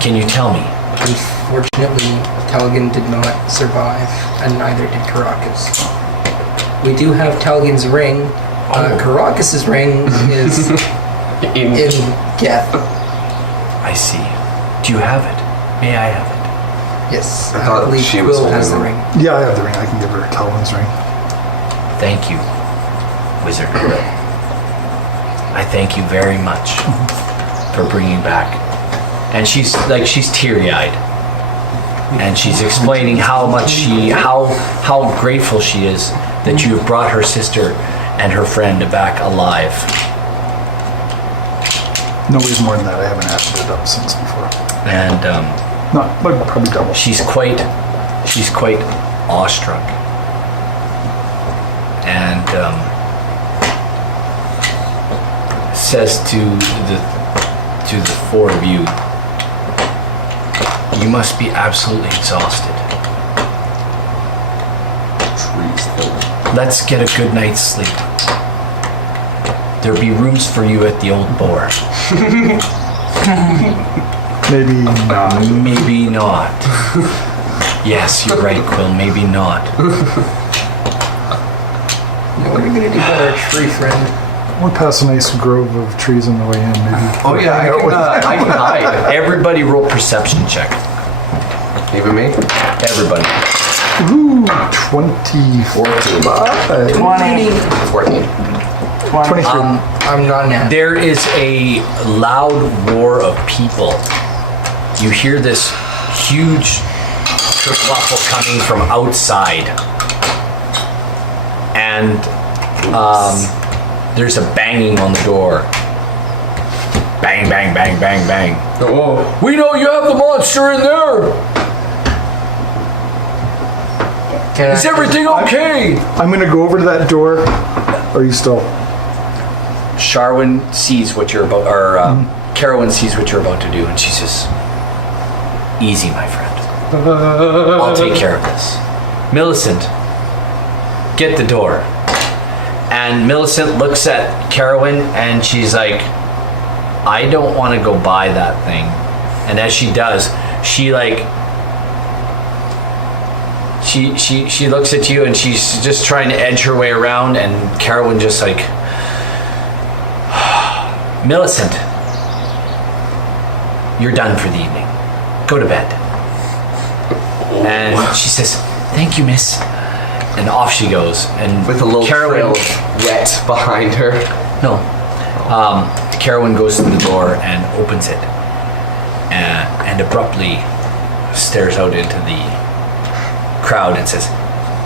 Can you tell me? Unfortunately, Talgan did not survive, and neither did Caracas. We do have Talgan's ring. Caracas's ring is in Geth. I see. Do you have it? May I have it? Yes, I I thought believe she was Quill has the holding ring. Yeah, I have the ring. I can give her Talon's ring. Thank you, Wizard Quill. I thank you very much for bringing back. And she's teary-eyed, and she's explaining how grateful she is that you have brought her sister and her friend back alive. No ways more than that. I haven't added it up since before. And Not, like, probably double. she's quite awestruck. And says to the four of you, you must be absolutely exhausted. Let's get a good night's sleep. There'll be rooms for you at the Old Boar. Maybe not. Maybe not. Yes, you're right, Quill. Maybe not. What are you gonna do about our tree friend? We'll pass a nice grove of trees on the way in, maybe. Oh yeah, I can hide. Everybody roll perception check. Even me? Everybody. Ooh, 24. 20. 14. 23. I'm not now. There is a loud roar of people. You hear this huge kerfluffle coming from outside. And there's a banging on the door. Bang, bang, bang, bang, bang. Oh. We know you have the monster in there. Is everything okay? I'm going to go over to that door. Are you still? Sharwin sees what you're about, or Carowin sees what you're about to do, and she says, "Easy, my friend. I'll take care of this." Millicent, get the door. And Millicent looks at Carowin, and she's like, "I don't want to go buy that thing." And as she does, she like. She looks at you and she's just trying to edge her way around, and Carowin just like, Millicent, you're done for the evening. Go to bed. And she says, "Thank you, miss." And off she goes. And With a little trail Carowin, of wet behind her. no. Carowin goes to the door and opens it, and abruptly stares out into the crowd and says,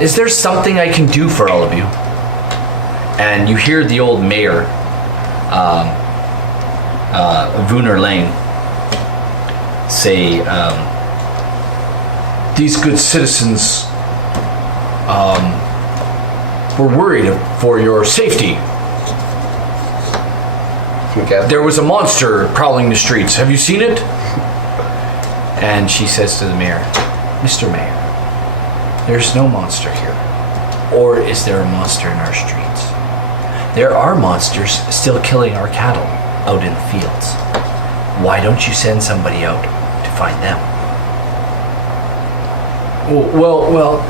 "Is there something I can do for all of you?" And you hear the old mayor, Vuner Lane, say, "These good citizens were worried for your safety. Okay. There was a monster prowling the streets. Have you seen it?" And she says to the mayor, "Mr. Mayor, there's no monster here. Or is there a monster in our streets? There are monsters still killing our cattle out in the fields. Why don't you send somebody out to find them?" Well,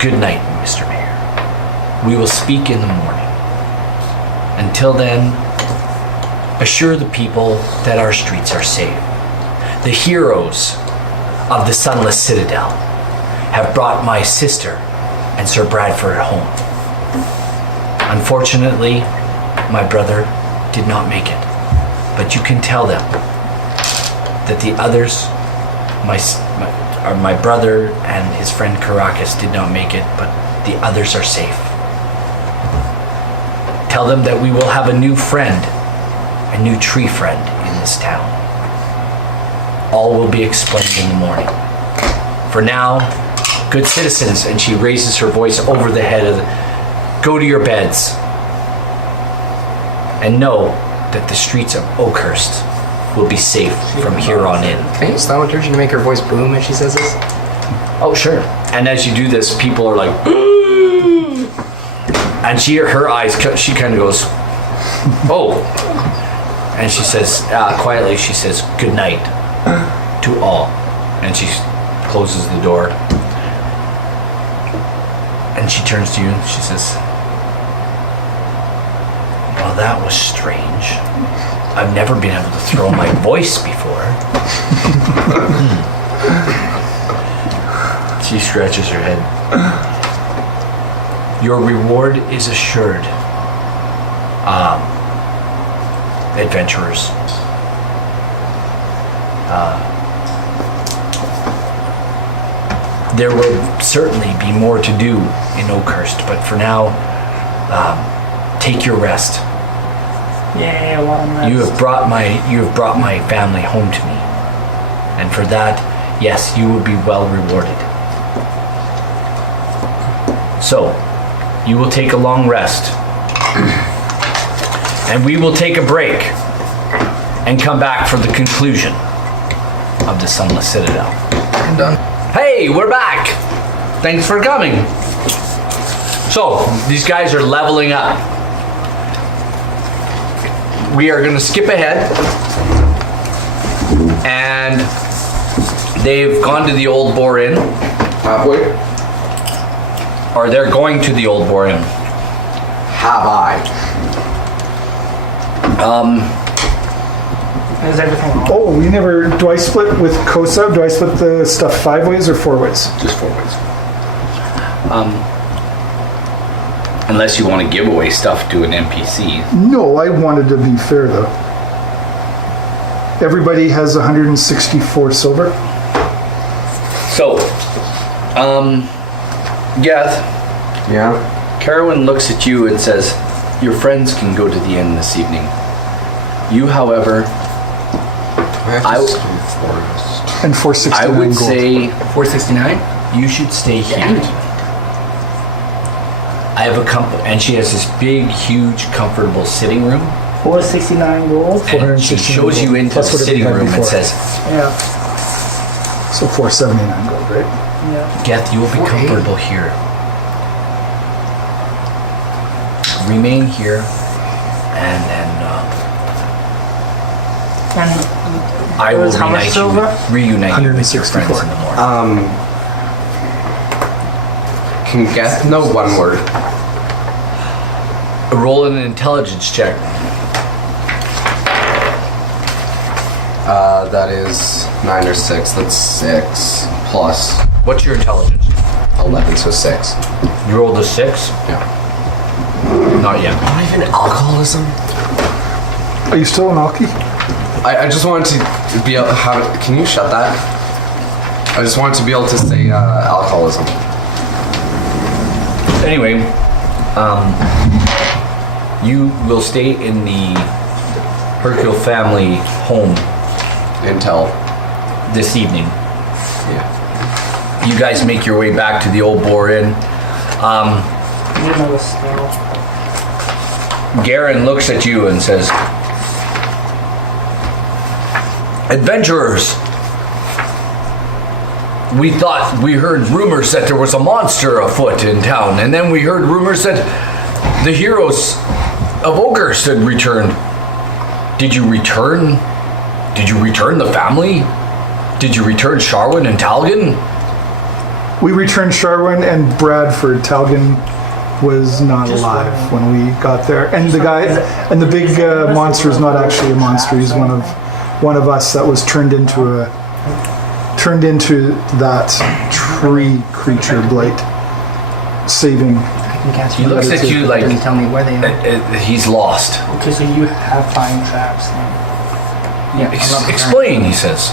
good night, Mr. Mayor. We will speak in the morning. Until then, assure the people that our streets are safe. The heroes of the Sunless Citadel have brought my sister and Sir Bradford home. Unfortunately, my brother did not make it, but you can tell them that the others, my brother and his friend Caracas did not make it, but the others are safe. Tell them that we will have a new friend, a new tree friend in this town. All will be explained in the morning. For now, good citizens," and she raises her voice over the head of "go to your beds. And know that the streets of Oakhurst will be safe from here on in." Can I use thaumaturgy to make her voice boom as she says this? Oh, sure. And as you do this, people are like, and her eyes, she kind of goes, "Oh." And she says, quietly, she says, "Good night to all." And she closes the door. And she turns to you and she says, "Well, that was strange. I've never been able to throw my voice before." She scratches her head. "Your reward is assured, adventurers. there will certainly be more to do in Oakhurst, but for now, take your rest. Yay, a lot of mess. You have brought my family home to me, and for that, yes, you will be well rewarded. So, you will take a long rest, and we will take a break and come back for the conclusion of the Sunless Citadel. I'm done. Hey, we're back. Thanks for coming. So, these guys are leveling up. We are going to skip ahead, and they've gone to the Old Boar Inn, Halfway? or they're going to the Old Boar Inn. Have I? Is everything on? Oh, we never. Do I split with Kosa? Do I split the stuff 5 ways or 4 ways? Just 4 ways. Unless you want to give away stuff to an NPC. No, I wanted to be fair though. Everybody has 164 silver. So, Geth, Yeah? Carowin looks at you and says, your friends can go to the inn this evening. You, however, And 469 I would gold. say 469. you should stay here. I have a and she has this big, huge, comfortable sitting room. 469 gold. And she 469 shows you gold, into plus the whatever sitting you had room and before. says, Yeah. So 479 gold, right? Yeah. Geth, you will be 48. comfortable here. Remain here, and then And I it will was how much silver? reunite you with your 164. friends in the morning. Can Geth know one word? Roll an intelligence check. That is 9 or 6. That's 6 plus What's your intelligence? 11, so 6. You rolled a 6? Yeah. Not yet. Not even alcoholism? Are you still an Alki? I just wanted to be able to have it. Can you shut that? I just wanted to be able to say alcoholism. Anyway, you will stay in the Hercule family home Until. this evening. Yeah. You guys make your way back to the Old Boar Inn. You know the spell. Garen looks at you and says, adventurers, we heard rumors that there was a monster afoot in town, and then we heard rumors that the heroes of Oakhurst had returned. Did you return? Did you return the family? Did you return Sharwin and Talgan? We returned Sharwin and Bradford. Talgan was not alive when we got there. And the guy, and the big monster is not actually a monster. He's one of us that was turned into that tree creature blight, saving. I can cast. He looks at you like Doesn't tell me where they are. he's lost. Okay, so you have flying traps then. Yeah. I love the Explain, he says.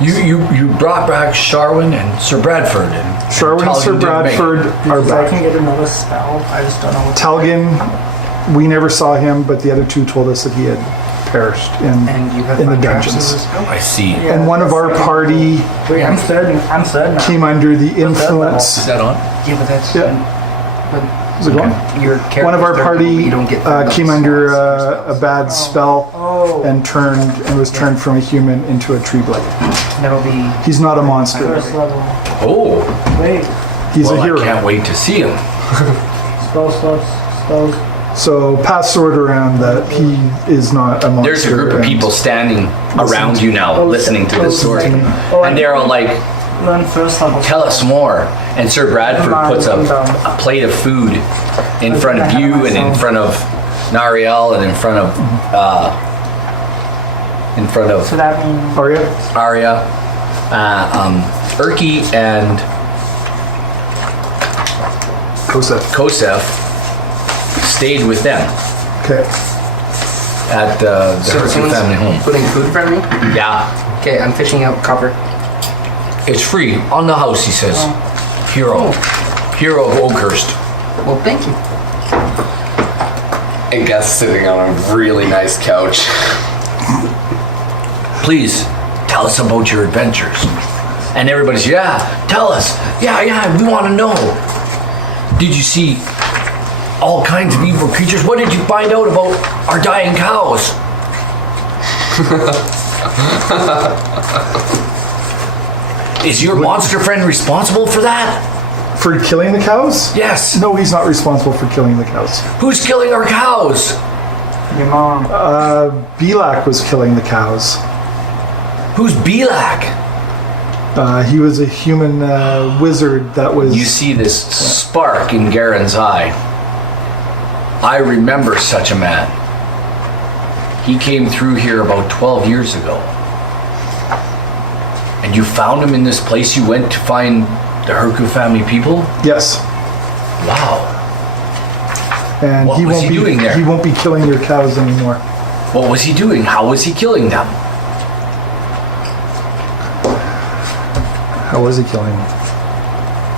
You brought back Sharwin and Sir Bradford. And Sharwin and Sir Talgan didn't make it. Bradford are Because I can back. get another spell. I just don't know what. Talgan, we never saw him, but the other two told us that he had perished And you have in the fine traps dungeons. as well. I see. Yeah, And one of our party Wait, I'm certain. now. came under the Is influence. that on? Yeah, but that's. Yeah. But Is it going? your character. One of our party you don't get came under a bad spell Oh. and was turned from a human into a tree blight. That'll be. He's not a monster. First level. Oh, Wait. He's well, a hero. I can't wait to see him. Spell slots. Spells. So pass the word around that he is not a monster. There's a group of and- people standing around you now, listening to this story, Oh, and they're all like, Learn first level. "Tell us more." And Sir Bradford puts a plate of food in front of you, and in front of Nariel, and in front of So that means. Arya? Arya, Urki, and Kosef stayed with them Okay. at the So Hercule someone's family home. putting food in front of me. Yeah. Okay, I'm fishing out copper. It's free on the house, he says. Hero of Oakhurst. Well, thank you. And Geth's sitting on a really nice couch. Please tell us about your adventures. And everybody's, yeah, tell us. Yeah, we want to know. Did you see all kinds of evil creatures? What did you find out about our dying cows? Is your monster friend responsible for that? For killing the cows? Yes. No, he's not responsible for killing the cows. Who's killing our cows? Your mom. Belak was killing the cows. Who's Belak? He was a human wizard that was... You see this spark in Garen's eye. I remember such a man. He came through here about 12 years ago. And you found him in this place you went to find the Herku family people? Yes. Wow. And What he was won't he be doing there? He won't be killing your cows anymore. What was he doing? How was he killing them? How was he killing them?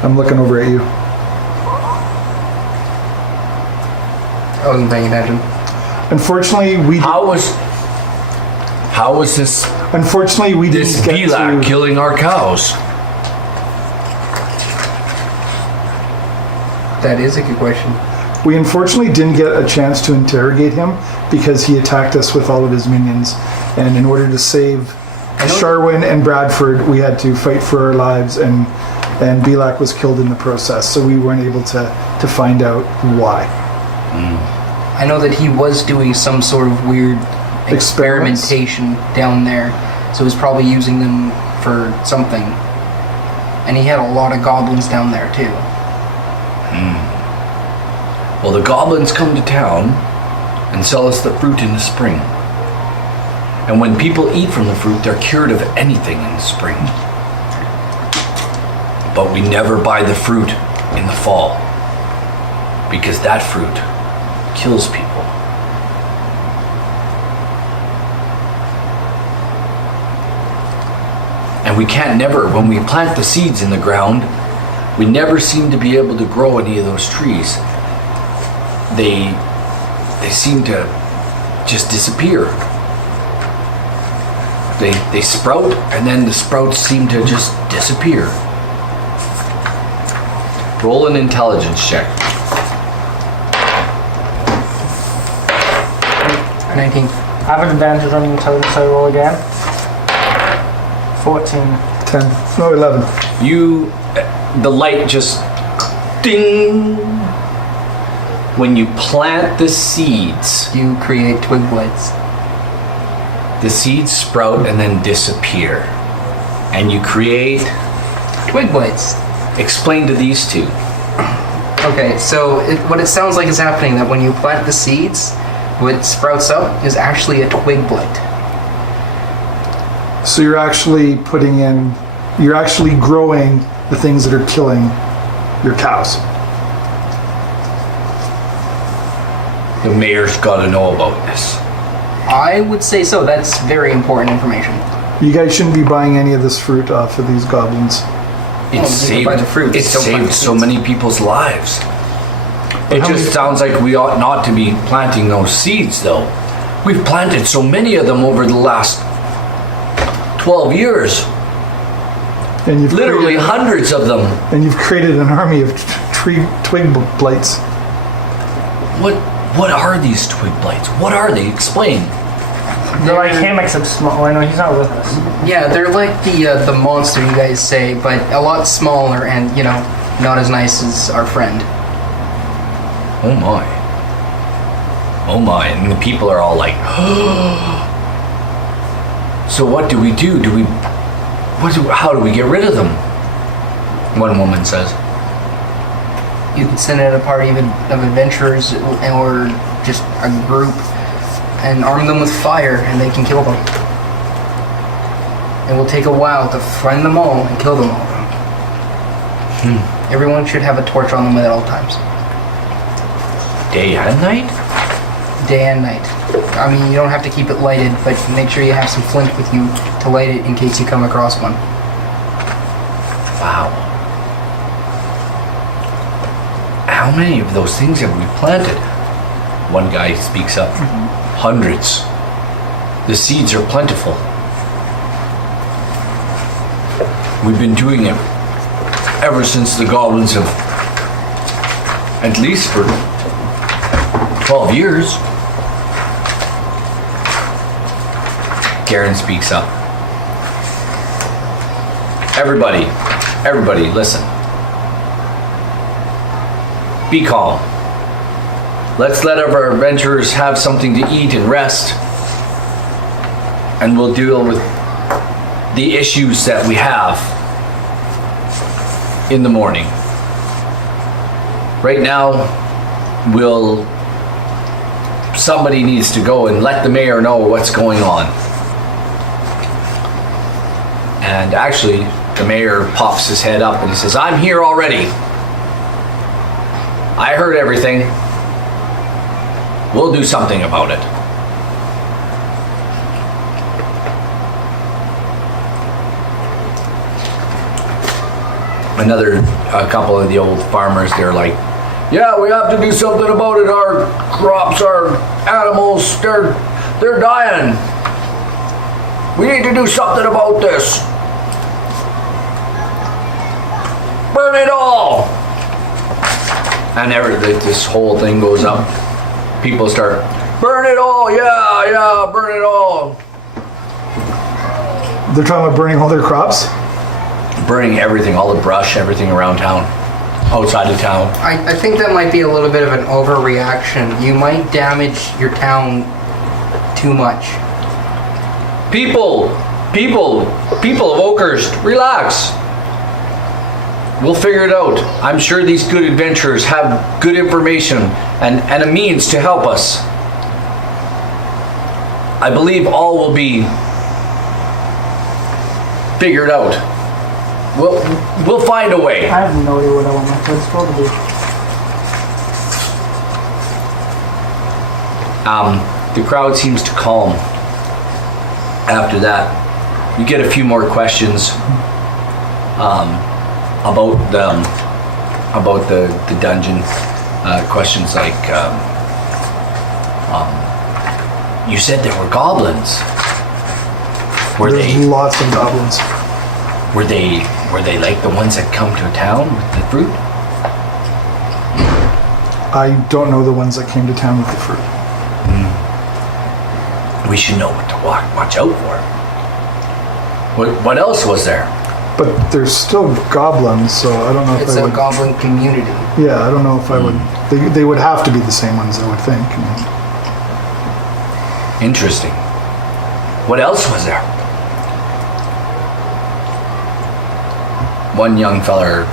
I'm looking over at you. I wasn't paying attention. Unfortunately, we How was this didn't get Belak to... killing our cows? That is a good question. We unfortunately didn't get a chance to interrogate him because he attacked us with all of his minions. And in order to save Sharwin and Bradford, we had to fight for our lives, and Belak was killed in the process. So we weren't able to find out why. I know that he was doing some sort of weird Experiments? experimentation down there. So he was probably using them for something. And he had a lot of goblins down there too. Well, the goblins come to town and sell us the fruit in the spring. And when people eat from the fruit, they're cured of anything in the spring. But we never buy the fruit in the fall, because that fruit kills people. And we can't never, when we plant the seeds in the ground, we never seem to be able to grow any of those trees. They seem to just disappear. They sprout, and then the sprouts seem to just disappear. Roll an intelligence check. 19. I have an advantage on intelligence, so I roll again. 14. 10. No, 11. The light just ding. When you plant the seeds, You create twig blades. the seeds sprout and then disappear. And you create, Twig blades. explain to these two. Okay, so what it sounds like is happening that when you plant the seeds, what sprouts up is actually a twig blade. So you're actually growing the things that are killing your cows. The mayor's got to know about this. I would say so. That's very important information. You guys shouldn't be buying any of this fruit off of these goblins. It Well, saved, by the fruit, it don't buy saved the so seeds. many people's lives. It how just many- sounds like we ought not to be planting those seeds, though. We've planted so many of them over the last 12 years. And you've Literally created, hundreds of them. and you've created an army of twig blights. What are these twig blights? What are they? Explain. They're like him except small. Oh, I know he's not with us. Yeah, they're like the monster you guys say, but a lot smaller and, not as nice as our friend. Oh my. Oh my. And the people are all like, so what do we do? How do we get rid of them? One woman says. You could send in a party of adventurers or just a group and arm them with fire and they can kill them. It will take a while to find them all and kill them all. Everyone should have a torch on them at all times. Day and night? Day and night. I mean, you don't have to keep it lighted, but make sure you have some flint with you to light it in case you come across one. how many of those things have we planted? One guy speaks up. Hundreds. The seeds are plentiful. We've been doing it ever since the goblins have, at least for 12 years. Garen speaks up. Everybody, listen. Be calm. Let's let our adventurers have something to eat and rest. And we'll deal with the issues that we have in the morning. Right now, somebody needs to go and let the mayor know what's going on. And actually, the mayor pops his head up and he says, I'm here already. I heard everything. We'll do something about it. A couple of the old farmers, they're like, yeah, we have to do something about it. Our crops, our animals, they're dying. We need to do something about this. Burn it all. And this whole thing goes up. People start, burn it all, yeah, burn it all. They're talking about burning all their crops? Burning everything, all the brush, everything around town, outside of town. I think that might be a little bit of an overreaction. You might damage your town too much. People of Oakhurst, relax. We'll figure it out. I'm sure these good adventurers have good information and a means to help us. I believe all will be figured out. We'll find a way. I have no idea what I want my kids to do. The crowd seems to calm after that. You get a few more questions about the dungeon. Questions like, you said there were goblins. There's lots of goblins. Were they like the ones that come to town with the fruit? I don't know the ones that came to town with the fruit. We should know what to watch out for. What else was there? But there's still goblins, so I don't know if It's I a would. goblin community. Yeah, I don't know if I would. They would have to be the same ones, I would think. Interesting. What else was there? One young feller.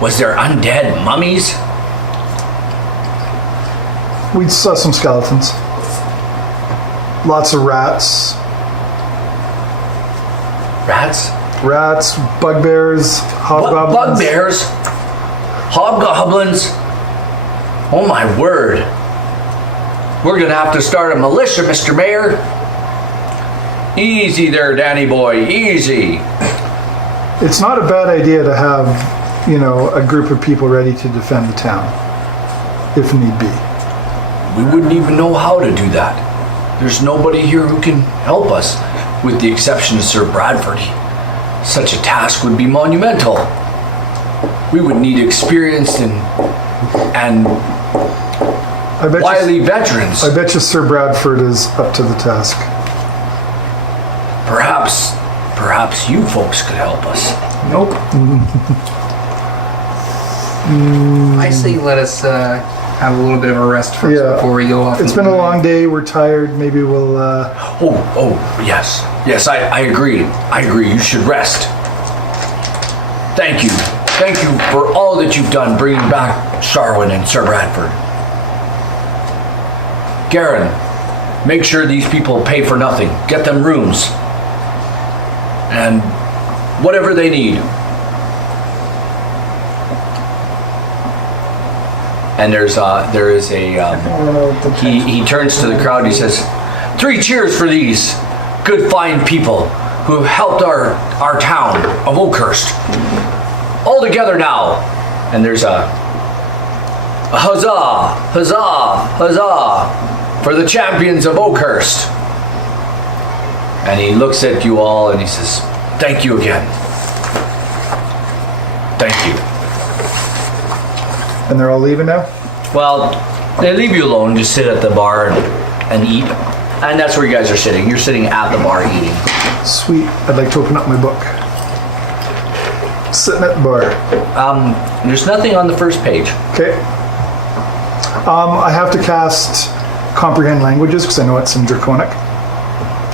Was there undead mummies? We saw some skeletons. Lots of rats. Rats? Rats, bugbears, hobgoblins. Bugbears? Hobgoblins? Oh my word. We're gonna have to start a militia, Mr. Mayor. Easy there, Danny boy, easy. It's not a bad idea to have, a group of people ready to defend the town, if need be. We wouldn't even know how to do that. There's nobody here who can help us, with the exception of Sir Bradford. Such a task would be monumental. We would need experienced and wily veterans. I bet you Sir Bradford is up to the task. Perhaps you folks could help us. Nope. I say let us have a little bit of a rest first before we go off. It's been a long day. We're tired. Maybe we'll. Yes. Yes, I agree. You should rest. Thank you for all that you've done bringing back Sharwin and Sir Bradford. Garen, make sure these people pay for nothing. Get them rooms. And whatever they need. And there is a he turns to the crowd. He says, 3 cheers for these good fine people who have helped our town of Oakhurst. All together now. And there's a Huzzah! Huzzah! Huzzah! For the champions of Oakhurst. And he looks at you all and he says, thank you again. Thank you. And they're all leaving now? Well, they leave you alone, just sit at the bar and eat. And that's where you guys are sitting. You're sitting at the bar eating. Sweet. I'd like to open up my book. Sitting at the bar. There's nothing on the first page. Okay. I have to cast Comprehend Languages because I know it's in Draconic.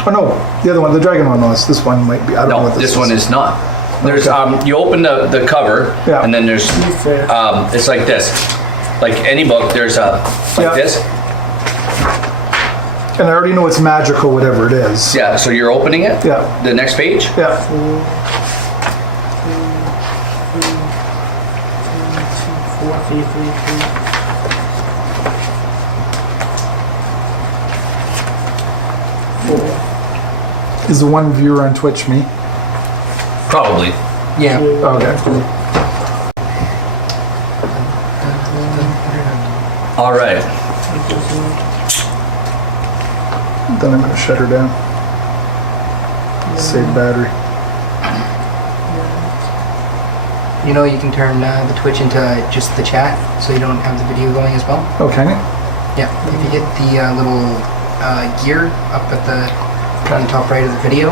Oh no, the other one, the dragon one was. This one might be. I don't know No, what this one is not. There's you open the cover, Yeah. and then there's it's like this. Like any book, there's Yeah. this. And I already know it's magical, whatever it is. Yeah, so you're opening it. Yeah. The next page. Yeah. 4, 3, 3, 4. Is the one viewer on Twitch me? Probably. Yeah. Okay. All right. Then I'm gonna shut her down. Save battery. You know, you can turn the Twitch into just the chat, so you don't have the video going as well. Oh, can you? Yeah, if you hit the little gear up at the on the top right of the video,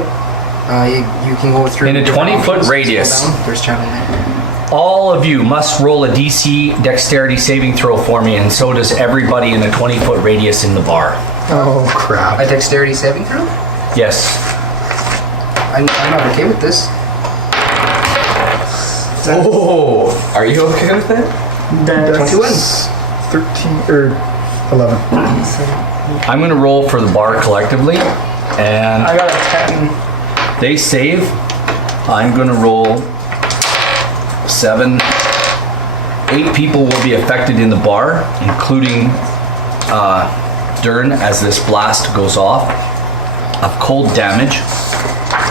you can go through. In a different 20-foot options. radius. Scroll down, there's chat on there. All of you must roll a DC dexterity saving throw for me, and so does everybody in a 20-foot radius in the bar. Oh crap. A dexterity saving throw? Yes. I'm not okay with this. Oh, are you okay with it? Dead. 21. 13 or 11. I'm gonna roll for the bar collectively, and I got a 10. they save. I'm gonna roll 7. 8 people will be affected in the bar, including Dern, as this blast goes off, of cold damage.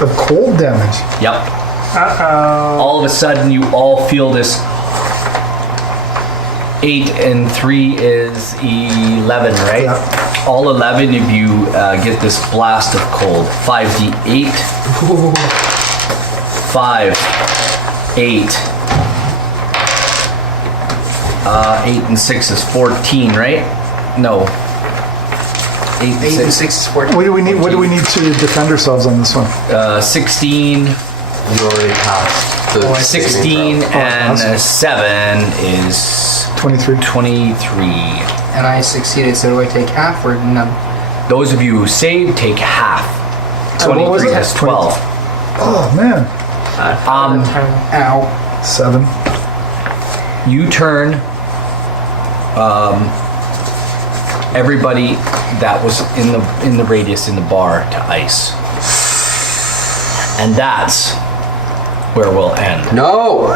Of cold damage. Yep. Uh-oh. All of a sudden, you all feel this. 8 and 3 is 11, right? Yeah. All 11 of you get this blast of cold. 5d8. 5, 8. 8 and 6 is 14, right? No. 8 and 8 and 6. 6 is 14. What do we need? What do we need to defend ourselves on this one? 16. You already passed. The 16 and 7 is 23. 23. And I succeeded, so do I take half or none? Those of you who saved take half. what was 23 it? has 12. Oh man. 10. Ow. 7. You turn everybody that was in the radius in the bar to ice. And that's where we'll end. No,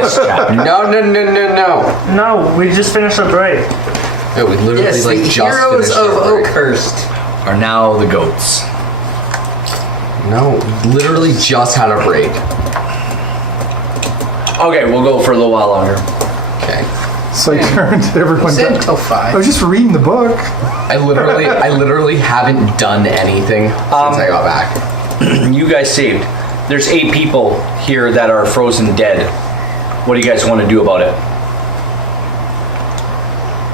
This chapter. no. No, we just finished the break. Yeah, we literally Yes, like the just heroes finished of our break. Oakhurst. Are now the goats. No, we literally just had a break. Okay, we'll go for a little while longer. Okay. So I turned everyone Said down. until I 5. was just reading the book. I literally haven't done anything since I got back. You guys saved. There's 8 people here that are frozen dead. What do you guys want to do about it?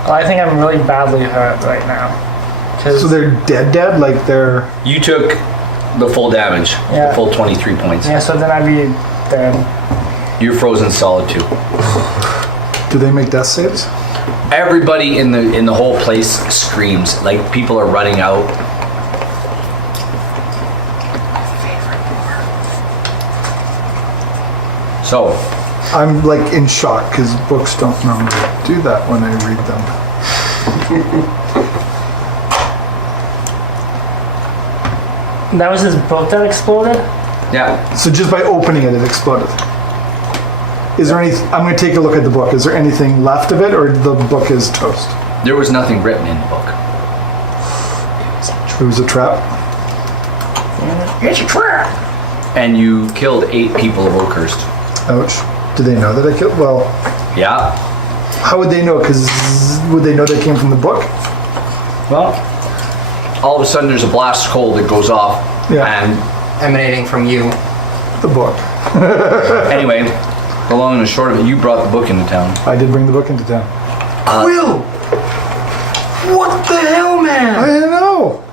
Well, I think I'm really badly hurt right now. 'Cause- So they're dead, like they're. You took the full damage, Yeah. the full 23 points. yeah, so then I'd be dead. You're frozen solid too. Do they make death saves? Everybody in the whole place screams. Like people are running out. So, I'm like in shock because books don't normally do that when I read them. That was his book that exploded? yeah, So just by opening it, it exploded. Is there any? I'm going to take a look at the book. Is there anything left of it, or the book is toast? there was nothing written in the book. It was a trap. It's a trap! And you killed 8 people of Oakhurst. Ouch. Do they know that I killed? Well, Yeah. How would they know? Because would they know they came from the book? Well, all of a sudden there's a blast cold that goes off. Yeah. And Emanating from you. The book. anyway, the long and the short of it, you brought the book into town. I did bring the book into town. Will! What the hell, man? I don't know.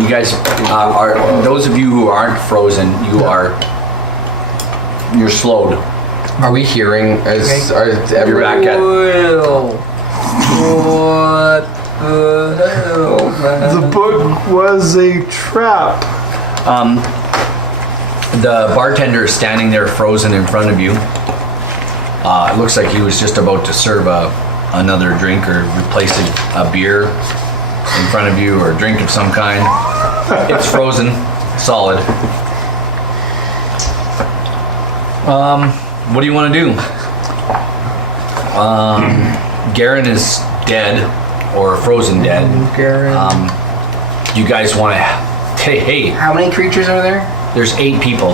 You guys are, those of you who aren't frozen, you're slowed. Are we hearing as are You're everybody? back at Will. What the hell, man? The book was a trap. the bartender is standing there frozen in front of you. It looks like he was just about to serve another drink or replace a beer in front of you or a drink of some kind. It's frozen, solid. What do you want to do? Garen is dead or frozen dead. Garen. You guys want to? Hey, How many creatures are there? there's 8 people.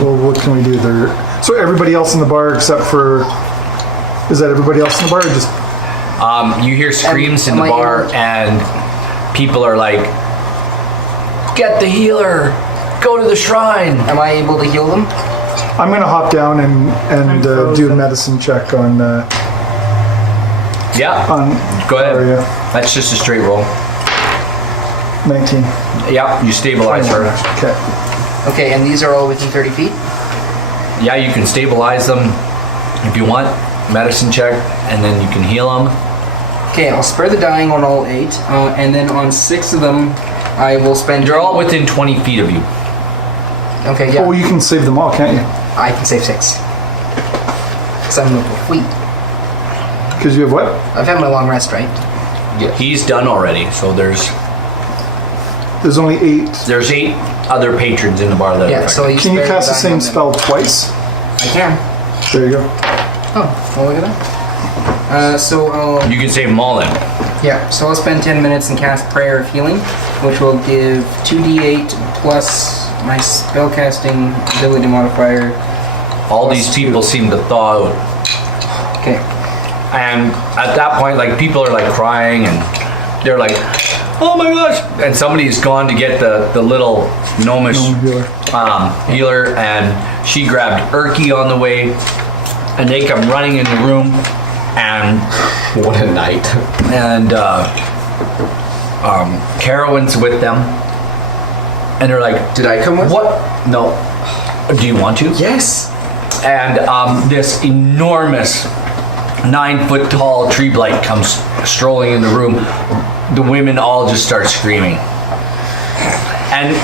Well, what can we do there? So everybody else in the bar except for... Is that everybody else in the bar or just... You hear screams in Am the I bar able- and people are like, "Get the healer! Go to the shrine!" Am I able to heal them? I'm going to hop down and do a medicine check on... Yeah, go ahead. Aria. That's just a straight roll. 19. Yeah, you stabilize her. Okay. Okay, and these are all within 30 feet? Yeah, you can stabilize them if you want. Medicine check, and then you can heal them. Okay, I'll spare the dying on all 8, and then on 6 of them, I will spend... They're all within 20 feet of you. Okay, yeah. Oh, you can save them all, can't you? I can save 6. Because I'm level 3. Because you have what? I've had my long rest, right? He's done already, so there's There's only 8. 8 other patrons in the bar that are Yeah, so affected. you Can you spare cast the dying same on them. spell twice? I can. There you go. Oh, well, look at that. So I'll... You can save them all then. Yeah, so I'll spend 10 minutes and cast Prayer of Healing, which will give 2d8 plus my spellcasting ability modifier. All these people seem to thaw out. Okay. And at that point, like, people are like crying and they're like, "Oh my gosh!" And somebody's gone to get the little gnomish healer, and she grabbed Erky on the way, and they come running in the room, and What a night. Carowin's with them, and they're like, Did I come with? "What? No. Do you want to?" Yes. And this enormous 9-foot tall tree blight comes strolling in the room. The women all just start screaming. And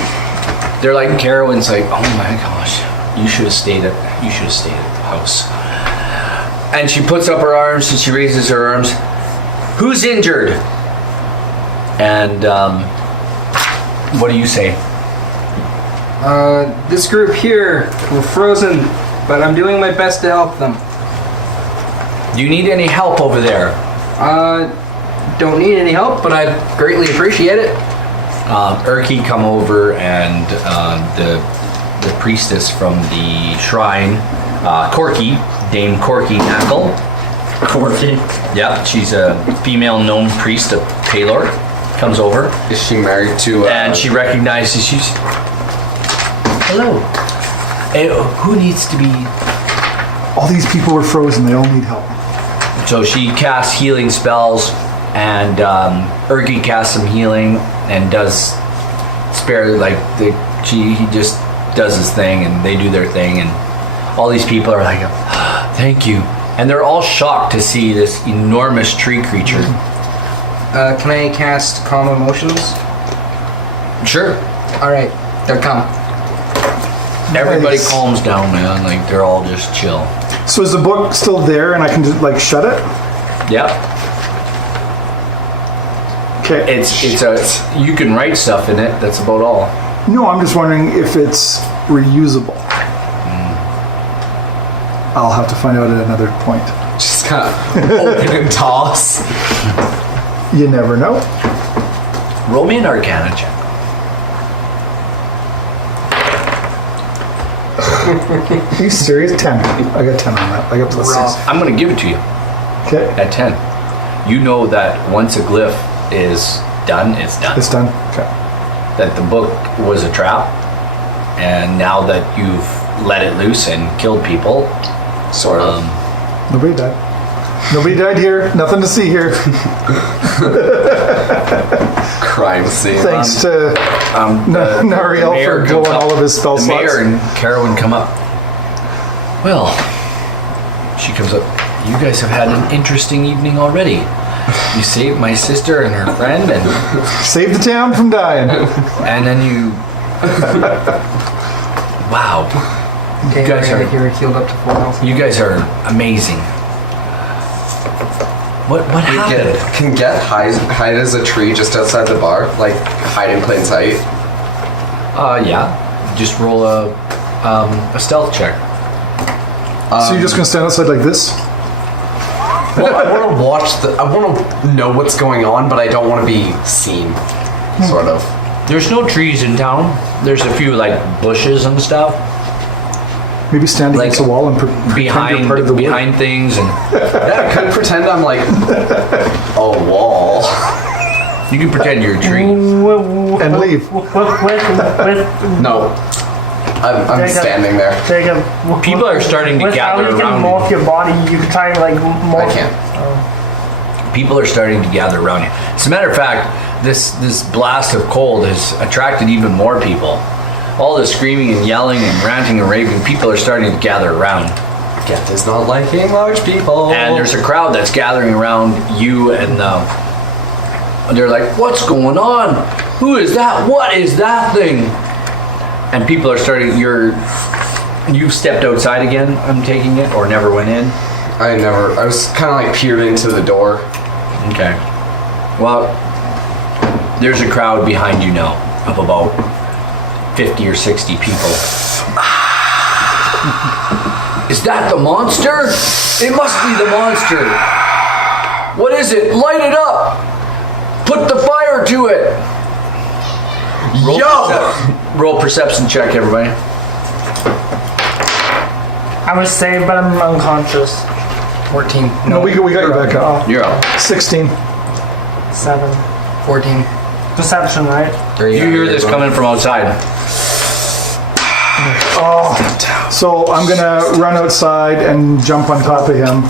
they're like, Carowin's like, "Oh my gosh, you should have stayed at the house." And she puts up her arms and she raises her arms. "Who's injured?" And what do you say? This group here, we're frozen, but I'm doing my best to help them. Do you need any help over there? Don't need any help, but I'd greatly appreciate it. Erky come over, and the priestess from the shrine, Corky, Dame Corky Knackle. Corky. Yeah, she's a female gnome priest of Paylor. Comes over, Is she married to? and she recognizes you. Hello. Who needs to be? All these people were frozen. They all need help. So she casts healing spells, and Erky casts some healing and does spare he just does his thing, and they do their thing, and all these people are like, "Thank you," and they're all shocked to see this enormous tree creature. Can I cast Calm Emotions? Sure. Alright, they're calm. Everybody Nice. calms down, man. Like, they're all just chill. So is the book still there and I can just like shut it? Yep. Okay. It's you can write stuff in it. That's about all. No, I'm just wondering if it's reusable. I'll have to find out at another point. Just kind of open and toss. You never know. Roll me an Arcana check. Are you serious? 10. I got 10 on that. I got plus 6. I'm going to give it to you Okay. at 10. You know that once a glyph is done, it's done. It's done. Okay. That the book was a trap, and now that you've let it loose and killed people, Sort of. Nobody died. Nobody died here. Nothing to see here. Crime scene. Thanks to Nariel mayor for blowing comes up- all of his spell the slots. mayor and Carowin come up. Well, she comes up. You guys have had an interesting evening already. You saved my sister and her friend, and Save the town from dying. then you. Wow, Okay, guys you're are- healed up to 4 health. you guys are amazing. What happened? Can Geth hide as a tree just outside the bar? Like, hide in plain sight? Yeah. Just roll a stealth check. So you're just gonna stand outside like this? Well, I want to I want to know what's going on, but I don't want to be seen. Sort of. There's no trees in town. There's a few like bushes and stuff Maybe stand Like, against a wall and pretend you're behind part of the wood. things, and Yeah, I could pretend I'm like a wall. you can pretend you're a tree. And leave. With No. I'm Jacob. standing there. Jacob, People are starting to with gather how you can around morph you. your body, you can try and like morph. I can't. People are starting to gather around you. As a matter of fact, this blast of cold has attracted even more people. All the screaming and yelling and ranting and raving, people are starting to gather around. Geth is not liking large people. And there's a crowd that's gathering around you, and they're like, "What's going on? Who is that? What is that thing?" And people are starting. You've stepped outside again. I'm taking it, or never went in. I was kind of like peered into the door. Okay. Well, there's a crowd behind you now of about 50 or 60 people. Is that the monster? It must be the monster. What is it? Light it up. Put the fire to it. Roll perception check, everybody. I was saved, but I'm unconscious. 14. No, we got you back up. You're up. 16. 7. 14. Deception, right? You hear this coming from outside. So I'm gonna run outside and jump on top of him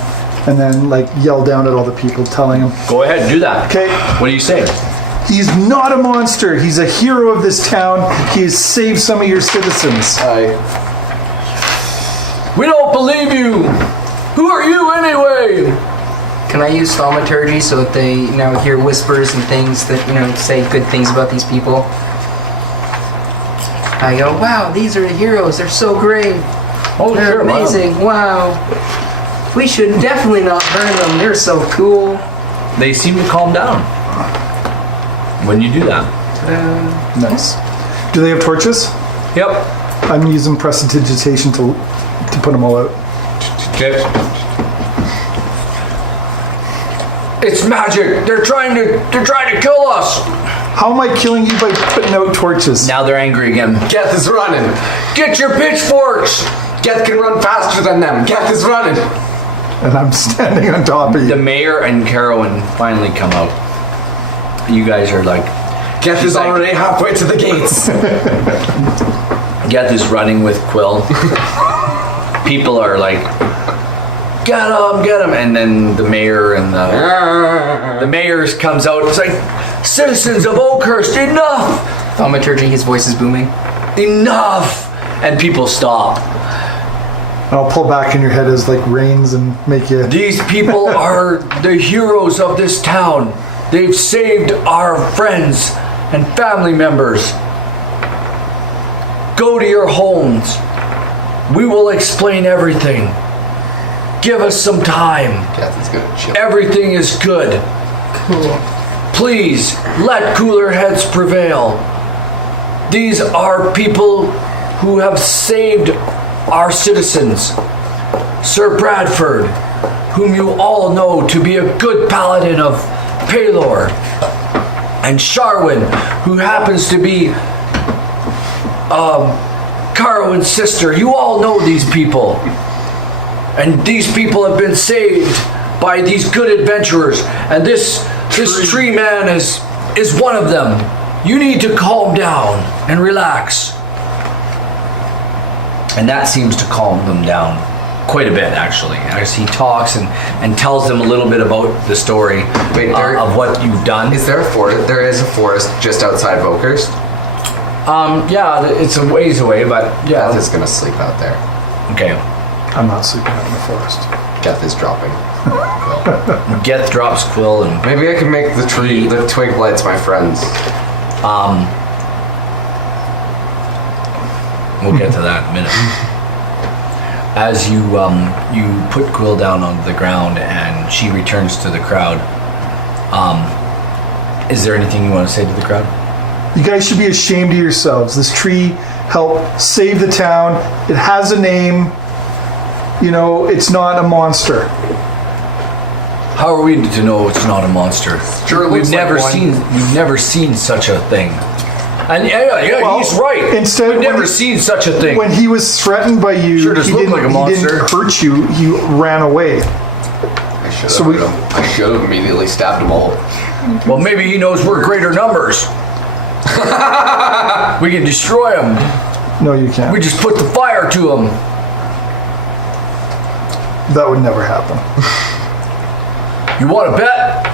and then like yell down at all the people telling him, Go ahead, do that. okay, What do you say? he's not a monster. He's a hero of this town. He has saved some of your citizens. We don't believe you. Who are you anyway? Can I use thaumaturgy so that they hear whispers and things that say good things about these people? I go, wow, these are the heroes. They're so great. Oh, They're sure, amazing. Wow. We should definitely not burn them. They're so cool. They seem to calm down when you do that. Nice. Do they have torches? Yep. I'm using prestidigitation to put them all out. Okay. It's magic. They're trying to kill us. How am I killing you by putting out torches? Now they're angry again. Geth is running. Get your pitchforks. Geth can run faster than them. Geth is running. And I'm standing on top of The you. mayor and Carowin finally come out. You guys are like, Geth is like- already halfway to the gates. Geth is running with Quill. People are like, get him, and then the mayor and the mayor comes out. It's like, citizens of Oakhurst, enough, Thaumaturgy, his voice is booming. enough, and people stop. I'll pull back in your head as like reins and make you. These people are the heroes of this town. They've saved our friends and family members. Go to your homes. We will explain everything. Give us some time. Geth is good. Chill. Everything is good. Cool. Please let cooler heads prevail. These are people who have saved our citizens. Sir Bradford, whom you all know to be a good paladin of Palor, and Sharwin, who happens to be Carwin's sister. You all know these people. And these people have been saved by these good adventurers. And this tree man is one of them. You need to calm down and relax. And that seems to calm them down quite a bit, actually, as he talks and tells them a little bit about the story of what you've done. Is there a forest? There is a forest just outside of Oakhurst. Yeah, it's a ways away, but yeah. Geth is gonna sleep out there. Okay. I'm not sleeping out in the forest. Geth is dropping. Geth drops Quill and Maybe I can make the twig blights my friends. we'll get to that in a minute. As you put Quill down on the ground and she returns to the crowd, is there anything you want to say to the crowd? You guys should be ashamed of yourselves. This tree helped save the town. It has a name. You know, it's not a monster. How are we to know it's not a monster? Sure, it we've looks never like one. we've never seen such a thing. And yeah, Well, he's right. instead, we've never when- seen such a thing. When he was threatened by you, Sure does he look didn't, like a he monster. didn't hurt you. He ran away. I should So have immediately stabbed them all. Well, maybe he knows we're greater numbers. We can destroy him. No, you can't. We just put the fire to him. That would never happen. You want to bet?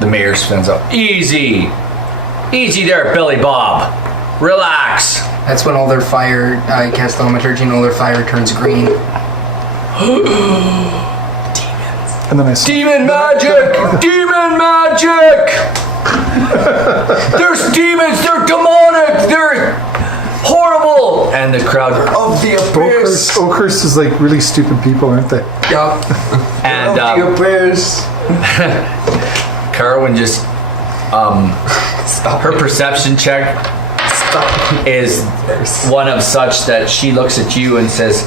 The mayor spins up. Easy. Easy there, Billy Bob. Relax. That's when all their fire, I cast thaumaturgy and all their fire turns green. And then I Demon magic! Demon magic! There's demons! They're demonic! They're horrible! And the crowd of the abyss. Oakhurst is like really stupid people, aren't they? Yup. And the abyss. Carwin just her perception check is one of such that she looks at you and says,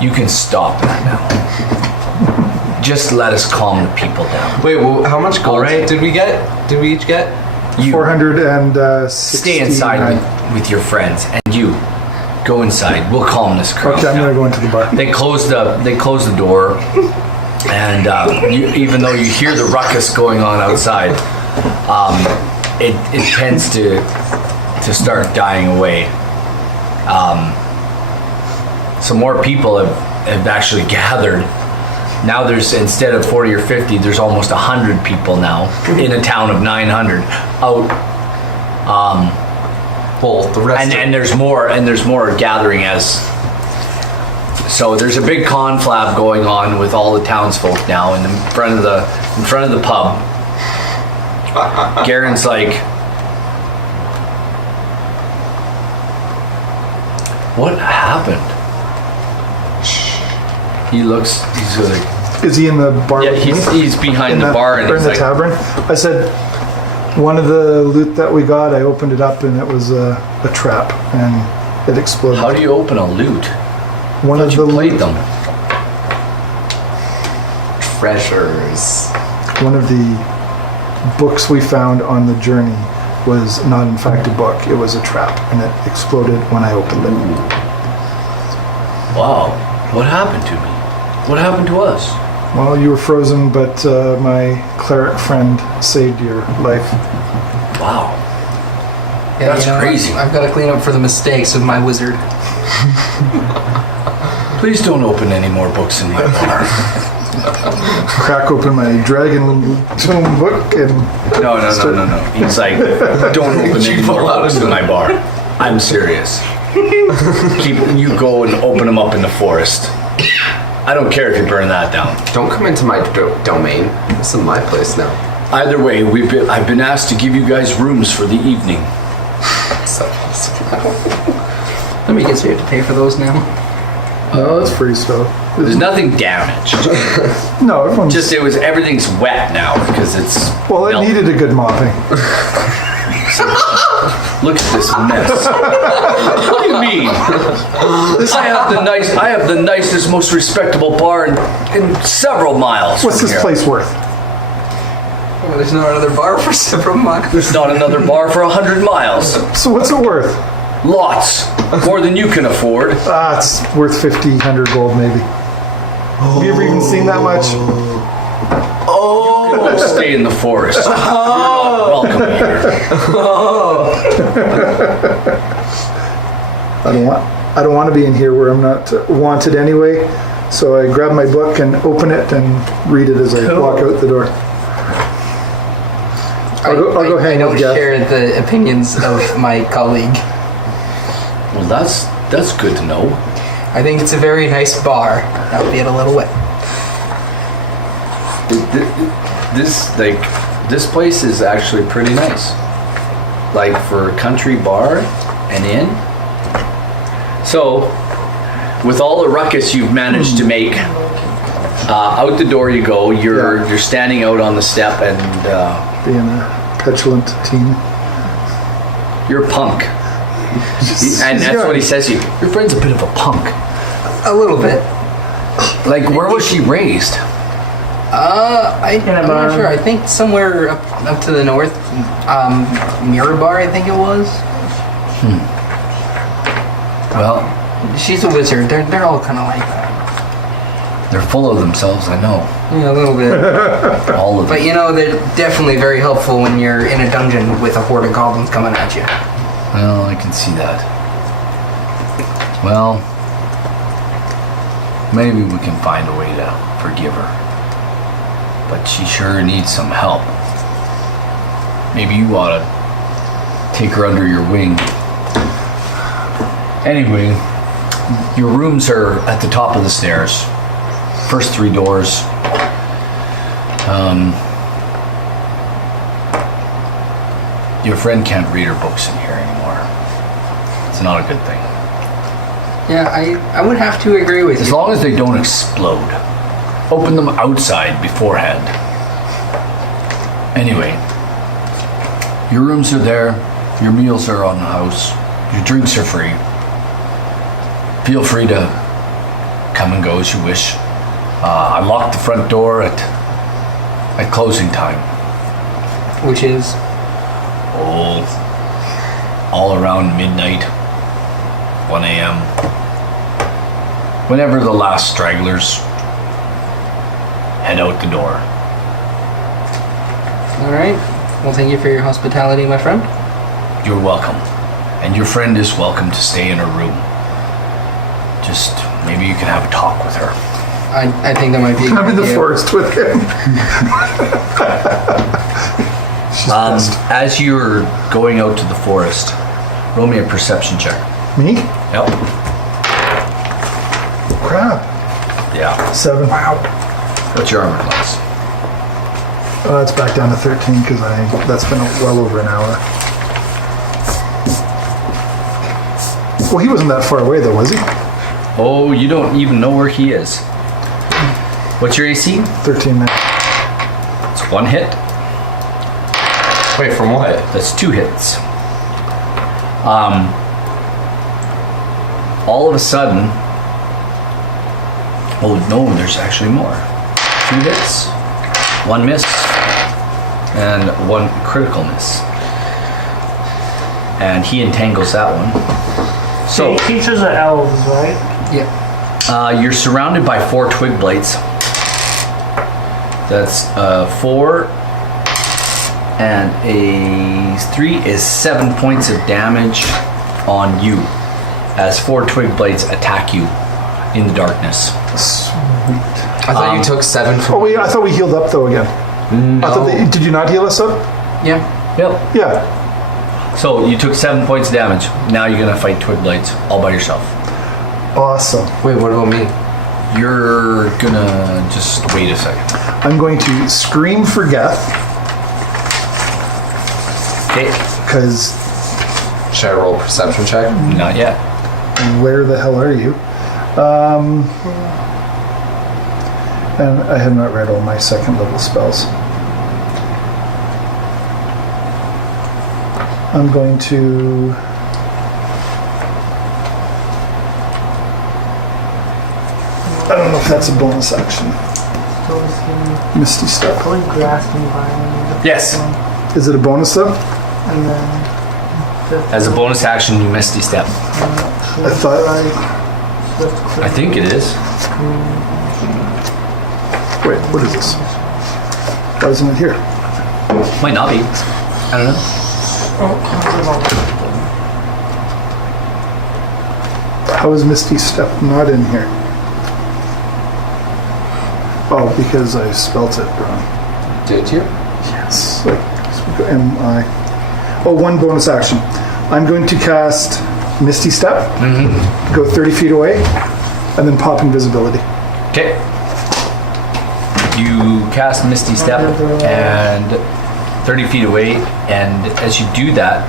"You can stop that now. Just let us calm the people down." Wait, well, how much gold Alright. did we get? Did we each get? You 460. stay inside with your friends, and you go inside. We'll calm this crowd Okay, I'm down. gonna go into the bar. They close the door, and even though you hear the ruckus going on outside, it tends to start dying away. Some more people have actually gathered. Now there's, instead of 40 or 50, there's almost 100 people now in a town of 900 out. Well, the rest. And there's more gathering as. So there's a big conflab going on with all the townsfolk now in front of the pub. Garen's like, what happened? He looks. He's like, Is he in the bar? yeah, with me? he's behind In the bar and or in he's the like, tavern. I said, one of the loot that we got, I opened it up and it was a trap and it exploded. how do you open a loot? One of You the played them. treasures. One of the books we found on the journey was not in fact a book. It was a trap and it exploded when I opened it. Wow, what happened to me? What happened to us? Well, you were frozen, but my cleric friend saved your life. Wow. Yeah, That's crazy. I've got to clean up for the mistakes of my wizard. Please don't open any more books in my bar. Crack open my dragon tome book and No. He's like, don't open any more books in my bar. I'm serious. You go and open them up in the forest. I don't care if you burn that down. Don't come into my domain. This is my place now. Either way, I've been asked to give you guys rooms for the evening. Let me guess, we have to pay for those now. no, it's free stuff. There's nothing damaged. No, everyone's Just everything's wet now because it's. well. It melted. needed a good mopping. Look at this mess. What do you mean? I have the nicest, most respectable bar in several miles. What's from this here. place worth? Well, there's no other bar for several months. There's not another bar for 100 miles. So what's it worth? Lots. More than you can afford. It's worth 50, 100 gold maybe. Have you ever even seen that much? You won't stay in the forest. You're not welcome here. I don't want to be in here where I'm not wanted anyway. So I grab my book and open it and read it as I walk out the door. I'll go hang I don't with Geth. share the opinions of my colleague. Well, that's good to know. I think it's a very nice bar, albeit a little wet. This place is actually pretty nice. Like for a country bar and inn. So, with all the ruckus you've managed to make, out the door you go. You're standing out on the step and Being a petulant teen. you're a punk. And that's what he says to you. Your friend's a bit of a punk. A little bit. Like, where was she raised? I'm not sure. I think somewhere up to the north. Mirabar, I think it was. Well, She's a wizard. They're all kind of like that. they're full of themselves, I know. Yeah, a little bit. All of them. But you know, they're definitely very helpful when you're in a dungeon with a horde of goblins coming at you. Well, I can see that. Well, maybe we can find a way to forgive her. But she sure needs some help. Maybe you ought to take her under your wing. Anyway, your rooms are at the top of the stairs. First 3 doors. Your friend can't read her books in here anymore. It's not a good thing. Yeah, I would have to agree with As you. long as they don't explode. Open them outside beforehand. Anyway, your rooms are there. Your meals are on the house. Your drinks are free. Feel free to come and go as you wish. I locked the front door at closing time. Which is All around midnight, 1 a.m. Whenever the last stragglers head out the door. all right. Well, thank you for your hospitality, my friend. You're welcome. And your friend is welcome to stay in her room. Just maybe you can have a talk with her. I think that might be a good I'm in the idea. forest with him. She's pissed. As you're going out to the forest, roll me a perception check. Me? Yep. Crap. Yeah. 7. Wow. What's your armor class? It's back down to 13 because that's been well over an hour. Well, he wasn't that far away though, was he? Oh, you don't even know where he is. What's your AC? 13 now. It's 1 hit. Wait, from what? That's 2 hits. All of a sudden, oh no, there's actually more. 2 hits, 1 miss, and 1 critical miss. And he entangles that one. So teachers are elves, right? Yeah. you're surrounded by 4 twig blights. That's 4 and a 3 is 7 points of damage on you as 4 twig blights attack you in the darkness. I thought you took 7 from. Oh, wait, I thought we healed up though again. I thought did you not heal us up? Yeah. Yep. Yeah. So you took 7 points of damage. Now you're gonna fight twig blights all by yourself. Awesome. Wait, what about me? You're gonna just wait a second. I'm going to scream for Geth Okay. because Should I roll a perception check? Not yet. where the hell are you? And I have not read all my 2nd level spells. I'm going to... I don't know if that's a bonus action. Misty Step. Probably grass environment. Yes. Is it a bonus though? And then As a bonus action, you misty step. I thought I think it is. Wait, what is this? Why isn't it here? Might not be. I don't know. How is Misty Step not in here? Oh, because I spelt it wrong. Did you? Yes. Like M-I. Oh, one bonus action. I'm going to cast Misty Step, go 30 feet away, and then pop invisibility. Okay. You cast Misty Step and 30 feet away, and as you do that,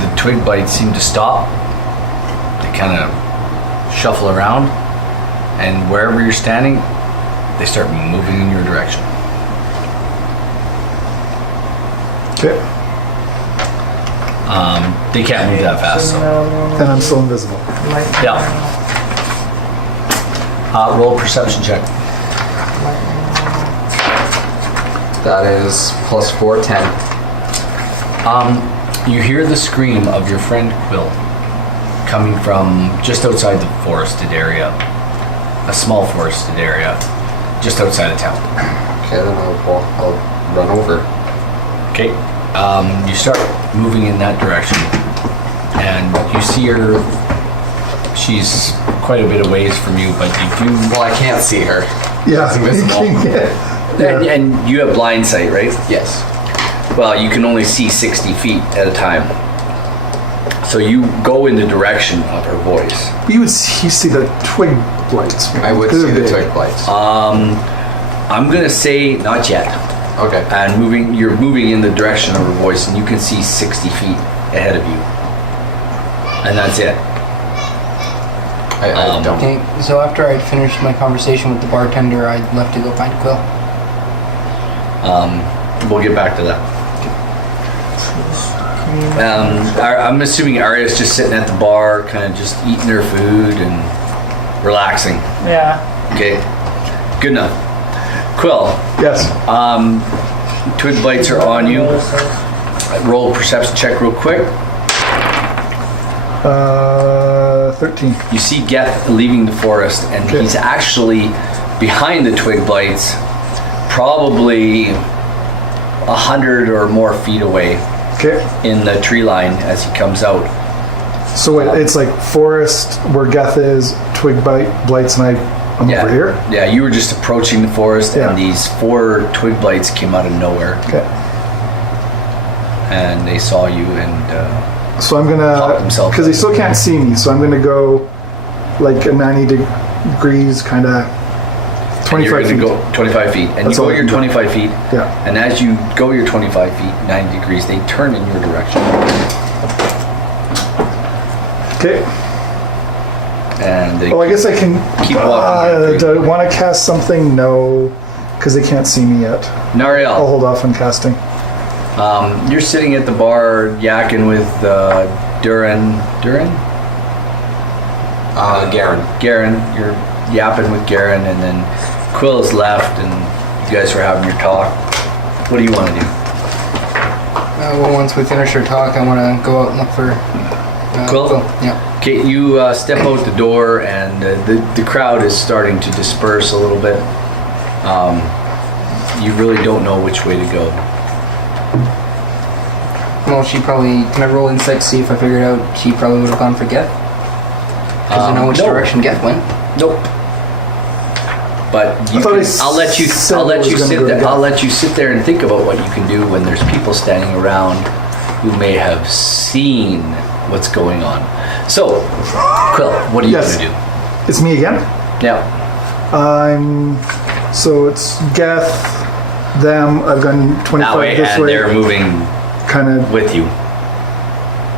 the twig bites seem to stop. They kind of shuffle around, and wherever you're standing, they start moving in your direction. Okay. They can't move that fast. So. And I'm still invisible. Yeah. Roll a perception check. That is +4, 10. You hear the scream of your friend Quill coming from just outside the forested area, a small forested area, just outside of town. Okay, then I'll run over. Okay, you start moving in that direction, and you see her. She's quite a bit of ways from you, but you do. Well, I can't see her. Yeah. She's invisible. Yeah. And you have blind sight, right? Yes. Well, you can only see 60 feet at a time. So you go in the direction of her voice. You see the twig blights. I would see the twig blights. I'm gonna say not yet. Okay. And you're moving in the direction of her voice, and you can see 60 feet ahead of you. And that's it. I don't. Okay, so after I'd finished my conversation with the bartender, I left to go find Quill. We'll get back to that. I'm assuming Arya's just sitting at the bar, kind of just eating her food and relaxing. Yeah. Okay, good enough. Quill, Yes. twig bites are on you. Roll a perception check real quick. 13. You see Geth leaving the forest, and Okay. he's actually behind the twig blights, probably 100 or more feet away Okay. in the tree line as he comes out. So wait, it's like forest where Geth is, twig blights, and I'm over here? Yeah, you were just approaching the forest, Yeah. and these 4 twig blights came out of nowhere, Okay. and they saw you, and So I'm Pop gonna, himself because they up. still can't see me, so I'm gonna go like a 90 degrees, kind of and 25 you're feet. going to go 25 feet. And That's you all go I your can do. 25 feet, Yeah. and as you go your 25 feet, 90 degrees, they turn in your direction. Okay. And they Oh, I guess I can. Keep walking. Do I want to cast something? No, because they can't see me yet. I'll Nariel, hold off on casting. you're sitting at the bar yakking with Durin? Garen. Garen, you're yapping with Garen, and then Quill is left, and you guys are having your talk. What do you want to do? Well, once we finish our talk, I want to go out and look for Quill? Yeah. Okay, you step out the door, and the crowd is starting to disperse a little bit. You really don't know which way to go. Well, she probably. Can I roll insight to see if I figured out she probably would have gone for Geth? Because I know which No. direction Geth went. Nope. But you thought can, he I'll let you said I'll it let was you gonna sit go to there. Geth. I'll let you sit there and think about what you can do when there's people standing around who may have seen what's going on. So, Quill, what are you Yes. going to do? It's me again. Yeah. So it's Geth, them. I've gone 25 That way, this and way. they're moving Kind of. with you.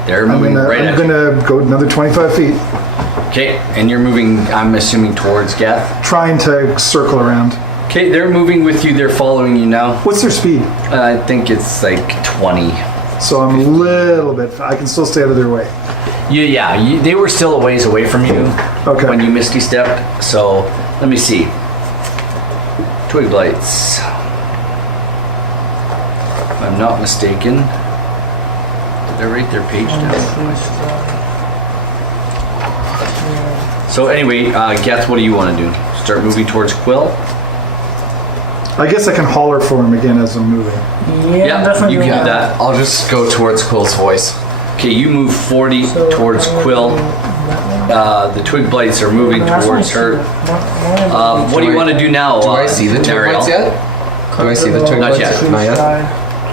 They're I'm moving right at you. gonna go another 25 feet, Okay, and you're moving, I'm assuming, towards Geth. trying to circle around. Okay, they're moving with you. They're following you now. What's their speed? I think it's like 20. So I'm a little bit. I can still stay out of their way. They were still a ways away from you Okay. when you misty stepped. So let me see. Twig blights. I'm not mistaken. Did I write their page down? So anyway, Geth, what do you want to do? Start moving towards Quill? I guess I can holler for him again as I'm moving. Yeah, definitely. you can do that. I'll just go towards Quill's voice. Okay, you move 40 towards Quill. The twig blights are moving towards her. What do you want to do now? Do I see the twig Nariel? blights yet? Do I see the twig Not blights yet. Not yet.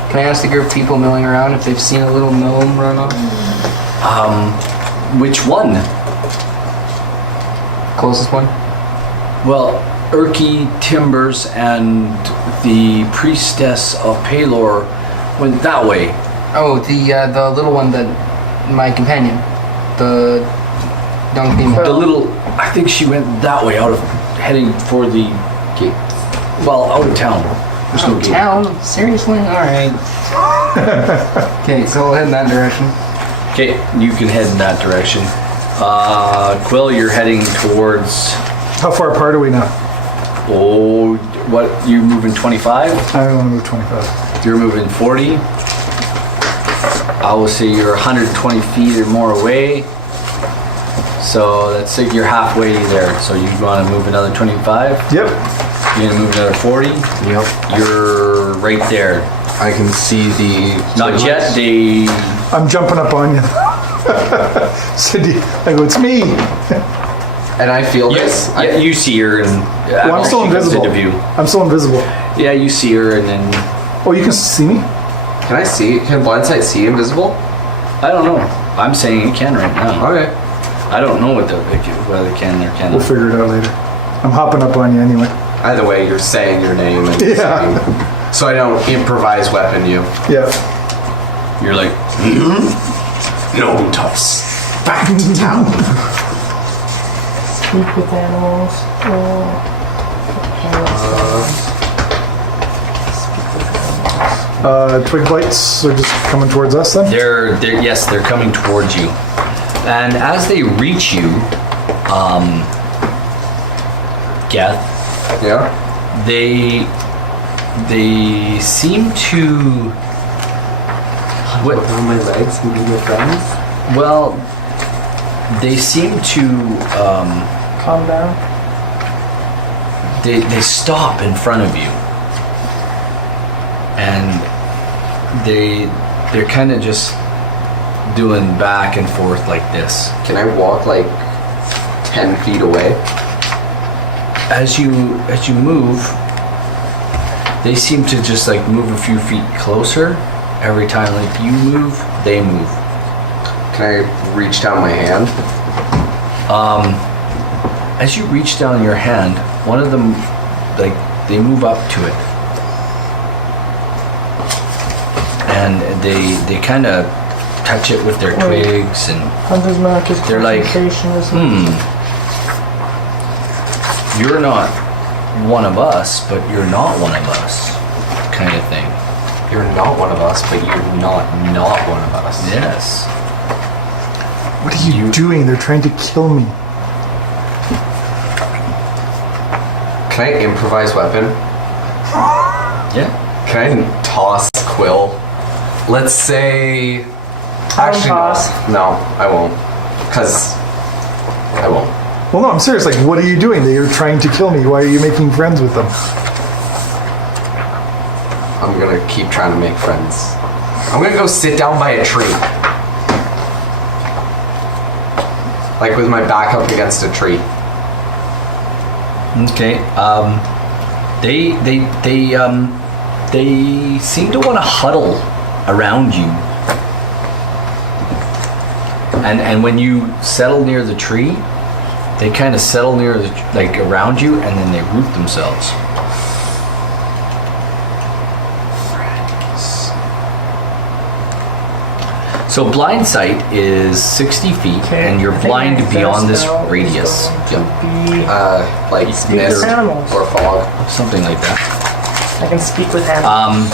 Can I ask the group of people milling around if they've seen a little gnome run off? Which one? Closest one? Well, Urki, Timbers, and the priestess of Palor went that way. Oh, the little one that my companion, the young female. The little, I think she went that way, heading for the gate. Well, out of town. There's no gate. Town? Seriously? All right. Okay, so we'll head in that direction. Okay, you can head in that direction. Quill, you're heading towards. How far apart are we now? Oh, what? You moving 25? I don't want to move 25. You're moving 40. I will say you're 120 feet or more away. So that's like you're halfway there. So you want to move another 25? Yep. You're gonna move another 40? Yep. You're right there. I can see the. Not yet. They. I'm jumping up on you. Cindy, I go, it's me. And I feel this. Yeah, you see her and. Well, I'm still she comes invisible. into view. I'm still invisible. Yeah, you see her and then. Oh, you can see me? Can I see? Can blindsight see invisible? I don't know. I'm saying it can right now. Okay. I don't know whether they can or cannot. We'll figure it out later. I'm hopping up on you anyway. Either way, you're saying your name. And Yeah. saying, so I don't improvise weapon you. Yeah. You're like. No toss. Back to town. Speak with animals. Twig blights are just coming towards us then? They're coming towards you, and as they reach you, Geth, Yeah. they seem to. What? On my legs and be your friends. Well, they seem to. Calm down. They stop in front of you, and they're kind of just doing back and forth like this. Can I walk like 10 feet away? As you move, they seem to just like move a few feet closer every time. Like you move, they move. Can I reach down my hand? As you reach down your hand, one of them, like, they move up to it. And they kind of touch it with their twigs and Hunter's mark is They're like, concentration, isn't it? you're not one of us, but you're not one of us, kind of thing. You're not one of us, but you're not one of us. Yes. What are you doing? They're trying to kill me. Can I improvise weapon? Yeah. Can I toss Quill? Let's say. Actually, toss. no, I won't. Because I won't. Well, no, I'm serious. Like, what are you doing? They are trying to kill me. Why are you making friends with them? I'm gonna keep trying to make friends. I'm gonna go sit down by a tree. Like with my back up against a tree. Okay. They seem to want to huddle around you. And when you settle near the tree, they kind of settle near around you, and then they root themselves. So blind sight is 60 feet, and you're blind beyond this radius. Like Speak mist with animals. or fog. Something like that. I can speak with animals.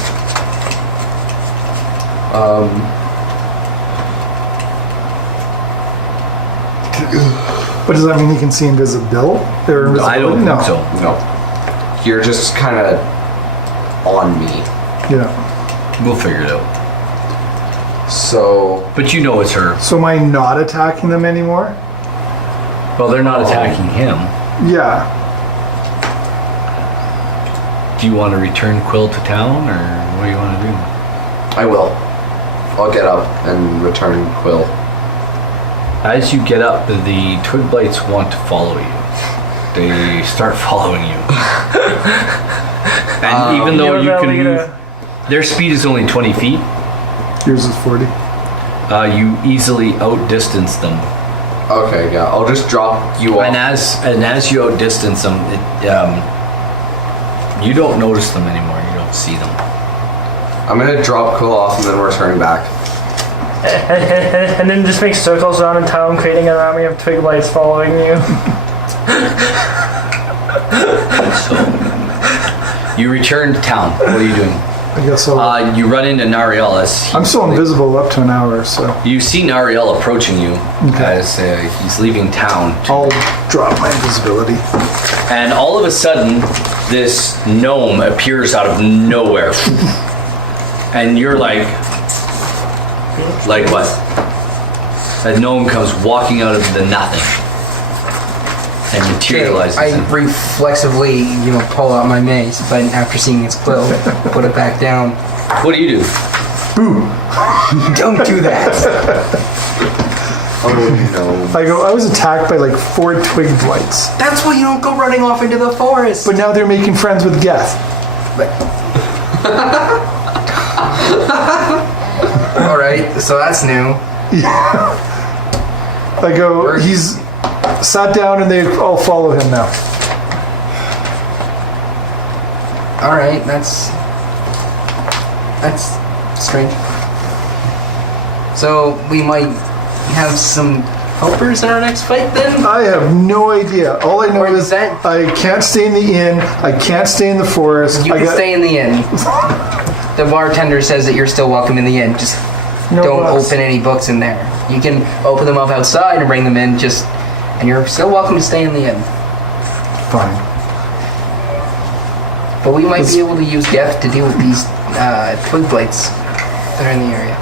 But does that mean he can see invisible? Or I don't invisibility? think so. No. You're just kind of on me. Yeah. We'll figure it out. So But you know it's her. So am I not attacking them anymore? Well, they're not attacking him. Yeah. Do you want to return Quill to town, or what do you want to do? I will. I'll get up and return Quill. As you get up, the twig blights want to follow you. They start following you. And even though you can move, their speed is only 20 feet. Yours is 40. You easily outdistance them. Okay, yeah. I'll just drop you off. And as you outdistance them, you don't notice them anymore. You don't see them. I'm gonna drop Quill off and then return back. And then just make circles around in town, creating an army of twig blights following you. So you return to town. What are you doing? I guess I'll... You run into Nariel. I'm still invisible up to an hour, so You see Nariel approaching you as he's leaving town. I'll drop my invisibility. And all of a sudden, this gnome appears out of nowhere. And you're like what? A gnome comes walking out of the nothing and materializes. I reflexively, pull out my mace, but after seeing its quill, put it back down. What do you do? Don't do that. Oh no. I was attacked by like 4 twig blights. That's why you don't go running off into the forest. But now they're making friends with Geth. All right, so that's new. He's sat down and they all follow him now. All right, that's strange. So we might have some helpers in our next fight then? I have no idea. All I know Or is that- I can't stay in the inn. I can't stay in the forest. You can stay in the inn. The bartender says that you're still welcome in the inn. Just don't books. open any books in there. You can open them up outside and bring them in. And you're still welcome to stay in the inn. Fine. But we might be able to use Geth to deal with these twig blights that are in the area.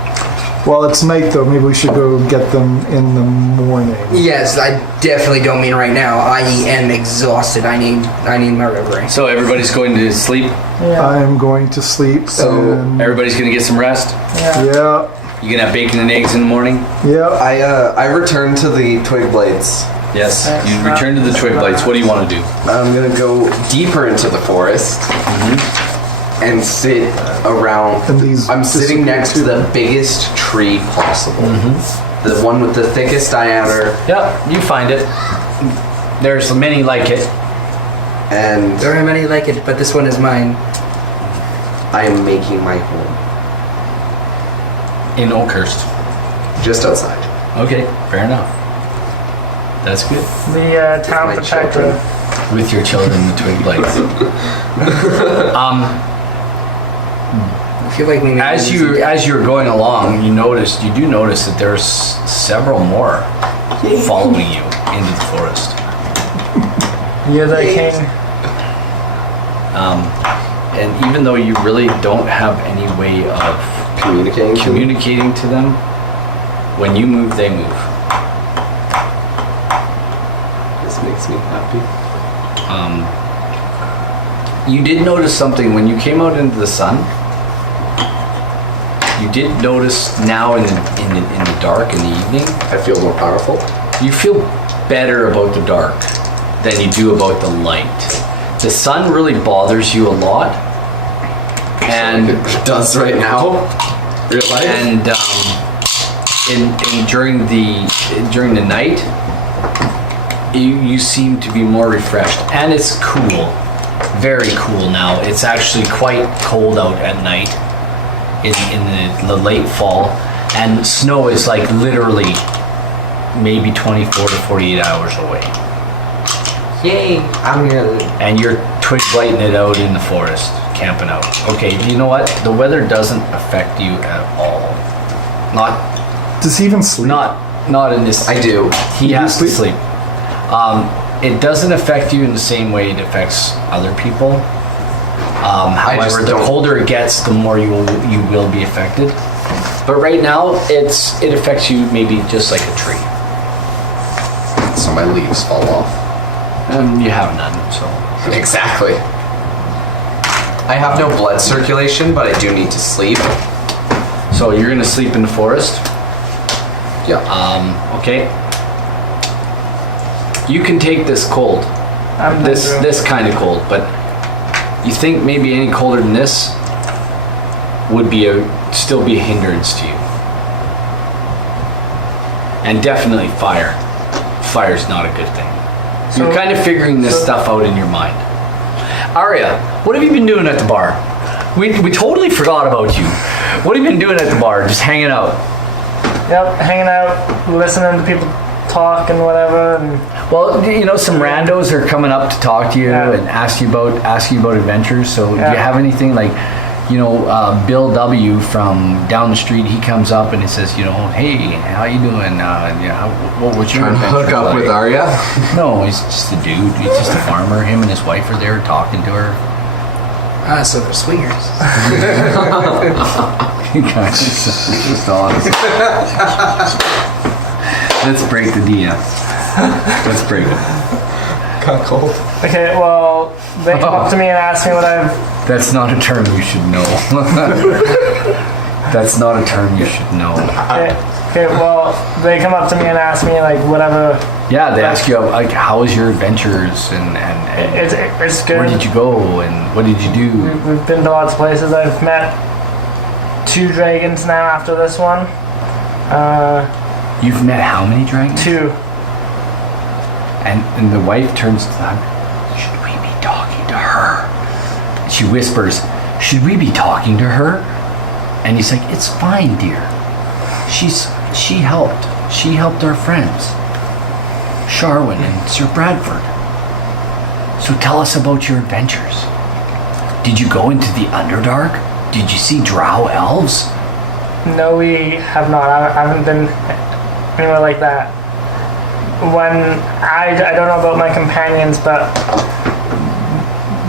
Well, it's night though. Maybe we should go get them in the morning. Yes, I definitely don't mean right now. I am exhausted. I need my recovery. So everybody's going to sleep. I am going to sleep. So and Everybody's going to get some rest. yeah. You gonna have bacon and eggs in the morning? I return to the twig blades. Yes. You return to the twig blights. What do you want to do? I'm gonna go deeper into the forest and sit around. And these I'm sitting next to the biggest tree possible. The one with the thickest diameter. Yep, you find it. There's many like it. And There are many like it, but this one is mine. I am making my home In Oakhurst. just outside. Okay, fair enough. That's good. The town my protector. children. With your children, the twig blights. I feel like we As you're going along, you do notice that there's several more following you into the forest. You're the king. And even though you really don't have any way of communicating to them, when you move, they move. This makes me happy. You did notice something when you came out into the sun. You did notice now in the dark, in the evening, I feel more powerful. you feel better about the dark than you do about the light. The sun really bothers you a lot, and It does right now. Real life. and during the night, you seem to be more refreshed, and it's cool, very cool now. It's actually quite cold out at night in the late fall, and snow is like literally maybe 24 to 48 hours away. Yay! I'm gonna. And you're twig blighting it out in the forest, camping out. Okay, you know what? The weather doesn't affect you at all. Does he even sleep? Not in this. I do. He You do has to sleep? sleep. It doesn't affect you in the same way it affects other people. However, the colder it gets, the more you will be affected. But right now, it affects you maybe just like a tree. So my leaves fall off. And you have none, so. Exactly. I have no blood circulation, but I do need to sleep. So you're gonna sleep in the forest? Yeah. Okay. You can take this cold. This kind of cold, but you think maybe any colder than this would still be a hindrance to you. And definitely fire. Fire's not a good thing. So, you're kind of figuring this stuff out in your mind. Arya, what have you been doing at the bar? We totally forgot about you. What have you been doing at the bar? Just hanging out? Yep, hanging out, listening to people talk and whatever. And well, you know, some randos are coming up to talk to you and ask you about adventures. So do you have anything like, you know, Bill W. from down the street, he comes up and he says, you know, hey, how you doing? What's your Trying to adventure hook up like? with Arya? No, he's just a dude. He's just a farmer. Him and his wife are there talking to her. So they're swingers. Just honest. Let's break the DM. Let's break it. Got cold. okay, well, they come up to me and ask me what I've. That's not a term you should know. That's not a term you should know. Okay, well, they come up to me and ask me like whatever. Yeah, they ask you like, how was your adventures and It's good. where did you go and what did you do? We've been to lots of places. I've met 2 dragons now after this one. You've met how many dragons? 2. And the wife turns to them. Should we be talking to her? She whispers, should we be talking to her? And he's like, it's fine, dear. She helped. She helped our friends, Sharwin and Sir Bradford. So tell us about your adventures. Did you go into the Underdark? Did you see drow elves? No, we have not. I haven't been anywhere like that. When I don't know about my companions, but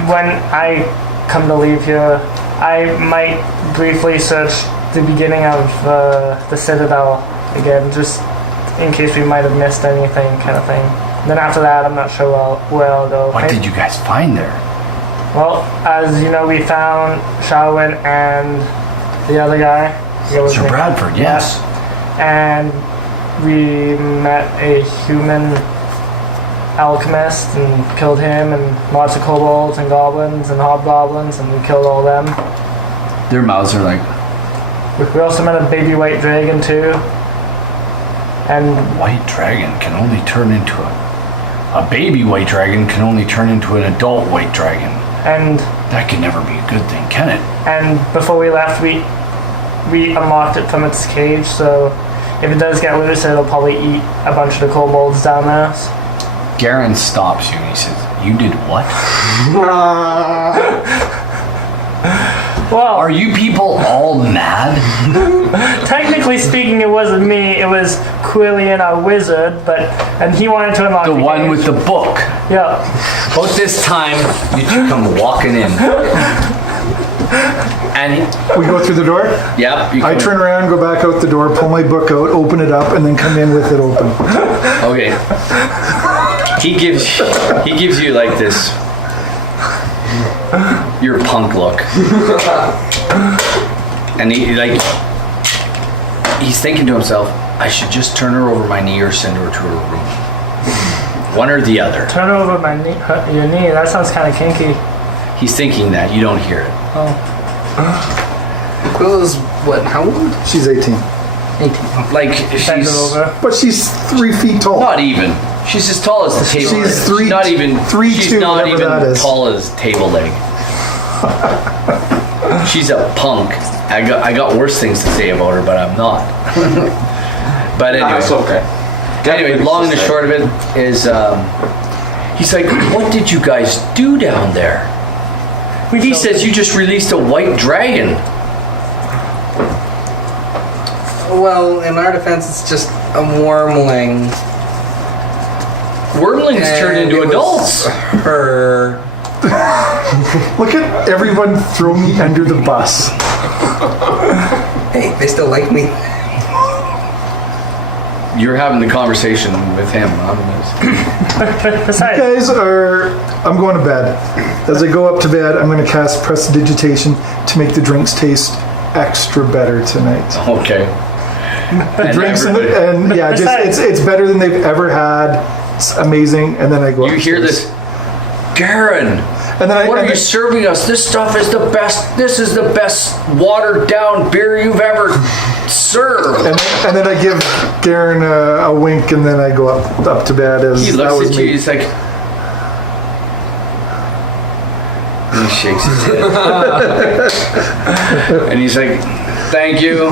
when I come to leave here, I might briefly search the beginning of the Citadel again, just in case we might have missed anything, kind of thing. Then after that, I'm not sure where I'll go. What did you guys find there? Well, as you know, we found Sharwin and the other guy. Sir Bradford, yes. And we met a human alchemist and killed him, and lots of kobolds and goblins and hobgoblins, and we killed all them. Their mouths are like... We also met a baby white dragon too. And White dragon can only turn into a baby white dragon can only turn into an adult white dragon. And that can never be a good thing, can it? And before we left, we unlocked it from its cage, so if it does get loose, it'll probably eat a bunch of the kobolds down there. Garen stops you and he says, you did what? Well, are you people all mad? Technically speaking, it wasn't me. It was Quillian, our wizard, and he wanted to unlock the one cage. with the book. Yeah. About this time, you two come walking in. And we go through the door? Yep. I turn around, go back out the door, pull my book out, open it up, and then come in with it open. Okay. He gives you like this. You're a punk look. And he's thinking to himself, I should just turn her over my knee or send her to her room. One or the other. Turn her over my knee, your knee. That sounds kind of kinky. He's thinking that. You don't hear it. Oh. Quill's what? How old? She's 18. 18. Like Bend her over. But she's 3 feet tall. Not even. She's as tall as the table. She's leg. three. She's not even. She's 3'2", not even that is. tall as table leg. She's a punk. I got worse things to say about her, but I'm not. But anyway. That's okay. Anyway, long and the short of it is, he's like, what did you guys do down there? He says you just released a white dragon. Well, in our defense, it's just a wormling. Wormlings turn And into it was adults. Her Look at everyone throw me under the bus. Hey, they still like me. You're having the conversation with him. Besides, Guys I'm going to bed. As I go up to bed, I'm going to cast Prestidigitation to make the drinks taste extra better tonight. Okay. Drinks and yeah, just it's better than they've ever had. It's amazing. And then I go. You hear upstairs. this, Garen? And then What are you serving us? This stuff is the best. This is the best watered down beer you've ever served. And then I give Garen a wink, and then I go up to bed. As He that looks was at you. me. He's like, he shakes his head, and he's like, "Thank you,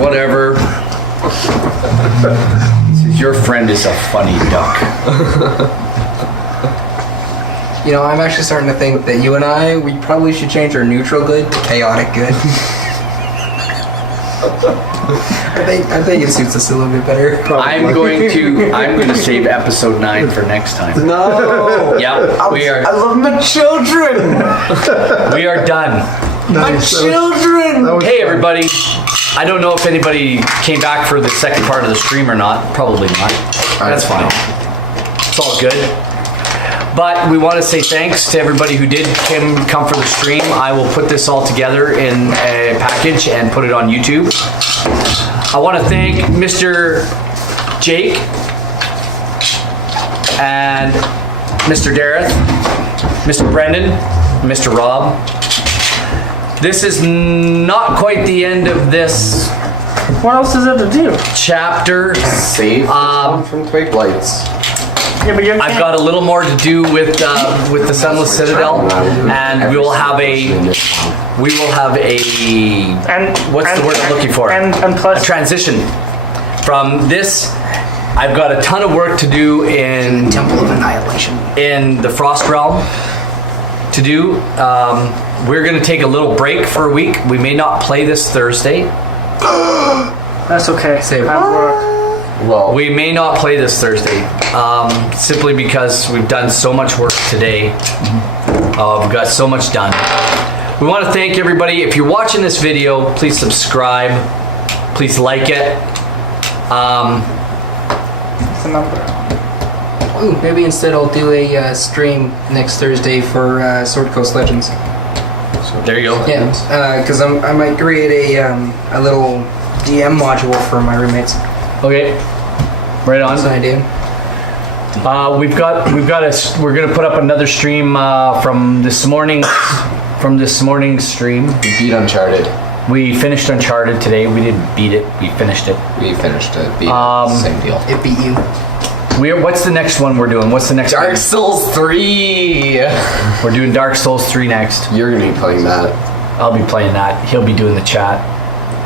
whatever." He says, "Your friend is a funny duck." You know, I'm actually starting to think that you and we probably should change our neutral good to chaotic good. I think it suits us a little bit better. I'm going to save episode 9 for next time. No. Yeah, we are. I love my children. We are done. Nice. Children. That was Hey fun. everybody. I don't know if anybody came back for the second part of the stream or not. Probably not. That's fine. It's all good. But we want to say thanks to everybody who did come for the stream. I will put this all together in a package and put it on YouTube. I want to thank Mr. Jake and Mr. Dareth, Mr. Brendan, Mr. Rob. This is not quite the end of this what else is there to do? chapter. Save one from Twig Lights. Yeah, but you're I've got a little more to do with the Sunless Citadel, and we will have a and what's the word I'm looking for? And A plus, transition from this. I've got a ton of work to do in Temple of Annihilation. the Frost Realm to do. We're gonna take a little break for a week. We may not play this Thursday. that's okay. Say I work. Well, We may not play this Thursday, simply because we've done so much work today. We've got so much done. We want to thank everybody. If you're watching this video, please subscribe. Please like it. It's a number. Ooh, maybe instead I'll do a stream next Thursday for Sword Coast Legends. There you go. Yeah, because I might create a little DM module for my roommates. Okay. Right That's an on. idea. We're gonna put up another stream from this morning's stream. we beat Uncharted. We finished Uncharted today. We didn't beat it. We finished it. We finished it. Beat same deal. It beat you. What's the next one we're doing? What's the next Dark one? Souls 3. We're doing Dark Souls 3 next. You're gonna be playing that. I'll be playing that. He'll be doing the chat.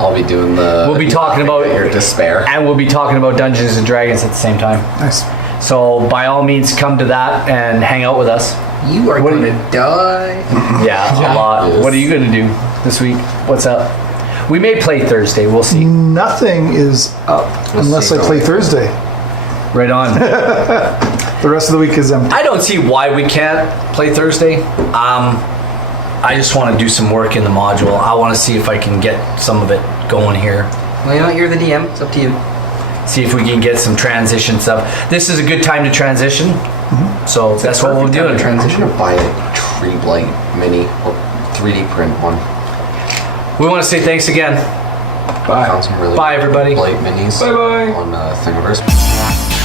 I'll be doing the. We'll be talking about your despair. And we'll be talking about Dungeons and Dragons at the same time. Nice. So by all means, come to that and hang out with us. You are What do going to die. Yeah, a lot. Yes. What are you going to do this week? What's up? We may play Thursday. We'll see. Nothing is up unless I play Thursday. Right on. The rest of the week is empty. I don't see why we can't play Thursday. I just want to do some work in the module. I want to see if I can get some of it going here. Well, you know, you're the DM. It's up to you. See if we can get some transition stuff. This is a good time to transition. So that's what we'll Perfect do. time to I'm transition. gonna buy a tree blight mini or 3D print one. We want to say thanks again. Found some really Bye, everybody. blight minis Bye-bye. on Thingiverse.